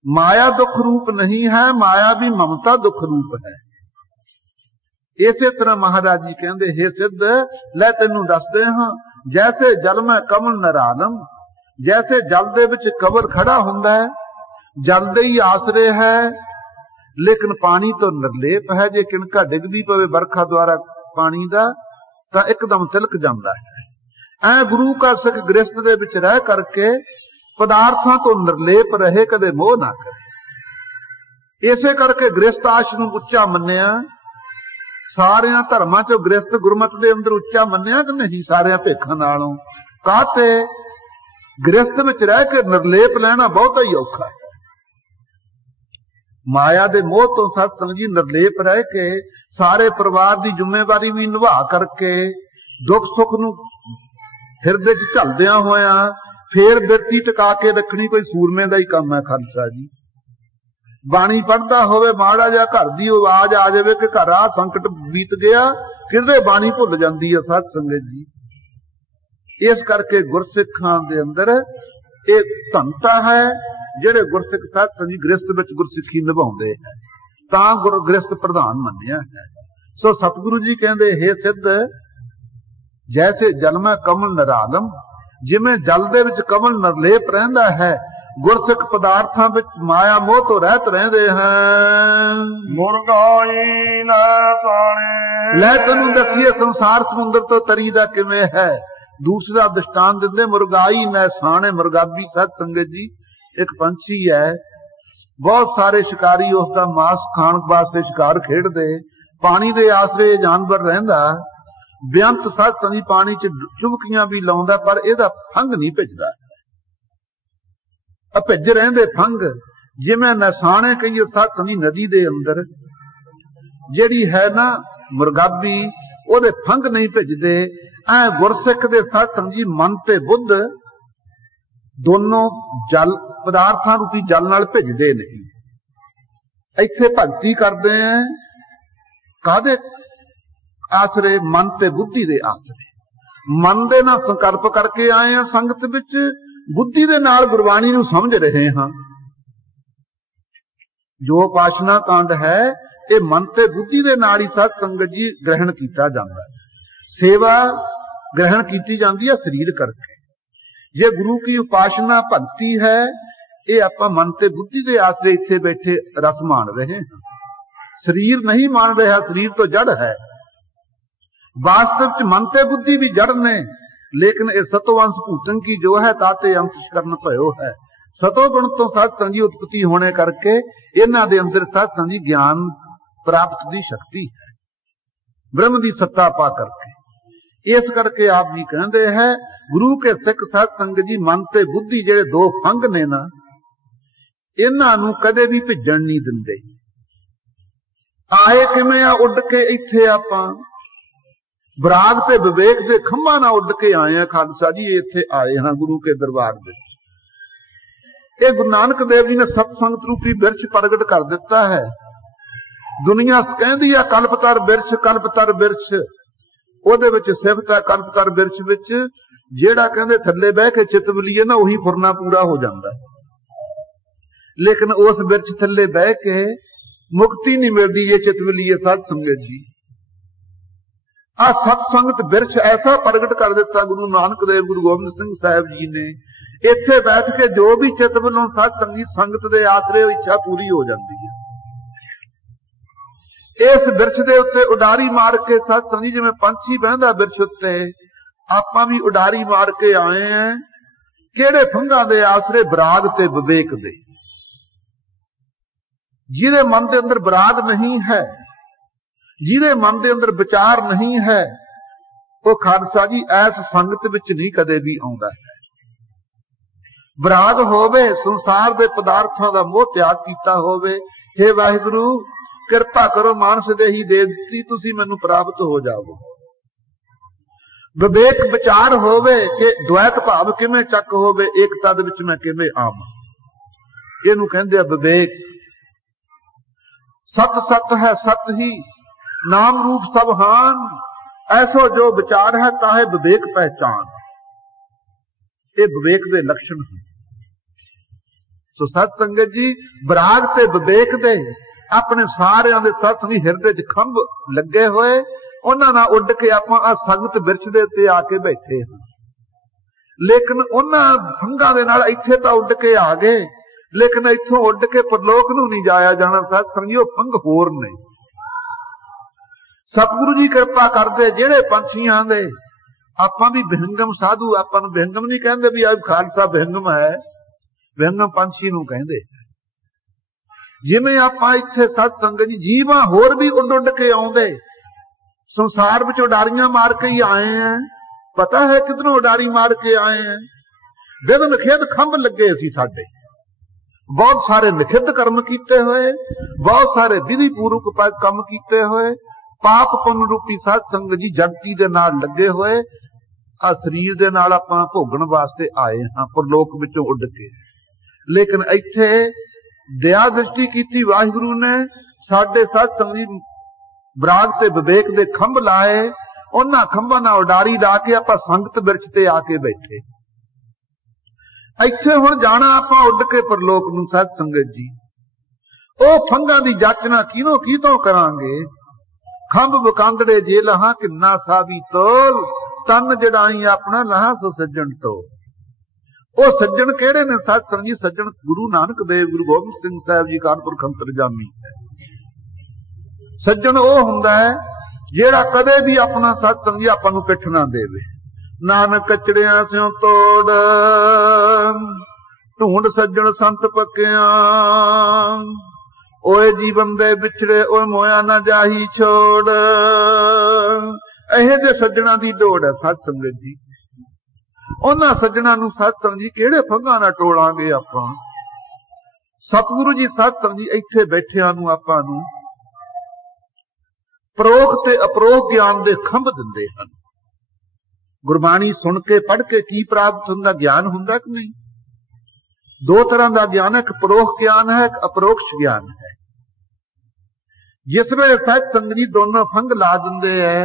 ਮਾਇਆ ਦੁੱਖ ਰੂਪ ਨਹੀਂ ਹੈ, ਮਾਇਆ ਵੀ ਮਮਤਾ ਦੁੱਖ ਰੂਪ ਹੈ। ਇਸੇ ਤਰ੍ਹਾਂ ਮਹਾਰਾਜ ਜੀ ਕਹਿੰਦੇ, ਹੇ ਸਿੱਧ ਲੈ ਤੈਨੂੰ ਦੱਸਦੇ ਹਾਂ, ਜੈਸੇ ਜਲ ਮੈਂ ਕਮਲ ਨਿਰਾਲਮ, ਜੈਸੇ ਜਲ ਦੇ ਵਿੱਚ ਕਮਲ ਖੜਾ ਹੁੰਦਾ ਹੈ, ਜਲ ਦੇ ਹੀ ਆਸਰੇ ਹੈ, ਲੇਕਿਨ ਪਾਣੀ ਤੋਂ ਨਿਰਲੇਪ ਹੈ। ਜੇ ਕਿਣਕਾ ਡਿੱਗਦੀ ਪਵੇ ਵਰਖਾ ਦੁਆਰਾ ਪਾਣੀ ਦਾ ਤਾਂ ਇੱਕਦਮ ਤਿਲਕ ਜਾਂਦਾ ਹੈ। ਐ ਗੁਰੂ ਕਾ ਸਿੱਖ ਗ੍ਰਸਤ ਦੇ ਵਿੱਚ ਰਹਿ ਕਰਕੇ ਪਦਾਰਥਾਂ ਤੋਂ ਨਿਰਲੇਪ ਰਹੇ, ਕਦੇ ਮੋਹ ਨਾ ਕਰੇ। ਇਸੇ ਕਰਕੇ ਗ੍ਰਸਤ ਆਸ਼ਰਮ ਉੱਚਾ ਮੰਨਿਆ, ਸਾਰਿਆਂ ਧਰਮਾਂ ਚੋਂ ਗ੍ਰਸਤ ਗੁਰਮਤ ਦੇ ਅੰਦਰ ਉੱਚਾ ਮੰਨਿਆ ਕਿ ਨਹੀਂ? ਸਾਰਿਆਂ ਭੇਖਾਂ ਨਾਲੋਂ। ਕਾਹਤੇ? ਗ੍ਰਸਤ ਵਿੱਚ ਰਹਿ ਕੇ ਨਿਰਲੇਪ ਲੈਣਾ ਬਹੁਤਾ ਹੀ ਔਖਾ ਹੈ। ਮਾਇਆ ਦੇ ਮੋਹ ਤੋਂ ਸਤ ਸੰਗਤ ਜੀ ਨਿਰਲੇਪ ਰਹਿ ਕੇ ਸਾਰੇ ਪਰਿਵਾਰ ਦੀ ਜ਼ਿੰਮੇਵਾਰੀ ਵੀ ਨਿਭਾ ਕਰਕੇ ਦੁੱਖ ਸੁੱਖ ਨੂੰ ਹਿਰਦੇ 'ਚ ਝੱਲਦਿਆਂ ਹੋਇਆਂ ਫੇਰ ਬਿਰਤੀ ਟਿਕਾ ਕੇ ਰੱਖਣੀ ਕੋਈ ਸੂਰਮੇ ਦਾ ਹੀ ਕੰਮ ਹੈ। ਖਾਲਸਾ ਜੀ ਬਾਣੀ ਪੜ੍ਹਦਾ ਹੋਵੇ, ਮਾੜਾ ਜਿਹਾ ਘਰ ਦੀ ਆਵਾਜ਼ ਆ ਜਾਵੇ ਕਿ ਘਰ ਆ ਸੰਕਟ ਬੀਤ ਗਿਆ, ਕਿਧਰੇ ਬਾਣੀ ਭੁੱਲ ਜਾਂਦੀ ਹੈ ਸਤ ਸੰਗਤ ਜੀ। ਇਸ ਕਰਕੇ ਗੁਰਸਿੱਖਾਂ ਦੇ ਅੰਦਰ ਇਹ ਧੰਤਾ ਹੈ, ਜਿਹੜੇ ਗੁਰਸਿੱਖ ਸਤ ਸੰਗਤ ਜੀ ਗ੍ਰਸਤ ਵਿੱਚ ਗੁਰਸਿੱਖੀ ਨਿਭਾਉਂਦੇ ਹੈ, ਤਾਂ ਗੁਰੂ ਗ੍ਰਸਤ ਪ੍ਰਧਾਨ ਮੰਨਿਆ ਹੈ। ਸੋ ਸਤਿਗੁਰੂ ਜੀ ਕਹਿੰਦੇ, ਹੇ ਸਿੱਧ ਜੈਸੇ ਜਲ ਮੈਂ ਕਮਲ ਨਿਰਾਲਮ, ਜਿਵੇਂ ਜਲ ਦੇ ਵਿੱਚ ਕਮਲ ਨਿਰਲੇਪ ਰਹਿੰਦਾ ਹੈ, ਗੁਰਸਿੱਖ ਪਦਾਰਥਾਂ ਵਿੱਚ ਮਾਇਆ ਮੋਹ ਤੋਂ ਰਹਿਤ ਰਹਿੰਦੇ ਹਨ। ਮੁਰਗਾਈ ਨਾ ਸਾਣੇ। ਲੈ ਤੈਨੂੰ ਦੱਸੀਏ ਸੰਸਾਰ ਸਮੁੰਦਰ ਤੋਂ ਤਰੀ ਦਾ ਕਿਵੇਂ ਹੈ। ਦੂਸਰਾ ਦ੍ਰਿਸ਼ਟਾਂਤ ਦਿੰਦੇ, ਮੁਰਗਾਈ ਨਾ ਸਾਣੇ। ਮੁਰਗਾਬੀ ਸਤ ਸੰਗਤ ਜੀ ਇੱਕ ਪੰਛੀ ਹੈ, ਬਹੁਤ ਸਾਰੇ ਸ਼ਿਕਾਰੀ ਉਸ ਦਾ ਮਾਸ ਖਾਣ ਵਾਸਤੇ ਸ਼ਿਕਾਰ ਖੇਡਦੇ, ਪਾਣੀ ਦੇ ਆਸਰੇ ਜਾਨਵਰ ਰਹਿੰਦਾ, ਬੇਅੰਤ ਸਤ ਸੰਗਤ ਪਾਣੀ 'ਚ ਚੁਬਕੀਆਂ ਵੀ ਲਾਉਂਦਾ, ਪਰ ਇਹਦਾ ਫੰਗ ਨਹੀਂ ਭਿੱਜਦਾ। ਭਿੱਜ ਰਹਿੰਦੇ ਫੰਗ, ਜਿਵੇਂ ਨਸਾਣੇ ਕਹੀਏ ਸਤ ਸੰਗਤ ਨਦੀ ਦੇ ਅੰਦਰ ਜਿਹੜੀ ਹੈ ਨਾ ਮੁਰਗਾਬੀ, ਉਹਦੇ ਫੰਗ ਨਹੀਂ ਭਿੱਜਦੇ। ਐ ਗੁਰਸਿੱਖ ਦੇ ਸਤ ਸੰਗਤ ਜੀ ਮਨ ਤੇ ਬੁੱਧ ਦੋਨੋਂ ਜਲ ਪਦਾਰਥਾਂ ਰੂਪੀ ਜਲ ਨਾਲ ਭਿੱਜਦੇ ਨਹੀਂ। ਇੱਥੇ ਭਗਤੀ ਕਰਦੇ ਆ ਕਾਹਦੇ ਆਸਰੇ? ਮਨ ਤੇ ਬੁੱਧੀ ਦੇ ਆਸਰੇ। ਮਨ ਦੇ ਨਾਲ ਸੰਕਲਪ ਕਰਕੇ ਆਏ ਆ ਸੰਗਤ ਵਿੱਚ, ਬੁੱਧੀ ਦੇ ਨਾਲ ਗੁਰਬਾਣੀ ਨੂੰ ਸਮਝ ਰਹੇ ਹਾਂ। ਜੋ ਉਪਾਸ਼ਨਾ ਕਾਂਡ ਹੈ ਇਹ ਮਨ ਤੇ ਬੁੱਧੀ ਦੇ ਨਾਲ ਹੀ ਸਤ ਸੰਗਤ ਜੀ ਗ੍ਰਹਿਣ ਕੀਤਾ ਜਾਂਦਾ ਹੈ। ਸੇਵਾ ਗ੍ਰਹਿਣ ਕੀਤੀ ਜਾਂਦੀ ਹੈ ਸਰੀਰ ਕਰਕੇ। ਜੇ ਗੁਰੂ ਕੀ ਉਪਾਸ਼ਨਾ ਭਗਤੀ ਹੈ ਇਹ ਆਪਾਂ ਮਨ ਤੇ ਬੁੱਧੀ ਦੇ ਆਸਰੇ ਇੱਥੇ ਬੈਠੇ ਰਸ ਮਾਣ ਰਹੇ ਹਾਂ। ਸਰੀਰ ਨਹੀਂ ਮਾਣ ਰਿਹਾ, ਸਰੀਰ ਤੋਂ ਜੜ ਹੈ। ਵਾਸਤਵ ਚ ਮਨ ਤੇ ਬੁੱਧੀ ਵੀ ਜੜ ਨੇ, ਲੇਕਿਨ ਇਹ ਸਤੋਵੰਸ਼ ਭੂਤਨ ਕੀ ਜੋ ਹੈ ਤਾਤੇ ਅੰਤਿਸ਼ ਕਰਨ ਭਇਓ ਹੈ। ਸਤੋ ਗੁਣ ਤੋਂ ਸਤ ਸੰਗੀ ਉਤਪਤੀ ਹੋਣੇ ਕਰਕੇ ਇਹਨਾਂ ਦੇ ਅੰਦਰ ਸਤ ਸੰਗੀ ਗਿਆਨ ਪ੍ਰਾਪਤ ਦੀ ਸ਼ਕਤੀ ਹੈ, ਬ੍ਰਹਮ ਦੀ ਸੱਤਾ ਪਾ ਕਰਕੇ। ਇਸ ਕਰਕੇ ਆਪ ਜੀ ਕਹਿੰਦੇ ਹੈ ਗੁਰੂ ਕੇ ਸਿੱਖ ਸਤ ਸੰਗਤ ਜੀ ਮਨ ਤੇ ਬੁੱਧੀ ਜਿਹੜੇ ਦੋ ਫੰਗ ਨੇ ਨਾ, ਇਹਨਾਂ ਨੂੰ ਕਦੇ ਵੀ ਭਿੱਜਣ ਨਹੀਂ ਦਿੰਦੇ। ਆਏ ਕਿਵੇਂ ਆ? ਉੱਡ ਕੇ ਇੱਥੇ ਆਪਾਂ ਬਰਾਗ ਤੇ ਵਿਵੇਕ ਦੇ ਖੰਭਾਂ ਨਾਲ ਉੱਡ ਕੇ ਆਏ ਆ ਖਾਲਸਾ ਜੀ, ਇੱਥੇ ਆਏ ਹਾਂ ਗੁਰੂ ਕੇ ਦਰਬਾਰ ਵਿੱਚ। ਇਹ ਗੁਰੂ ਨਾਨਕ ਦੇਵ ਜੀ ਨੇ ਸਤ ਸੰਗਤ ਰੂਪੀ ਬਿਰਛ ਪ੍ਰਗਟ ਕਰ ਦਿੱਤਾ ਹੈ। ਦੁਨੀਆ ਕਹਿੰਦੀ ਆ ਕਲਪਤਰ ਬਿਰਛ, ਕਲਪਤਰ ਬਿਰਛ, ਉਹਦੇ ਵਿੱਚ ਸਿਫਤ ਹੈ ਕਲਪਤਰ ਬਿਰਛ ਵਿੱਚ। ਜਿਹੜਾ ਕਹਿੰਦੇ ਥੱਲੇ ਬਹਿ ਕੇ ਚਿੱਤ ਵਲੀਏ ਨਾ ਉਹੀ ਫੁਰਨਾ ਪੂਰਾ ਹੋ ਜਾਂਦਾ, ਲੇਕਿਨ ਉਸ ਬਿਰਛ ਥੱਲੇ ਬਹਿ ਕੇ ਮੁਕਤੀ ਨਹੀਂ ਮਿਲਦੀ ਜੇ ਚਿੱਤ ਵਲੀਏ ਸਤ ਸੰਗਤ ਜੀ। ਆ ਸਤ ਸੰਗਤ ਬਿਰਛ ਐਸਾ ਪ੍ਰਗਟ ਕਰ ਦਿੱਤਾ ਗੁਰੂ ਨਾਨਕ ਦੇਵ ਗੁਰੂ ਗੋਬਿੰਦ ਸਿੰਘ ਸਾਹਿਬ ਜੀ ਨੇ। ਇੱਥੇ ਬੈਠ ਕੇ ਜੋ ਵੀ ਚਿੱਤ ਵੱਲੋਂ ਸਤ ਸੰਗੀ ਸੰਗਤ ਦੇ ਆਸਰੇ ਇੱਛਾ ਪੂਰੀ ਹੋ ਜਾਂਦੀ ਹੈ। ਇਸ ਬਿਰਛ ਦੇ ਉੱਤੇ ਉਡਾਰੀ ਮਾਰ ਕੇ ਸਤ ਸੰਗੀ, ਜਿਵੇਂ ਪੰਛੀ ਬਹਿੰਦਾ ਬਿਰਛ ਉੱਤੇ, ਆਪਾਂ ਵੀ ਉਡਾਰੀ ਮਾਰ ਕੇ ਆਏ ਆ। ਕਿਹੜੇ ਫੰਗਾਂ ਦੇ ਆਸਰੇ? ਬਰਾਗ ਤੇ ਵਿਵੇਕ ਦੇ। ਜਿਹਦੇ ਮਨ ਦੇ ਅੰਦਰ ਬਰਾਗ ਨਹੀਂ ਹੈ, ਜਿਹਦੇ ਮਨ ਦੇ ਅੰਦਰ ਵਿਚਾਰ ਨਹੀਂ ਹੈ, ਉਹ ਖਾਲਸਾ ਜੀ ਐਸ ਸੰਗਤ ਵਿੱਚ ਨਹੀਂ ਕਦੇ ਵੀ ਆਉਂਦਾ ਹੈ। ਬਰਾਗ ਹੋਵੇ, ਸੰਸਾਰ ਦੇ ਪਦਾਰਥਾਂ ਦਾ ਮੋਹ ਤਿਆਗ ਕੀਤਾ ਹੋਵੇ, ਹੇ ਵਾਹਿਗੁਰੂ ਕਿਰਪਾ ਕਰੋ ਮਾਨਸ ਦੇਹੀ ਦੇ ਦਿੱਤੀ, ਤੁਸੀਂ ਮੈਨੂੰ ਪ੍ਰਾਪਤ ਹੋ ਜਾਵੋ। ਵਿਵੇਕ ਵਿਚਾਰ ਹੋਵੇ ਕਿ ਦੁਐਤ ਭਾਵ ਕਿਵੇਂ ਚੱਕ ਹੋਵੇ, ਇੱਕ ਤਦ ਵਿੱਚ ਮੈਂ ਕਿਵੇਂ ਆਵਾਂ, ਇਹਨੂੰ ਕਹਿੰਦੇ ਆ ਵਿਵੇਕ। ਸਤ ਸਤ ਹੈ ਸਤ ਹੀ, ਨਾਮ ਰੂਪ ਸਭ ਹਾਨ, ਐਸੋ ਜੋ ਵਿਚਾਰ ਹੈ ਤਾਹੇ ਵਿਵੇਕ ਪਹਿਚਾਨ। ਇਹ ਵਿਵੇਕ ਦੇ ਲੱਛਣ ਹਨ। ਸੋ ਸਤ ਸੰਗਤ ਜੀ ਬਰਾਗ ਤੇ ਵਿਵੇਕ ਦੇ ਆਪਣੇ ਸਾਰਿਆਂ ਦੇ ਸਤ ਸੰਗੀ ਹਿਰਦੇ 'ਚ ਖੰਭ ਲੱਗੇ ਹੋਏ, ਉਹਨਾਂ ਨਾਲ ਉੱਡ ਕੇ ਆਪਾਂ ਆ ਸੰਗਤ ਬਿਰਛ ਦੇ ਉੱਤੇ ਆ ਕੇ ਬੈਠੇ ਹਾਂ। ਲੇਕਿਨ ਉਹਨਾਂ ਫੰਗਾਂ ਦੇ ਨਾਲ ਇੱਥੇ ਤਾਂ ਉੱਡ ਕੇ ਆ ਗਏ, ਲੇਕਿਨ ਇੱਥੋਂ ਉੱਡ ਕੇ ਪਰਲੋਕ ਨੂੰ ਨਹੀਂ ਜਾਇਆ ਜਾਣਾ। ਸਤ ਸੰਗੀਓ ਫੰਗ ਹੋਰ ਨੇ। ਸਤਿਗੁਰੂ ਜੀ ਕਿਰਪਾ ਕਰਦੇ ਜਿਹੜੇ ਪੰਛੀਆਂ ਦੇ, ਆਪਾਂ ਵੀ ਵਿਹੰਗਮ ਸਾਧੂ, ਆਪਾਂ ਨੂੰ ਵਿਹੰਗਮ ਨਹੀਂ ਕਹਿੰਦੇ ਵੀ ਅੱਜ ਖਾਲਸਾ ਵਿਹੰਗਮ ਹੈ, ਵਿਹੰਗਮ ਪੰਛੀ ਨੂੰ ਕਹਿੰਦੇ। ਜਿਵੇਂ ਆਪਾਂ ਇੱਥੇ ਸਤ ਸੰਗਤ ਜੀ ਜੀਵਾਂ ਹੋਰ ਵੀ ਉੱਡ ਉੱਡ ਕੇ ਆਉਂਦੇ, ਸੰਸਾਰ ਵਿੱਚ ਉਡਾਰੀਆਂ ਮਾਰ ਕੇ ਹੀ ਆਏ ਆ। ਪਤਾ ਹੈ ਕਿਧਰੋਂ ਉਡਾਰੀ ਮਾਰ ਕੇ ਆਏ ਆ? ਵਿਦ ਨਿਖੇਧ ਖੰਭ ਲੱਗੇ ਸੀ ਸਾਡੇ, ਬਹੁਤ ਸਾਰੇ ਨਿਖਿੱਧ ਕਰਮ ਕੀਤੇ ਹੋਏ, ਬਹੁਤ ਸਾਰੇ ਵਿਧੀ ਪੂਰਵਕ ਕੰਮ ਕੀਤੇ ਹੋਏ, ਪਾਪ ਪੁੰਨ ਰੂਪੀ ਸਤ ਸੰਗਤ ਜੀ ਜਗਤੀ ਦੇ ਨਾਲ ਲੱਗੇ ਹੋਏ। ਆ ਸਰੀਰ ਦੇ ਨਾਲ ਆਪਾਂ ਭੋਗਣ ਵਾਸਤੇ ਆਏ ਹਾਂ ਪਰਲੋਕ ਵਿੱਚੋਂ ਉੱਡ ਕੇ। ਲੇਕਿਨ ਇੱਥੇ ਦਇਆ ਦ੍ਰਿਸ਼ਟੀ ਕੀਤੀ ਵਾਹਿਗੁਰੂ ਨੇ, ਸਾਡੇ ਸਤ ਸੰਗੀ ਬਰਾਗ ਤੇ ਵਿਵੇਕ ਦੇ ਖੰਭ ਲਾਏ, ਉਹਨਾਂ ਖੰਭਾਂ ਨਾਲ ਉਡਾਰੀ ਲਾ ਕੇ ਆਪਾਂ ਸੰਗਤ ਬਿਰਛ ਤੇ ਆ ਕੇ ਬੈਠੇ। ਇੱਥੇ ਹੁਣ ਜਾਣਾ ਆਪਾਂ ਉੱਡ ਕੇ ਪਰਲੋਕ ਨੂੰ। ਸਤ ਸੰਗਤ ਜੀ ਉਹ ਫੰਗਾਂ ਦੀ ਜਾਚਨਾ ਕਿਹਨੋਂ ਕੀ ਤੋਂ ਕਰਾਂਗੇ? ਖੰਭ ਬਕਾਂਦੜੇ ਜੇ ਲਹਾਂ ਕਿੰਨਾ ਸਾਬੀ ਤੋਲ, ਤਨ ਜੜਾਈ ਆਪਣਾ ਲਹਾਂ ਸੋ ਸੱਜਣ ਤੋਂ। ਉਹ ਸੱਜਣ ਕਿਹੜੇ ਨੇ? ਸਤ ਸੰਗਤ ਜੀ ਸੱਜਣ ਗੁਰੂ ਨਾਨਕ ਦੇਵ ਗੁਰੂ ਗੋਬਿੰਦ ਸਿੰਘ ਸਾਹਿਬ ਜੀ ਕਾਨਪੁਰਖ ਅੰਤਰਜਾਮੀ ਹੈ। ਸੱਜਣ ਉਹ ਹੁੰਦਾ ਹੈ ਜਿਹੜਾ ਕਦੇ ਵੀ ਆਪਣਾ ਸਤ ਸੰਗਤ ਜੀ ਆਪਾਂ ਨੂੰ ਪਿੱਠ ਨਾ ਦੇਵੇ। ਨਾਨਕ ਕਚੜਿਆਂ ਸਿਓ ਤੋੜ, ਢੂੰਡ ਸੱਜਣ ਸੰਤ ਪੱਕਿਆਂ, ਓਏ ਜੀਵਨ ਦੇ ਵਿਛੜੇ ਓਏ ਮੋਇਆ ਨਾ ਜਾਹੀ ਛੋੜ। ਇਹੋ ਜਿਹੇ ਸੱਜਣਾ ਦੀ ਦੌੜ ਹੈ ਸਤ ਸੰਗਤ ਜੀ। ਉਹਨਾਂ ਸੱਜਣਾ ਨੂੰ ਸਤ ਸੰਗਤ ਜੀ ਕਿਹੜੇ ਫੰਗਾਂ ਨਾਲ ਟੋਲਾਂਗੇ ਆਪਾਂ? ਸਤਿਗੁਰੂ ਜੀ ਸਤ ਸੰਗਤ ਜੀ ਇੱਥੇ ਬੈਠਿਆਂ ਨੂੰ ਆਪਾਂ ਨੂੰ ਪ੍ਰੋਖ ਤੇ ਅਪਰੋਖ ਗਿਆਨ ਦੇ ਖੰਭ ਦਿੰਦੇ ਹਨ। ਗੁਰਬਾਣੀ ਸੁਣ ਕੇ ਪੜ੍ਹ ਕੇ ਕੀ ਪ੍ਰਾਪਤ ਹੁੰਦਾ? ਗਿਆਨ ਹੁੰਦਾ ਕਿ ਨਹੀਂ? दो तरह का ज्ञान है, एक परोक्ष ज्ञान है, एक अपरोक्ष ज्ञान है। जिस वे सच संगत जी दोनों फंग ला दिंदे है,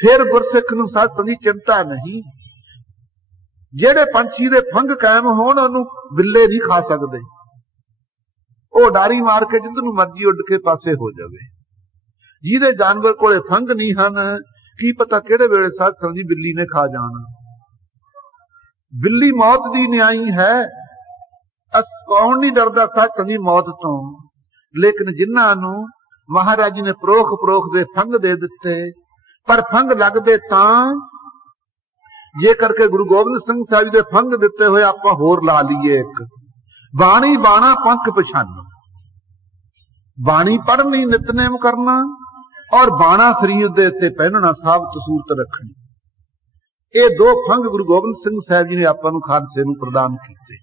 फिर गुरसिख नूं सच संगत जी चिंता नहीं। ਜਿਹੜੇ ਪੰਛੀ ਦੇ ਫੰਗ ਕਾਇਮ ਹੋਣ ਉਹਨੂੰ ਬਿੱਲੇ ਨਹੀਂ ਖਾ ਸਕਦੇ, ਉਹ ਡਾਰੀ ਮਾਰ ਕੇ ਜਿੱਦ ਨੂੰ ਮਰਜੀ ਉੱਡ ਕੇ ਪਾਸੇ ਹੋ ਜਾਵੇ। ਜਿਹਦੇ ਜਾਨਵਰ ਕੋਲੇ ਫੰਗ ਨਹੀਂ ਹਨ, ਕੀ ਪਤਾ ਕਿਹੜੇ ਵੇਲੇ ਸਾਧ ਸੰਗਤ ਜੀ ਬਿੱਲੀ ਨੇ ਖਾ ਜਾਣਾ। ਬਿੱਲੀ ਮੌਤ ਦੀ ਨਿਆਈ ਹੈ। ਕੌਣ ਨਹੀਂ ਡਰਦਾ ਸਾਧ ਸੰਗਤ ਜੀ ਮੌਤ ਤੋਂ, ਲੇਕਿਨ ਜਿਨ੍ਹਾਂ ਨੂੰ ਮਹਾਰਾਜ ਜੀ ਨੇ ਪਰੋਖ ਦੇ ਫੰਗ ਦੇ ਦਿੱਤੇ, ਪਰ ਫੰਗ ਲੱਗਦੇ ਤਾਂ ਜੇ ਕਰਕੇ ਗੁਰੂ ਗੋਬਿੰਦ ਸਿੰਘ ਸਾਹਿਬ ਜੀ ਦੇ ਫੰਗ ਦਿੱਤੇ ਹੋਏ ਆਪਾਂ ਹੋਰ ਲਾ ਲਈਏ। ਇੱਕ ਬਾਣੀ ਬਾਣਾ ਪੰਖ ਪਛਾਨੋ, ਬਾਣੀ ਪੜ੍ਹਨੀ ਨਿਤਨੇਮ ਕਰਨਾ ਔਰ ਬਾਣਾ ਸਰੀਰ ਦੇ ਉੱਤੇ ਪਹਿਨਣਾ, ਸਾਬਤ ਸੂਰਤ ਰੱਖਣੀ। ਇਹ ਦੋ ਫੰਗ ਗੁਰੂ ਗੋਬਿੰਦ ਸਿੰਘ ਸਾਹਿਬ ਜੀ ਨੇ ਆਪਾਂ ਨੂੰ ਖਾਲਸੇ ਨੂੰ ਪ੍ਰਦਾਨ ਕੀਤੇ।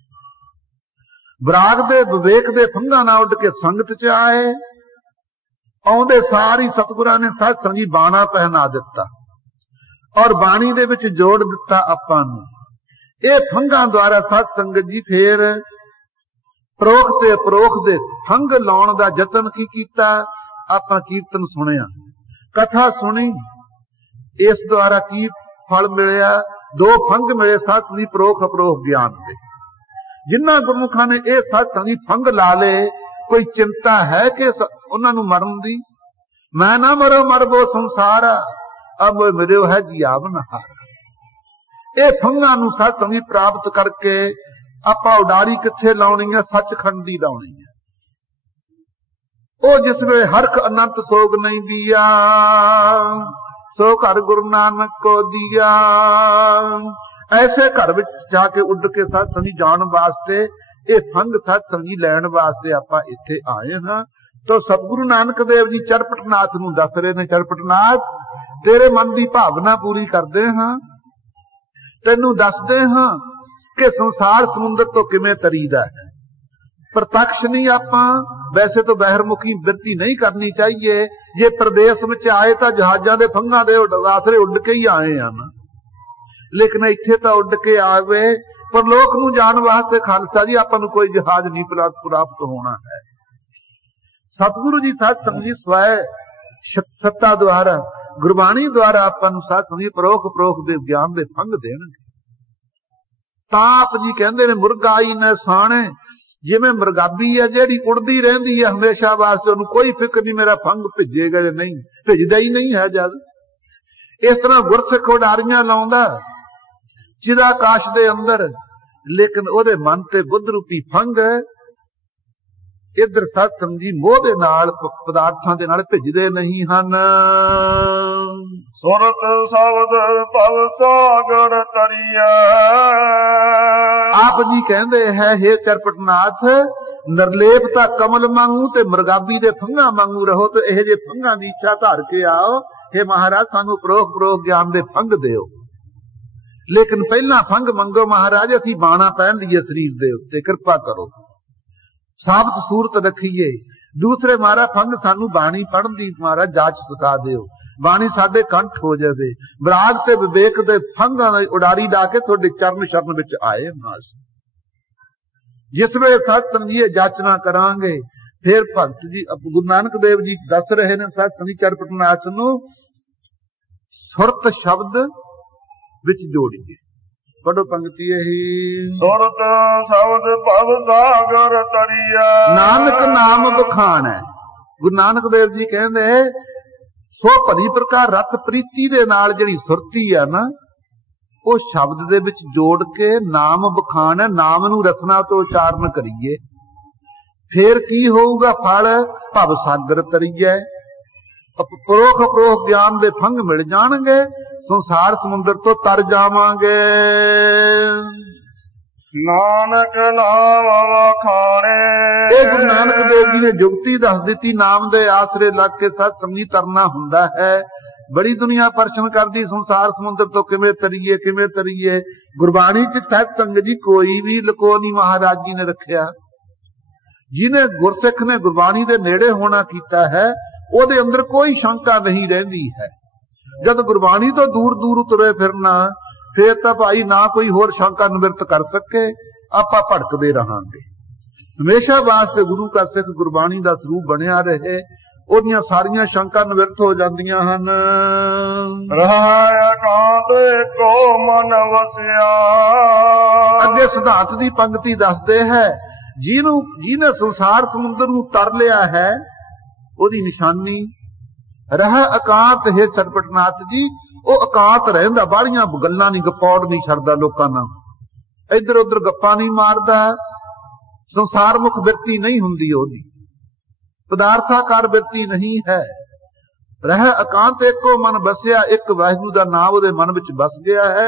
ਬਰਾਗ ਦੇ ਵਿਵੇਕ ਦੇ ਫੰਗਾਂ ਨਾਲ ਉੱਡ ਕੇ ਸੰਗਤ ਚ ਆਏ, ਆਉਂਦੇ ਸਾਰੀ ਸਤਿਗੁਰਾਂ ਨੇ ਸਾਧ ਸੰਗਤ ਜੀ ਬਾਣਾ ਪਹਿਨਾ ਦਿੱਤਾ ਔਰ ਬਾਣੀ ਦੇ ਵਿੱਚ ਜੋੜ ਦਿੱਤਾ ਆਪਾਂ ਨੂੰ। ਇਹ ਫੰਗਾਂ ਦੁਆਰਾ ਸਾਧ ਸੰਗਤ ਜੀ ਫੇਰ ਪਰੋਖ ਤੇ ਅਪਰੋਖ ਦੇ ਫੰਗ ਲਾਉਣ ਦਾ ਯਤਨ ਕੀ ਕੀਤਾ। ਆਪਾਂ ਕੀਰਤਨ ਸੁਣਿਆ, ਕਥਾ ਸੁਣੀ, ਇਸ ਦੁਆਰਾ ਕੀ ਫਲ ਮਿਲਿਆ। ਦੋ ਫੰਗ ਮਿਲੇ ਸਾਧ ਸੰਗਤ ਜੀ ਪਰੋਖ ਅਪਰੋਖ ਗਿਆਨ ਦੇ। ਜਿਨ੍ਹਾਂ ਗੁਰਮੁਖਾਂ ਨੇ ਇਹ ਸਾਧ ਸੰਗਤ ਜੀ ਫੰਗ ਲਾ ਲਏ, ਕੋਈ ਚਿੰਤਾ ਹੈ ਕਿ ਉਹਨਾਂ ਨੂੰ ਮਰਨ ਦੀ। ਮੈਂ ਨਾ ਮਰੋ ਮਰਬੋ ਸੰਸਾਰ, ਅਬ ਮਿਲਿਓ ਹੈ ਜੀਵ ਨਹਾਰ। ਇਹ ਫੰਗਾਂ ਨੂੰ ਸਾਧ ਸੰਗਤ ਜੀ ਪ੍ਰਾਪਤ ਕਰਕੇ ਆਪਾਂ ਉਡਾਰੀ ਕਿੱਥੇ ਲਾਉਣੀ ਹੈ? ਸੱਚਖੰਡ ਦੀ ਲਾਉਣੀ ਹੈ। ਉਹ ਜਿਸ ਵੇਲੇ ਹਰਖ ਅਨੰਤ ਸੋਗ ਨਹੀਂ ਦੀਆ, ਸੋ ਘਰ ਗੁਰੂ ਨਾਨਕ ਕੋ ਦੀਆ। ਐਸੇ ਘਰ ਵਿੱਚ ਜਾ ਕੇ ਉੱਡ ਕੇ ਸਾਧ ਸੰਗਤ ਜੀ ਜਾਣ ਵਾਸਤੇ, ਇਹ ਫੰਗ ਸਾਧ ਸੰਗਤ ਜੀ ਲੈਣ ਵਾਸਤੇ ਆਪਾਂ ਇੱਥੇ ਆਏ ਹਾਂ। ਤਾਂ ਸਤਿਗੁਰੂ ਨਾਨਕ ਦੇਵ ਜੀ ਚਰਪਟਨਾਥ ਨੂੰ ਦੱਸ ਰਹੇ ਨੇ, ਚਰਪਟਨਾਥ ਤੇਰੇ ਮਨ ਦੀ ਭਾਵਨਾ ਪੂਰੀ ਕਰਦੇ ਹਾਂ, ਤੈਨੂੰ ਦੱਸਦੇ ਹਾਂ ਕਿ ਸੰਸਾਰ ਸਮੁੰਦਰ ਤੋਂ ਕਿਵੇਂ ਤਰੀਦਾ ਹੈ। ਪ੍ਰਤੱਖ ਨਹੀਂ, ਆਪਾਂ ਵੈਸੇ ਤਾਂ ਬਹਿਰਮੁਖੀ ਬਿਰਤੀ ਨਹੀਂ ਕਰਨੀ ਚਾਹੀਏ। ਜੇ ਪ੍ਰਦੇਸ਼ ਵਿੱਚ ਆਏ ਤਾਂ ਜਹਾਜ਼ਾਂ ਦੇ ਫੰਗਾਂ ਦੇ ਆਸਰੇ ਉੱਡ ਕੇ ਹੀ ਆਏ ਹਨ, ਲੇਕਿਨ ਇੱਥੇ ਤਾਂ ਉੱਡ ਕੇ ਆਵੇ। ਪਰ ਲੋਕ ਨੂੰ ਜਾਣ ਵਾਸਤੇ ਖਾਲਸਾ ਜੀ ਆਪਾਂ ਨੂੰ ਕੋਈ ਜਹਾਜ਼ ਨਹੀਂ ਪ੍ਰਾਪਤ ਹੋਣਾ ਹੈ। ਸਤਿਗੁਰੂ ਜੀ ਸਾਧ ਸੰਗਤ ਜੀ ਸਵੈ ਸੱਤਾ ਦੁਆਰਾ, ਗੁਰਬਾਣੀ ਦੁਆਰਾ ਆਪਾਂ ਨੂੰ ਸਾਧ ਸੰਗਤ ਜੀ ਪਰੋਖ ਦੇ ਗਿਆਨ ਦੇ ਫੰਗ ਦੇਣਗੇ। ਤਾਂ ਆਪ ਜੀ ਕਹਿੰਦੇ ਨੇ ਮੁਰਗਾਈ ਨੇ ਸਾਣੇ, ਜਿਵੇਂ ਮਰਗਾਬੀ ਹੈ ਜਿਹੜੀ ਉੜਦੀ ਰਹਿੰਦੀ ਹੈ ਹਮੇਸ਼ਾ ਵਾਸਤੇ, ਉਹਨੂੰ ਕੋਈ ਫਿਕਰ ਨਹੀਂ ਮੇਰਾ ਫੰਗ ਭਿੱਜੇਗਾ ਜਾਂ ਨਹੀਂ, ਭਿੱਜਦਾ ਹੀ ਨਹੀਂ ਹੈ ਜਦ। ਇਸ ਤਰ੍ਹਾਂ ਗੁਰਸਿੱਖ ਉਡਾਰੀਆਂ ਲਾਉਂਦਾ ਚਿਦਾਕਾਸ਼ ਦੇ ਅੰਦਰ, ਲੇਕਿਨ ਉਹਦੇ ਮਨ ਤੇ ਬੁੱਧ ਰੂਪੀ ਫੰਗ ਇਧਰ ਸਾਧ ਸੰਗਤ ਜੀ ਮੋਹ ਦੇ ਨਾਲ ਪਦਾਰਥਾਂ ਦੇ ਨਾਲ ਭਿੱਜਦੇ ਨਹੀਂ ਹਨ। ਸੁਰਤ ਸ਼ਬਦ ਭਵ ਸਾਗਰ ਤਰੀਐ। ਆਪ ਜੀ ਕਹਿੰਦੇ ਹੈ, ਹੇ ਚਰਪਟਨਾਥ, ਨਿਰਲੇਪਤਾ ਕਮਲ ਵਾਂਗੂ ਤੇ ਮਰਗਾਬੀ ਦੇ ਫੰਗਾਂ ਵਾਂਗੂ ਰਹੋ। ਤੇ ਇਹ ਜੇ ਫੰਗਾਂ ਦੀ ਇੱਛਾ ਧਾਰ ਕੇ ਆਓ, ਹੇ ਮਹਾਰਾਜ ਸਾਨੂੰ ਪਰੋਖ ਗਿਆਨ ਦੇ ਫੰਗ ਦਿਓ। ਲੇਕਿਨ ਪਹਿਲਾਂ ਫੰਗ ਮੰਗੋ ਮਹਾਰਾਜ, ਅਸੀਂ ਬਾਣਾ ਪਹਿਨ ਲਈਏ ਸਰੀਰ ਦੇ ਉੱਤੇ, ਕਿਰਪਾ ਕਰੋ, ਸਾਬਤ ਸੂਰਤ ਰੱਖੀਏ। ਦੂਸਰੇ ਮਾਰਾ ਫੰਗ ਸਾਨੂੰ ਬਾਣੀ ਪੜ੍ਹਨ ਦੀ ਮਹਾਰਾਜ ਜਾਚ ਸਿਖਾ ਦਿਓ, ਬਾਣੀ ਸਾਡੇ ਕੰਠ ਹੋ ਜਾਵੇ। ਬਰਾਗ ਤੇ ਵਿਵੇਕ ਦੇ ਫੰਗਾਂ ਦੀ ਉਡਾਰੀ ਲਾ ਕੇ ਤੁਹਾਡੇ ਚਰਨ ਸ਼ਰਨ ਵਿੱਚ ਆਏ ਮਾਸ। ਜਿਸ ਵੇਲੇ ਸਾਧ ਸੰਗਤ ਜੀ ਜਾਚਨਾ ਕਰਾਂਗੇ, ਫਿਰ ਭਗਤ ਜੀ ਗੁਰੂ ਨਾਨਕ ਦੇਵ ਜੀ ਦੱਸ ਰਹੇ ਨੇ ਸਾਧ ਸੰਗਤ ਜੀ ਚਰਪਟਨਾਥ ਨੂੰ ਸੁਰਤ ਸ਼ਬਦ ਵਿੱਚ ਜੋੜੀਏ। ਪੜੋ ਪੰਕਤੀ ਇਹੀ, ਸੁਰਤ ਸ਼ਬਦ ਭਵ ਸਾਗਰ ਤਰੀਐ। ਨਾਨਕ ਨਾਮ ਬਖਾਨ ਹੈ। ਗੁਰੂ ਨਾਨਕ ਦੇਵ ਜੀ ਕਹਿੰਦੇ ਸੋ ਭਲੀ ਪ੍ਰਕਾਰ ਰਤ ਪ੍ਰੀਤੀ ਦੇ ਨਾਲ ਜਿਹੜੀ ਸੁਰਤੀ ਆ ਨਾ, ਉਹ ਸ਼ਬਦ ਦੇ ਵਿੱਚ ਜੋੜ ਕੇ ਨਾਮ ਬਖਾਨ ਹੈ। ਨਾਮ ਨੂੰ ਰਸਨਾ ਤੋਂ ਉਚਾਰਨ ਕਰੀਏ, ਫੇਰ ਕੀ ਹੋਊਗਾ ਫਲ? ਭਵ ਸਾਗਰ ਤਰੀਐ। ਪਰੋਖ ਗਿਆਨ ਦੇ ਫੰਗ ਮਿਲ ਜਾਣਗੇ, ਸੰਸਾਰ ਸਮੁੰਦਰ ਤੋਂ ਤਰ ਜਾਵਾਂਗੇ। ਨਾਨਕ ਨਾਮ ਵਖਾਣੇ। ਇਹ ਗੁਰੂ ਨਾਨਕ ਦੇਵ ਜੀ ਨੇ ਜੁਗਤੀ ਦੱਸ ਦਿੱਤੀ, ਨਾਮ ਦੇ ਆਸਰੇ ਲੱਗ ਕੇ ਸਤ ਸੰਗੀ ਤਰਨਾ ਹੁੰਦਾ ਹੈ। ਬੜੀ ਦੁਨੀਆ ਪਰੇਸ਼ਾਨ ਕਰਦੀ, ਸੰਸਾਰ ਸਮੁੰਦਰ ਤੋਂ ਕਿਵੇਂ ਤਰੀਏ। ਗੁਰਬਾਣੀ ਚ ਸਤ ਸੰਗਤ ਜੀ ਕੋਈ ਵੀ ਲਕੋ ਨਹੀਂ ਮਹਾਰਾਜ ਜੀ ਨੇ ਰੱਖਿਆ। ਜਿਹਨੇ ਗੁਰਸਿੱਖ ਨੇ ਗੁਰਬਾਣੀ ਦੇ ਨੇੜੇ ਹੋਣਾ ਕੀਤਾ ਹੈ, ਉਹਦੇ ਅੰਦਰ ਕੋਈ ਸ਼ੰਕਾ ਨਹੀਂ ਰਹਿੰਦੀ ਹੈ। ਜਦ ਗੁਰਬਾਣੀ ਤੋਂ ਦੂਰ ਤੁਰੇ ਫਿਰਨਾ, ਫੇਰ ਤਾਂ ਭਾਈ ਨਾ ਕੋਈ ਹੋਰ ਸ਼ੰਕਾ ਨਿਵਰਤ ਕਰ ਸਕੇ। ਆਪਾਂ ਭਟਕਦੇ ਰਹਾਂਗੇ। ਹਮੇਸ਼ਾ ਵਾਸਤੇ ਗੁਰੂ ਕਾ ਸਿੱਖ ਗੁਰਬਾਣੀ ਦਾ ਸਰੂਪ ਬਣਿਆ ਰਹੇ, ਉਹਦੀਆਂ ਸਾਰੀਆਂ ਸ਼ੰਕਾਂ ਨਿਵਰਤ ਹੋ ਜਾਂਦੀਆਂ ਹਨ। ਰਹਾ ਇਕਾਂਤ ਏਕੋ ਮਨ ਵਸਿਆ। ਅੱਗੇ ਸਿਧਾਂਤ ਦੀ ਪੰਕਤੀ ਦੱਸਦੇ ਹੈ, ਜਿਹਨੇ ਸੰਸਾਰ ਸਮੁੰਦਰ ਨੂੰ ਤਰ ਲਿਆ ਹੈ, ਉਹਦੀ ਨਿਸ਼ਾਨੀ ਰਹਿ ਇਕਾਂਤ ਹੈ। ਸਰਪਟਨਾਥ ਜੀ, ਉਹ ਇਕਾਂਤ ਰਹਿੰਦਾ, ਬਾਹਲੀਆਂ ਗੱਲਾਂ ਨਹੀਂ, ਗਪੌੜ ਨਹੀਂ ਛੱਡਦਾ ਲੋਕਾਂ ਨਾਲ, ਇੱਧਰ ਉੱਧਰ ਗੱਪਾਂ ਨਹੀਂ ਮਾਰਦਾ, ਸੰਸਾਰ ਮੁਖ ਬਿਰਤੀ ਨਹੀਂ ਹੁੰਦੀ ਉਹਦੀ, ਪਦਾਰਥਾਕਾਰ ਬਿਰਤੀ ਨਹੀਂ ਹੈ। ਰਹਿ ਇਕਾਂਤ ਏਕੋ ਮਨ ਬਸਿਆ, ਇੱਕ ਵਾਹਿਗੁਰੂ ਦਾ ਨਾਮ ਉਹਦੇ ਮਨ ਵਿੱਚ ਬਸ ਗਿਆ ਹੈ,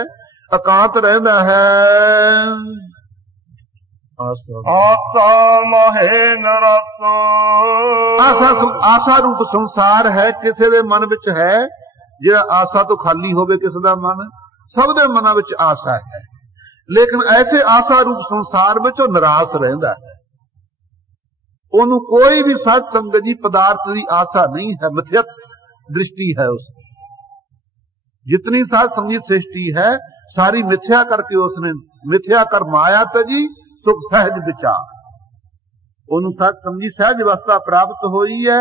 ਇਕਾਂਤ ਰਹਿੰਦਾ ਹੈ। ਆਸਾ ਮਹੇ ਨਰਸ। ਆਸਾ ਰੂਪ ਸੰਸਾਰ ਹੈ, ਕਿਸੇ ਦੇ ਮਨ ਵਿੱਚ ਹੈ ਜਿਹੜਾ ਆਸਾ ਤੋਂ ਖਾਲੀ ਹੋਵੇ। ਕਿਸੇ ਦਾ ਮਨ, ਸਭ ਦੇ ਮਨਾਂ ਵਿੱਚ ਆਸਾ ਹੈ, ਲੇਕਿਨ ਐਸੇ ਆਸਾ ਰੂਪ ਸੰਸਾਰ ਵਿੱਚ ਉਹ ਨਿਰਾਸ਼ ਰਹਿੰਦਾ ਹੈ। ਉਹਨੂੰ ਕੋਈ ਵੀ ਸਤ ਸੰਗਤ ਜੀ ਪਦਾਰਥ ਦੀ ਆਸਾ ਨਹੀਂ ਹੈ, ਮਿਥਿਅਤ ਦ੍ਰਿਸ਼ਟੀ ਹੈ ਉਸ। ਜਿਤਨੀ ਸਾਧ ਸੰਗਤ ਸ੍ਰਿਸ਼ਟੀ ਹੈ ਸਾਰੀ ਮਿਥਿਆ ਕਰਕੇ ਉਸਨੇ ਮਿਥਿਆ ਕਰ ਮਾਇਆ ਤੇ ਜੀ ਸੁਖ ਸਹਿਜ ਵਿਚਾਰ। ਉਹਨੂੰ ਸਤ ਸੰਗਤ ਸਹਿਜ ਅਵਸਥਾ ਪ੍ਰਾਪਤ ਹੋਈ ਹੈ,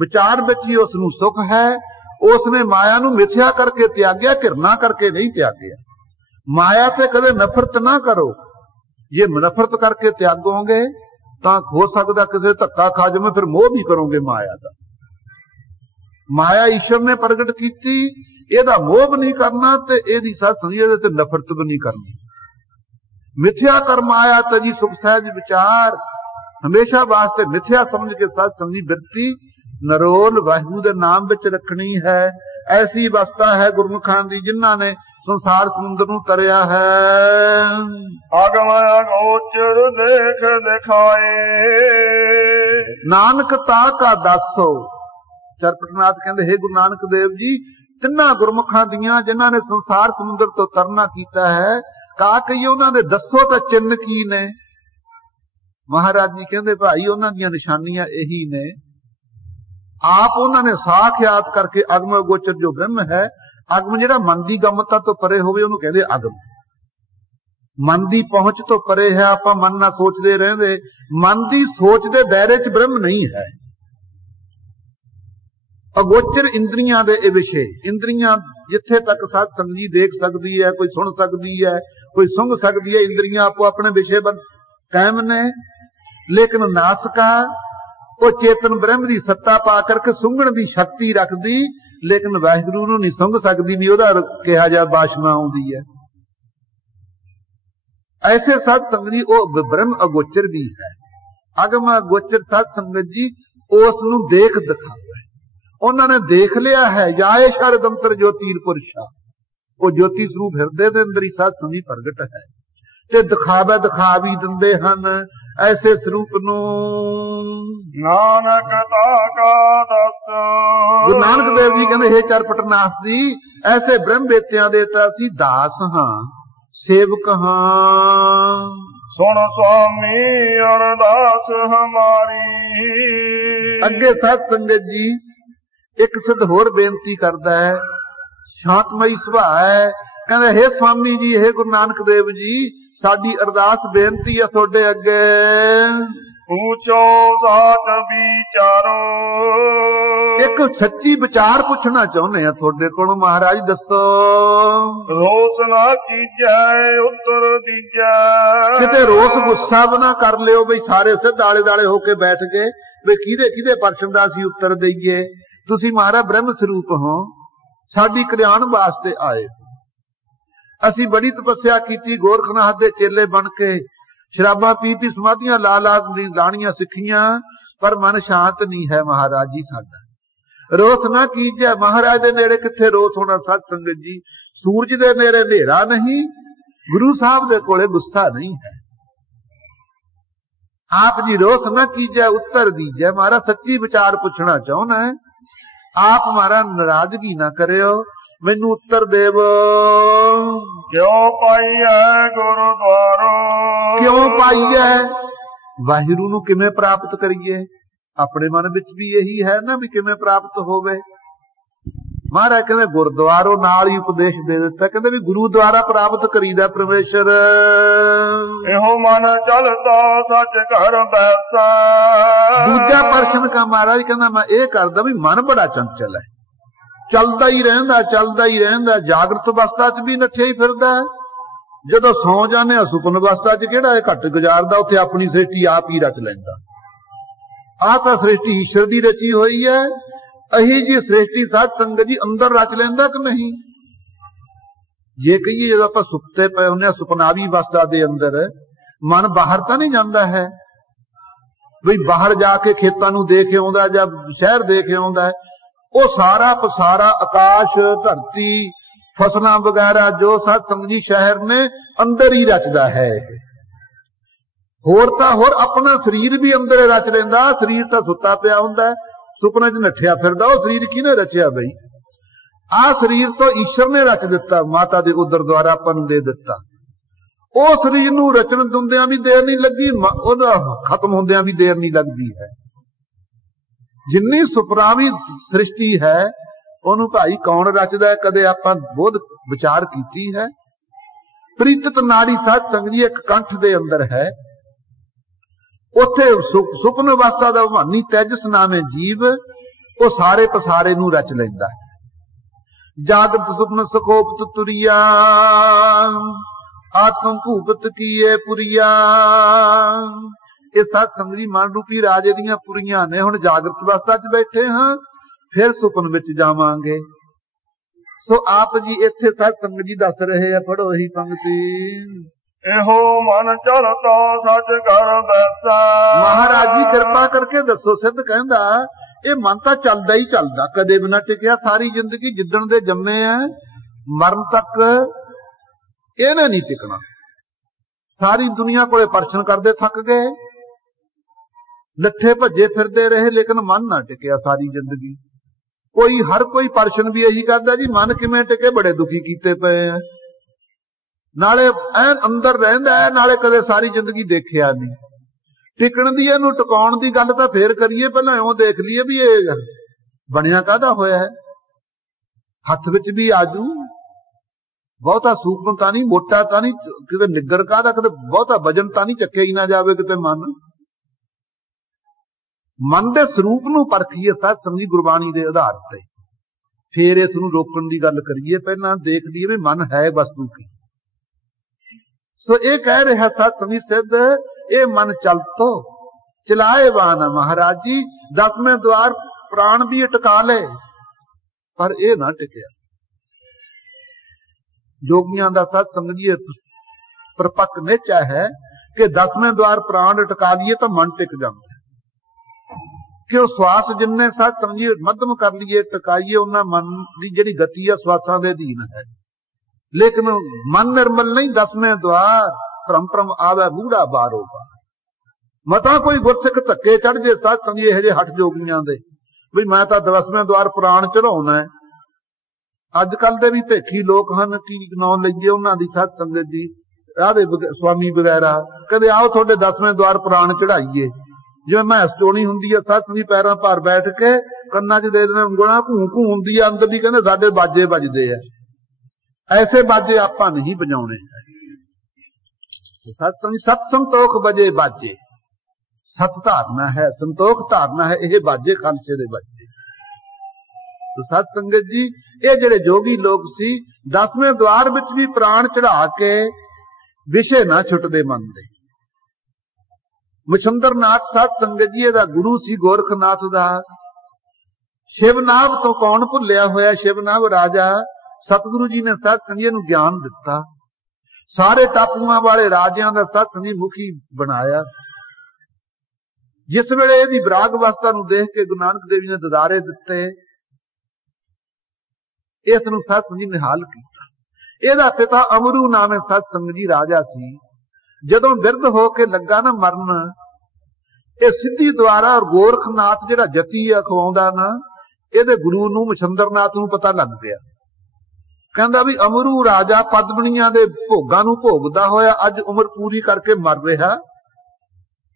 ਵਿਚਾਰ ਵਿੱਚ ਹੀ ਉਸ ਨੂੰ ਸੁਖ ਹੈ। ਉਸਨੇ ਮਾਇਆ ਨੂੰ ਮਿਥਿਆ ਕਰਕੇ ਤਿਆਗਿਆ, ਘਿਰਨਾ ਕਰਕੇ ਨਹੀਂ ਤਿਆਗਿਆ। ਮਾਇਆ ਤੇ ਕਦੇ ਨਫ਼ਰਤ ਨਾ ਕਰੋ, ਜੇ ਨਫ਼ਰਤ ਕਰਕੇ ਤਿਆਗੋਗੇ ਤਾਂ ਹੋ ਸਕਦਾ ਕਿਸੇ ਧੱਕਾ ਖਾ ਜਾਵੇ, ਫਿਰ ਮੋਹ ਵੀ ਕਰੋਗੇ ਮਾਇਆ ਦਾ। ਮਾਇਆ ਈਸ਼ਵਰ ਨੇ ਪ੍ਰਗਟ ਕੀਤੀ, ਇਹਦਾ ਮੋਹ ਵੀ ਨਹੀਂ ਕਰਨਾ ਤੇ ਇਹਦੀ ਸਤ ਸੰਗਤ ਤੇ ਨਫ਼ਰਤ ਵੀ ਨਹੀਂ ਕਰਨੀ। ਮਿਥਿਆ ਕਰ ਮਾਇਆ ਤੇ ਜੀ ਸੁਖ ਸਹਿਜ ਵਿਚਾਰ। ਹਮੇਸ਼ਾ ਵਾਸਤੇ ਮਿਥਿਆ ਸਮਝ ਕੇ ਸਤ ਸੰਗਤ ਬਿਰਤੀ ਨਰੋਲ ਵਾਹਿਗੁਰੂ ਦੇ ਨਾਮ ਵਿੱਚ ਰੱਖਣੀ ਹੈ। ਐਸੀ ਅਵਸਥਾ ਹੈ ਗੁਰਮੁਖਾਂ ਦੀ ਜਿਨ੍ਹਾਂ ਨੇ ਸੰਸਾਰ ਸਮੁੰਦਰ ਨੂੰ ਤਰਿਆ ਹੈ। ਅਗਮ ਅਗੋਚਰ ਦੇਖ ਦਿਖਾਏ, ਨਾਨਕ ਤਾ ਕਾ ਦਾਸੋ। ਸਰਪਟਨਾਥ ਕਹਿੰਦੇ, ਹੇ ਗੁਰੂ ਨਾਨਕ ਦੇਵ ਜੀ, ਤਿੰਨਾਂ ਗੁਰਮੁਖਾਂ ਦੀਆਂ ਜਿਨ੍ਹਾਂ ਨੇ ਸੰਸਾਰ ਸਮੁੰਦਰ ਤੋਂ ਤਰਨਾ ਕੀਤਾ ਹੈ, ਕਾ ਕਹੀਏ ਉਹਨਾਂ ਦੇ ਦੱਸੋ ਤਾਂ ਚਿੰਨ੍ਹ ਕੀ ਨੇ। ਮਹਾਰਾਜ ਜੀ ਕਹਿੰਦੇ, ਭਾਈ ਉਹਨਾਂ ਦੀਆਂ ਨਿਸ਼ਾਨੀਆਂ ਇਹੀ ਨੇ। ਆਪ ਉਹਨਾਂ ਨੇ ਸਾਖ ਯਾਦ ਕਰਕੇ ਅਗਮ ਅਗੋਚਰ ਜੋ ਬ੍ਰਹਮ ਹੈ, ਅਗਮ ਜਿਹੜਾ ਮਨ ਦੀ ਗਮਤਾ ਤੋਂ ਪਰੇ ਹੋਵੇ ਉਹਨੂੰ ਕਹਿੰਦੇ ਅਗਮ। ਮਨ ਦੀ ਪਹੁੰਚ ਤੋਂ ਪਰੇ ਹੈ, ਆਪਾਂ ਮਨ ਨਾਲ ਸੋਚਦੇ ਰਹਿੰਦੇ, ਮਨ ਦੀ ਸੋਚ ਦੇ ਦਾਇਰੇ 'ਚ ਬ੍ਰਹਮ ਨਹੀਂ ਹੈ। ਅਗੋਚਰ ਇੰਦਰੀਆਂ ਦੇ ਇਹ ਵਿਸ਼ੇ, ਇੰਦਰੀਆਂ ਜਿੱਥੇ ਤੱਕ ਸਤ ਸੰਗਤ ਦੇਖ ਸਕਦੀ ਹੈ, ਕੋਈ ਸੁਣ ਸਕਦੀ ਹੈ, ਕੋਈ ਸੁੰਘ ਸਕਦੀ ਹੈ, ਇੰਦਰੀਆਂ ਆਪੋ ਆਪਣੇ ਵਿਸ਼ੇ ਬਨ ਕਾਇਮ ਨੇ। ਲੇਕਿਨ ਨਾਸਕਾ ਉਹ ਚੇਤਨ ਬ੍ਰਹਮ ਦੀ ਸੱਤਾ ਪਾ ਕਰਕੇ ਸੁੰਘਣ ਦੀ ਸ਼ਕਤੀ ਰੱਖਦੀ, ਲੇਕਿਨ ਵਾਹਿਗੁਰੂ ਨੂੰ ਨਹੀਂ ਸੁੰਘ ਸਕਦੀ ਵੀ ਉਹਦਾ ਕਿਹਾ ਜਾ ਬਾਸ਼ਨਾ ਆਉਂਦੀ ਹੈ। ਐਸੇ ਸਤ ਸੰਗਤ ਜੀ ਉਹ ਬ੍ਰਹਮ ਅਗੋਚਰ ਵੀ ਹੈ। ਅਗਮ ਅਗੋਚਰ ਸਤ ਸੰਗਤ ਜੀ ਉਸ ਨੂੰ ਦੇਖ ਦਿਖਾਵੇ, ਉਹਨਾਂ ਨੇ ਦੇਖ ਲਿਆ ਹੈ। ਜਾਏ ਸ਼ਰਦ ਅੰਤਰ ਜੋਤੀਰ ਪੁਰਸ਼ਾ, ਉਹ ਜੋਤੀ ਸਰੂਪ ਹਿਰਦੇ ਦੇ ਅੰਦਰ ਹੀ ਸਤ ਸੰਗਤ ਪ੍ਰਗਟ ਹੈ ਤੇ ਦਿਖਾ ਵੀ ਦਿੰਦੇ ਹਨ ਐਸੇ ਸਰੂਪ ਨੂੰ। ਨਾਨਕ ਤਾ ਕਾ ਦਸ। ਗੁਰੂ ਨਾਨਕ ਦੇਵ ਜੀ ਕਹਿੰਦੇ, ਹੇ ਚਰਪਟਨਾਥ ਜੀ, ਐਸੇ ਬ੍ਰਹਮ ਵੇਤਿਆਂ ਦੇ ਤਾਂ ਅਸੀਂ ਦਾਸ ਹਾਂ, ਸੇਵਕ ਹਾਂ। ਸੁਣ ਸੁਆਮੀ ਅਰਦਾਸ ਹਮਾਰੀ। ਅੱਗੇ ਸਤ ਸੰਗਤ ਜੀ ਇੱਕ ਸਿੱਧ ਹੋਰ ਬੇਨਤੀ ਕਰਦਾ ਹੈ, ਸ਼ਾਂਤਮਈ ਸੁਭਾਅ ਹੈ। ਕਹਿੰਦਾ, ਹੇ ਸਵਾਮੀ ਜੀ, ਹੇ ਗੁਰੂ ਨਾਨਕ ਦੇਵ ਜੀ, ਸਾਡੀ ਅਰਦਾਸ ਬੇਨਤੀ ਹੈ ਤੁਹਾਡੇ ਅੱਗੇ। ਪੁੱਛੋ ਸਾਚ ਵਿਚਾਰੋ। ਇੱਕ ਸੱਚੀ ਵਿਚਾਰ ਪੁੱਛਣਾ ਚਾਹੁੰਦੇ ਆ ਤੁਹਾਡੇ ਕੋਲੋਂ, ਮਹਾਰਾਜ ਦੱਸੋ। ਰੋਸ ਨਾ ਕੀਜੈ ਉੱਤਰ ਦੀਜੈ। ਕਿਤੇ ਰੋਸ ਗੁੱਸਾ ਵੀ ਨਾ ਕਰ ਲਿਓ ਬਈ ਸਾਰੇ ਸਿੱਧ ਆਲੇ ਦਾਲੇ ਹੋ ਕੇ ਬੈਠ ਗਏ ਵੀ ਕਿਹਦੇ ਪ੍ਰਸ਼ਨ ਦਾ ਅਸੀਂ ਉੱਤਰ ਦਈਏ। ਤੁਸੀਂ ਮਹਾਰਾਜ ਬ੍ਰਹਮ ਸਰੂਪ ਹੋ, ਸਾਡੀ ਕਲਿਆਣ ਵਾਸਤੇ ਆਏ। ਅਸੀਂ ਬੜੀ ਤਪੱਸਿਆ ਕੀਤੀ, ਗੋਰਖਨਾਥ ਦੇ ਚੇਲੇ ਬਣ ਕੇ ਸ਼ਰਾਬਾਂ ਪੀ ਸਮਾਧੀਆਂ ਲਾ ਲਾਣੀਆਂ ਸਿੱਖੀਆਂ, ਪਰ ਮਨ ਸ਼ਾਂਤ ਨਹੀਂ ਹੈ ਮਹਾਰਾਜ ਜੀ ਸਾਡਾ। ਰੋਸ ਨਾ ਕੀਜੈ, ਮਹਾਰਾਜ ਦੇ ਨੇੜੇ ਕਿੱਥੇ ਰੋਸ ਹੋਣਾ ਸਤ ਸੰਗਤ ਜੀ। ਸੂਰਜ ਦੇ ਨੇੜੇ ਹਨੇਰਾ ਨਹੀਂ, ਗੁਰੂ ਸਾਹਿਬ ਦੇ ਕੋਲੇ ਗੁੱਸਾ ਨਹੀਂ ਹੈ। ਆਪ ਜੀ ਰੋਸ ਨਾ ਕੀਜੈ ਉੱਤਰ ਦੀਜੈ। ਮਹਾਰਾਜ ਸੱਚੀ ਵਿਚਾਰ ਪੁੱਛਣਾ ਚਾਹੁੰਦਾ ਹੈ, ਆਪ ਮਹਾਰਾਜ ਨਾਰਾਜ਼ਗੀ ਨਾ ਕਰਿਓ, ਮੈਨੂੰ ਉੱਤਰ ਦੇਵ। ਕਿਉਂ ਪਾਈਐ ਗੁਰਦੁਆਰੋ। ਕਿਉਂ ਪਾਈਐ, ਵਾਹਿਗੁਰੂ ਨੂੰ ਕਿਵੇਂ ਪ੍ਰਾਪਤ ਕਰੀਏ। ਆਪਣੇ ਮਨ ਵਿੱਚ ਵੀ ਇਹੀ ਹੈ ਨਾ ਵੀ ਕਿਵੇਂ ਪ੍ਰਾਪਤ ਹੋਵੇ। महाराज कहते गुरुद्वारो नाल ही उपदेश दे दिता, कहते भी गुरु द्वारा प्राप्त करीदा परमेश्वर। एहो मन चलता सच घर बैसा। दूजा प्रश्न का महाराज कहना मैं ये करदा भी मन बड़ा चंचल है, चलदा ही रहिंदा, जागृत अवस्था च भी नठिया ही फिरदा, जदों सौ जाने सुपन अवस्था च किहड़ा घट गुजारदा, उत्थे अपनी सृष्टि आप ही रच लैंदा। आ तां सृष्टि ईश्वर दी रची होई है, अही जी सृष्टि साध संगत जी अंदर रच लेंदा कि नहीं? जे कहिए जब आप सुते पे हुंदे सुपनावी अवस्था दे अंदर, मन बाहर तां नहीं जांदा है बई बाहर जाके खेतां नूं देख आउंदा जां शहर देख आउंदा है, वो सारा पसारा आकाश धरती फसलां वगैरह जो साध संगत जी शहर ने अंदर ही रचदा है। होर तां होर अपना शरीर भी अंदर रच लेंदा, शरीर तां सुता पिया हुंदा है, सुपने च नठिया फिरदा, वो शरीर किने रचिया बई? आ शरीर तो ईश्वर ने रच दिता, माता दे उदर द्वारा अपन दे दिता। ओ शरीर नूं रचण दिंदियां भी देर नहीं लगी, ओदा खत्म होंदियां भी देर नहीं लगदी है। जिन्नी सुपरावी सृष्टि है ओनू भाई कौन रचदा है, कदे आपां बोध विचार कीती है? प्रीतित नाड़ी साध संगत जी एक कंठ दे अंदर है, उत्थे सुपन अवस्था दा भानी तेजस नामे जीव वो सारे पसारे नूं रच लैंदा है। जागृत सुपन सखोपत तुरिया, आत्म भूपत कीए पुरिया। ये साध संगत जी मन रूपी राजे दियां पुरियां ने। हुण जागृत अवस्था च बैठे हां, फिर सुपन विच जावांगे। सो आप जी इत्थे साध संगत जी दस रहे हैं, पढ़ो ही पंक्ति। एहो मन चलता सच घर बैसा। महाराज जी कृपा करके दसो, सिद्ध कहंदा ये मन तां चलदा ही चलदा, कदे भी ना टिकिया सारी जिंदगी। जिद्दण दे जम्मे है मरण तक इहने नहीं टिकना। सारी दुनिया कोले परछन करदे थक गए, लट्ठे भज्जे फिरदे रहे, लेकिन मन ना टिकिया सारी जिंदगी। कोई हर कोई परछन भी यही करदा जी मन किवें टिके, बड़े दुखी कीते पए हैं। नाले ऐन अंदर रहिंदा है, नाले कदे सारी जिंदगी देखिया नहीं। टिकण दी इहनूं टकाउण दी गल तां फेर करिए, पहलां इउं देख लईए भी ये बणिया काहदा होया है। हत्थ विच भी आजू, बहुता सूखम तां नहीं, मोटा तां नहीं, किते निग्गर काहदा, किते बहुता वजन तां नहीं, चक्किया ही ना जावे किते मन दे स्वरूप नूं परखीए साध संगत जी गुरबाणी दे आधार ते, फेर इस नूं रोकण दी गल करिए। पहलां देख लईए भी मन है वस्तु की। सो ये कह रहा साध संगत सिद्ध, ये मन चलतो चलाए वाना। महाराज जी 10वें द्वार प्राण भी अटका ले, पर ये ना टिकिया। जोगियां दा साध संगत जी परपक्क निश्चय है कि 10वें द्वार प्राण अटका लिए तो मन टिक जाता है। कि श्वास जिन्ने साध संगत जी मध्यम कर लिए टकाइए, उन्ना मन की जिहड़ी गति है श्वासां दे अधीन है। लेकिन मन निर्मल नहीं, 10वें द्वार भ्रम भ्रम आवे मूढ़ा बारो बार। मता कोई गुरसिख धक्के चढ़ जे साध संगत जी इहो हट जोगियां दे भी मैं तां 10वें द्वार प्राण चढ़ाउणा है। अजकल दे भी भेखी लोक हन की नाम लईए उन्हां दी साध संगत जी, आदे स्वामी वगैरह कहंदे आओ तुहाडे 10वें द्वार प्राण चढ़ाईए। जिवें मैं चोणी हुंदी है साध संगत जी पैरां भार बैठ के कन्नां च दे देने ਉਂਗਲਾਂ घूं घूं हुंदी है, अंदर भी कहंदे साडे बाजे वजदे आ। ऐसे बाजे आपां नहीं बजाउणे। सत संतोख बजे बाजे, सत धारना है, संतोख धारना है, यह बाजे खालसे दे बाजे। तो सत संगत जी ये जिहड़े जोगी लोग सी 10वें द्वार विच भी प्राण चढ़ा के विषय ना छुटदे मन दे। मछुंदरनाथ साध संगत जी दा गुरु सी गोरखनाथ दा। शिवनाभ तो कौन भुलिया होया, शिवनाभ राजा सतगुरु जी ने साध संगत जी नूं ज्ञान दिता। सारे टापूआं वाले राजियां दा साध संगत जी मुखी बनाया। जिस वेले इहदी विराग अवस्था नूं देख के गुरु नानक देव जी ने ददारे दिते, इस नूं साध संगत जी निहाल कीता। इहदा पिता अमरू नामे साध संगत जी राजा सी। जदों बिरध हो के लगा ना मरन, ये सिद्धि द्वारा और गोरखनाथ जिहड़ा जती आ खवाउंदा ना, इहदे गुरु नूं मछुंदरनाथ नूं पता लग गया। कहंदा भी अमरू राजा पद्मणियां दे भोगां नूं भोगदा होया अज उम्र पूरी करके मर रहा।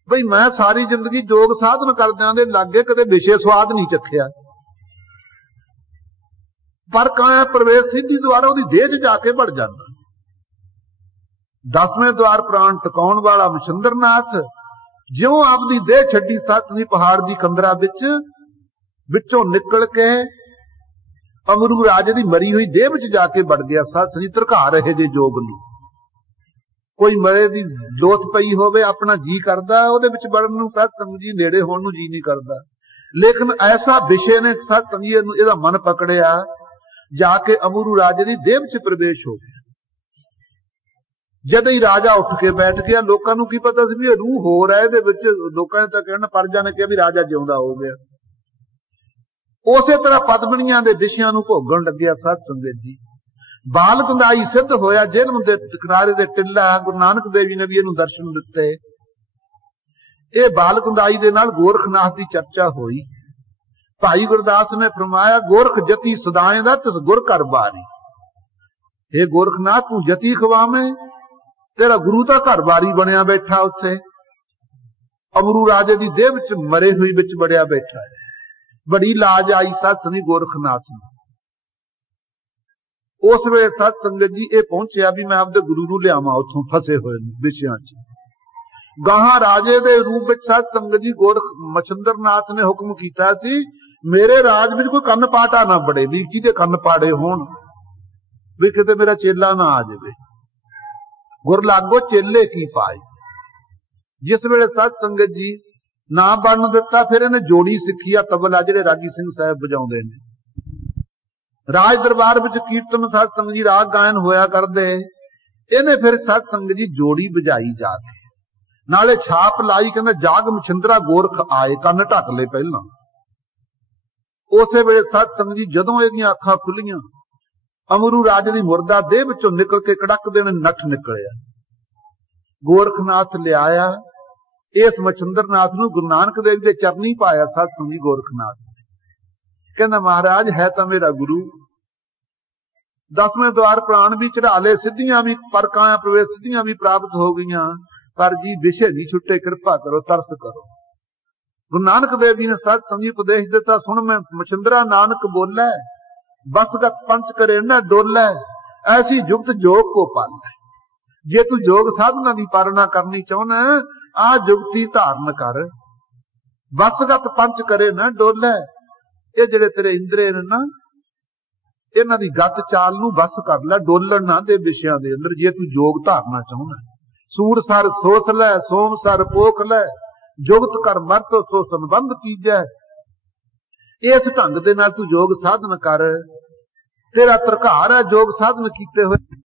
बई मैं सारी जिंदगी जोग साधन करदियां दे लागे कदे विषय स्वाद नहीं चखिया। पर काया प्रवेश सिद्धि द्वारा ਉਹਦੀ ਦੇਹ 'ਚ ਜਾ ਕੇ ਵੜ ਜਾਂਦਾ। 10ਵੇਂ द्वार प्राण ਟਿਕਾਉਣ ਵਾਲਾ ਮਛੰਦਰਨਾਥ ਜਿਉਂ ਆਪਦੀ ਦੇਹ ਛੱਡੀ ਸਤਸੰਗੀ ਪਹਾੜ ਦੀ ਕੰਦਰਾ ਵਿੱਚੋਂ ਨਿਕਲ ਕੇ ਅਮਰੂ ਰਾਜੇ ਦੀ ਮਰੀ ਹੋਈ ਦੇਹ ਵਿੱਚ ਜਾ ਕੇ ਵੜ ਗਿਆ। ਸਤਸੰਗੀ ਧਰਕਾ ਰਹੇ ਜੇ ਜੋਗ ਨੂੰ। ਕੋਈ ਮਰੇ ਦੀ ਲੋਥ ਪਈ ਹੋਵੇ ਆਪਣਾ ਜੀ ਕਰਦਾ ਉਹਦੇ ਵਿੱਚ ਵੜਨ ਨੂੰ, ਸਤਸੰਗ ਜੀ ਨੇੜੇ ਹੋਣ ਨੂੰ ਜੀ ਨਹੀਂ ਕਰਦਾ। ਲੇਕਿਨ ਐਸਾ ਵਿਸ਼ੇ ਨੇ ਸਤਸੰਗੀ ਨੂੰ ਇਹਦਾ ਮਨ ਪਕੜਿਆ, ਜਾ ਕੇ ਅਮਰੂ ਰਾਜੇ ਦੀ ਦੇਹ ਵਿੱਚ ਪ੍ਰਵੇਸ਼ ਹੋ ਗਿਆ। ਜਦੋਂ ਹੀ ਰਾਜਾ ਉੱਠ ਕੇ ਬੈਠ ਗਿਆ, ਲੋਕਾਂ ਨੂੰ ਕੀ ਪਤਾ ਸੀ ਵੀ ਇਹ ਰੂਹ ਹੋਰ ਹੈ ਇਹਦੇ ਵਿੱਚ। ਲੋਕਾਂ ਨੇ ਤਾਂ ਕਹਿਣਾ, ਪਰਜਾ ਨੇ ਕਿਹਾ ਵੀ ਰਾਜਾ ਜਿਉਂਦਾ ਹੋ ਗਿਆ। ਉਸੇ ਤਰ੍ਹਾਂ ਪਦਮਣੀਆਂ ਦੇ ਵਿਸ਼ਿਆਂ ਨੂੰ ਭੋਗਣ ਲੱਗਿਆ ਸਤ ਸੰਗਤ ਜੀ। ਬਾਲ ਗੰਧਾਈ ਸਿੱਧ ਹੋਇਆ, ਜਿਹਨੂੰ ਦੇ ਕਿਨਾਰੇ ਦੇ ਟਿੱਲਾ ਗੁਰੂ ਨਾਨਕ ਦੇਵ ਜੀ ਨੇ ਵੀ ਇਹਨੂੰ ਦਰਸ਼ਨ ਦਿੱਤੇ। ਇਹ ਬਾਲ ਗੰਧਾਈ ਦੇ ਨਾਲ ਗੋਰਖਨਾਥ ਦੀ ਚਰਚਾ ਹੋਈ। ਭਾਈ ਗੁਰਦਾਸ ਨੇ ਫਰਮਾਇਆ, ਗੋਰਖ ਜਤੀ ਸਦਾਏ ਦਾ ਤਿਸ ਗੁਰ ਘਰ ਬਾਰੀ। ਇਹ ਗੋਰਖਨਾਥ ਤੂੰ ਜਤੀ ਖਵਾਵੇਂ, ਤੇਰਾ ਗੁਰੂ ਤਾਂ ਘਰ ਬਾਰੀ ਬਣਿਆ ਬੈਠਾ ਉੱਥੇ। ਅਮਰੂ ਰਾਜੇ ਦੀ ਦੇਹ ਵਿੱਚ ਮਰੇ ਹੋਈ ਵਿੱਚ ਵੜਿਆ ਬੈਠਾ ਹੈ। ਬੜੀ ਲਾਜ ਆਈ ਸਤਸੰਗੀ ਗੋਰਖਨਾਥ ਨੂੰ। ਉਸ ਵੇਲੇ ਸਤ ਸੰਗਤ ਜੀ ਇਹ ਪਹੁੰਚਿਆ ਵੀ ਮੈਂ ਆਪਦੇ ਗੁਰੂ ਨੂੰ ਲਿਆਵਾਂ ਉੱਥੋਂ ਫਸੇ ਹੋਏ ਨੂੰ ਵਿਸ਼ਿਆਂ 'ਚ। ਗਾਹਾਂ ਰਾਜੇ ਦੇ ਰੂਪ ਵਿੱਚ ਸਤ ਸੰਗਤ ਜੀ ਗੋਰਖ ਮਛੰਦਰਨਾਥ ਨੇ ਹੁਕਮ ਕੀਤਾ ਸੀ, ਮੇਰੇ ਰਾਜ ਵਿੱਚ ਕੋਈ ਕੰਨ ਪਾਟਾ ਨਾ ਬੜੇ, ਵੀ ਕਿਹਦੇ ਕੰਨ ਪਾੜੇ ਹੋਣ, ਵੀ ਕਿਤੇ ਮੇਰਾ ਚੇਲਾ ਨਾ ਆ ਜਾਵੇ। ਗੁਰ ਲਾਗੋ ਚੇਲੇ ਕੀ ਪਾਏ। ਜਿਸ ਵੇਲੇ ਸਤ ਸੰਗਤ ਜੀ ਨਾ ਬਣਨ ਦਿੱਤਾ, ਫਿਰ ਇਹਨੇ ਜੋੜੀ ਸਿੱਖੀ ਆ ਤਬਲਾ, ਜਿਹੜੇ ਰਾਗੀ ਸਿੰਘ ਸਾਹਿਬ ਵਜਾਉਂਦੇ ਨੇ। ਰਾਜ ਦਰਬਾਰ ਵਿੱਚ ਕੀਰਤਨ ਸਤ ਸੰਗਤ ਜੀ ਰਾਗ ਗਾਇਨ ਹੋਇਆ ਕਰਦੇ। ਇਹਨੇ ਫਿਰ ਸਤ ਸੰਗਤ ਜੀ ਜੋੜੀ ਵਜਾਈ ਜਾ ਕੇ, ਨਾਲੇ ਛਾਪ ਲਾਈ, ਕਹਿੰਦਾ ਜਾਗ ਮਛੰਦਰਾ ਗੋਰਖ ਆਏ, ਕੰਨ ਢੱਕ ਲੈ ਪਹਿਲਾਂ। ਉਸੇ ਵੇਲੇ ਸਤ ਸੰਗਤ ਜੀ ਜਦੋਂ ਇਹਦੀਆਂ ਅੱਖਾਂ ਖੁੱਲੀਆਂ, ਅਮਰੂ ਰਾਜੇ ਦੀ ਮੁਰਦਾ ਦੇਹ ਵਿੱਚੋਂ ਨਿਕਲ ਕੇ ਕੜਕ ਦੇਣ ਨੱਠ ਨਿਕਲਿਆ। ਗੋਰਖਨਾਥ ਲਿਆਇਆ, ਇਸ ਮਛੰਦਰਨਾਥ ਨੂੰ ਗੁਰੂ ਨਾਨਕ ਦੇਵ ਦੇ ਚਰਨੀ ਪਾਇਆ। ਸਤ ਸੰਗਤ ਜੀ ਗੋਰਖਨਾਥ ਕਹਿੰਦਾ, ਮਹਾਰਾਜ ਹੈ ਤਾਂ ਮੇਰਾ ਗੁਰੂ। 10ਵੇਂ द्वार ਪ੍ਰਾਣ ਵੀ ਚੜਾ ਲਏ, ਸਿੱਧੀਆਂ ਵੀ ਪਰਕਾਂ ਪ੍ਰਵੇਸ਼ ਸਿੱਧੀਆਂ ਵੀ ਪ੍ਰਾਪਤ ਹੋ ਗਈਆਂ, ਪਰ ਜੀ ਵਿਸ਼ੇ ਨਹੀਂ ਛੁੱਟੇ, ਕਿਰਪਾ ਕਰੋ, ਤਰਸ ਕਰੋ। ਗੁਰੂ ਨਾਨਕ ਦੇਵ ਜੀ ਨੇ ਸਤ ਸੰਗਤ ਉਪਦੇਸ਼ ਦਿੱਤਾ, ਸੁਣ ਮੈਂ ਮਛੰਦਰਾ ਨਾਨਕ ਬੋਲੇ, ਬਸਗਤ ਪੰਚ ਕਰੇ ਨਾ ਡੋਲੇ, ਐਸੀ ਜੁਗਤ ਜੋਗ ਕੋ ਪਾਲੇ। ਜੇ ਤੂੰ ਜੋਗ ਸਾਧਨਾ ਦੀ ਪਾਲਣਾ ਕਰਨੀ ਚਾਹੁੰਦਾ, ਆ ਜੁਗਤੀ ਧਾਰਨ ਕਰ। ਬਸਗਤ ਪੰਚ ਕਰੇ ਨਾ ਡੋਲੇ, ਇਹ ਜਿਹੜੇ ਤੇਰੇ ਇੰਦਰੇ ਨੇ ਨਾ, ਇਹਨਾਂ ਦੀ ਗੱਤ ਚਾਲ ਨੂੰ ਬਸ ਕਰ ਲੈ, ਡੋਲਣ ਨਾ ਦੇ ਵਿਸ਼ਿਆਂ ਦੇ ਅੰਦਰ। ਜੇ ਤੂੰ ਜੋਗ ਧਾਰਨਾ ਚਾਹੁੰਦਾ, ਸੂਰ ਸਰ ਸੋਸ ਲੈ, ਸੋਮ ਸਰ ਪੋਖ ਲੈ, ਜੁਗਤ ਕਰ ਮਰਤ ਸੋ ਸੰਬੰਧ ਕੀਜੈ। ਇਸ ਢੰਗ ਦੇ ਨਾਲ ਤੂੰ ਯੋਗ ਸਾਧਨ ਕਰ। ਤੇਰਾ ਤਰਕਾਰ ਹੈ ਯੋਗ ਸਾਧਨ ਕੀਤੇ ਹੋਏ।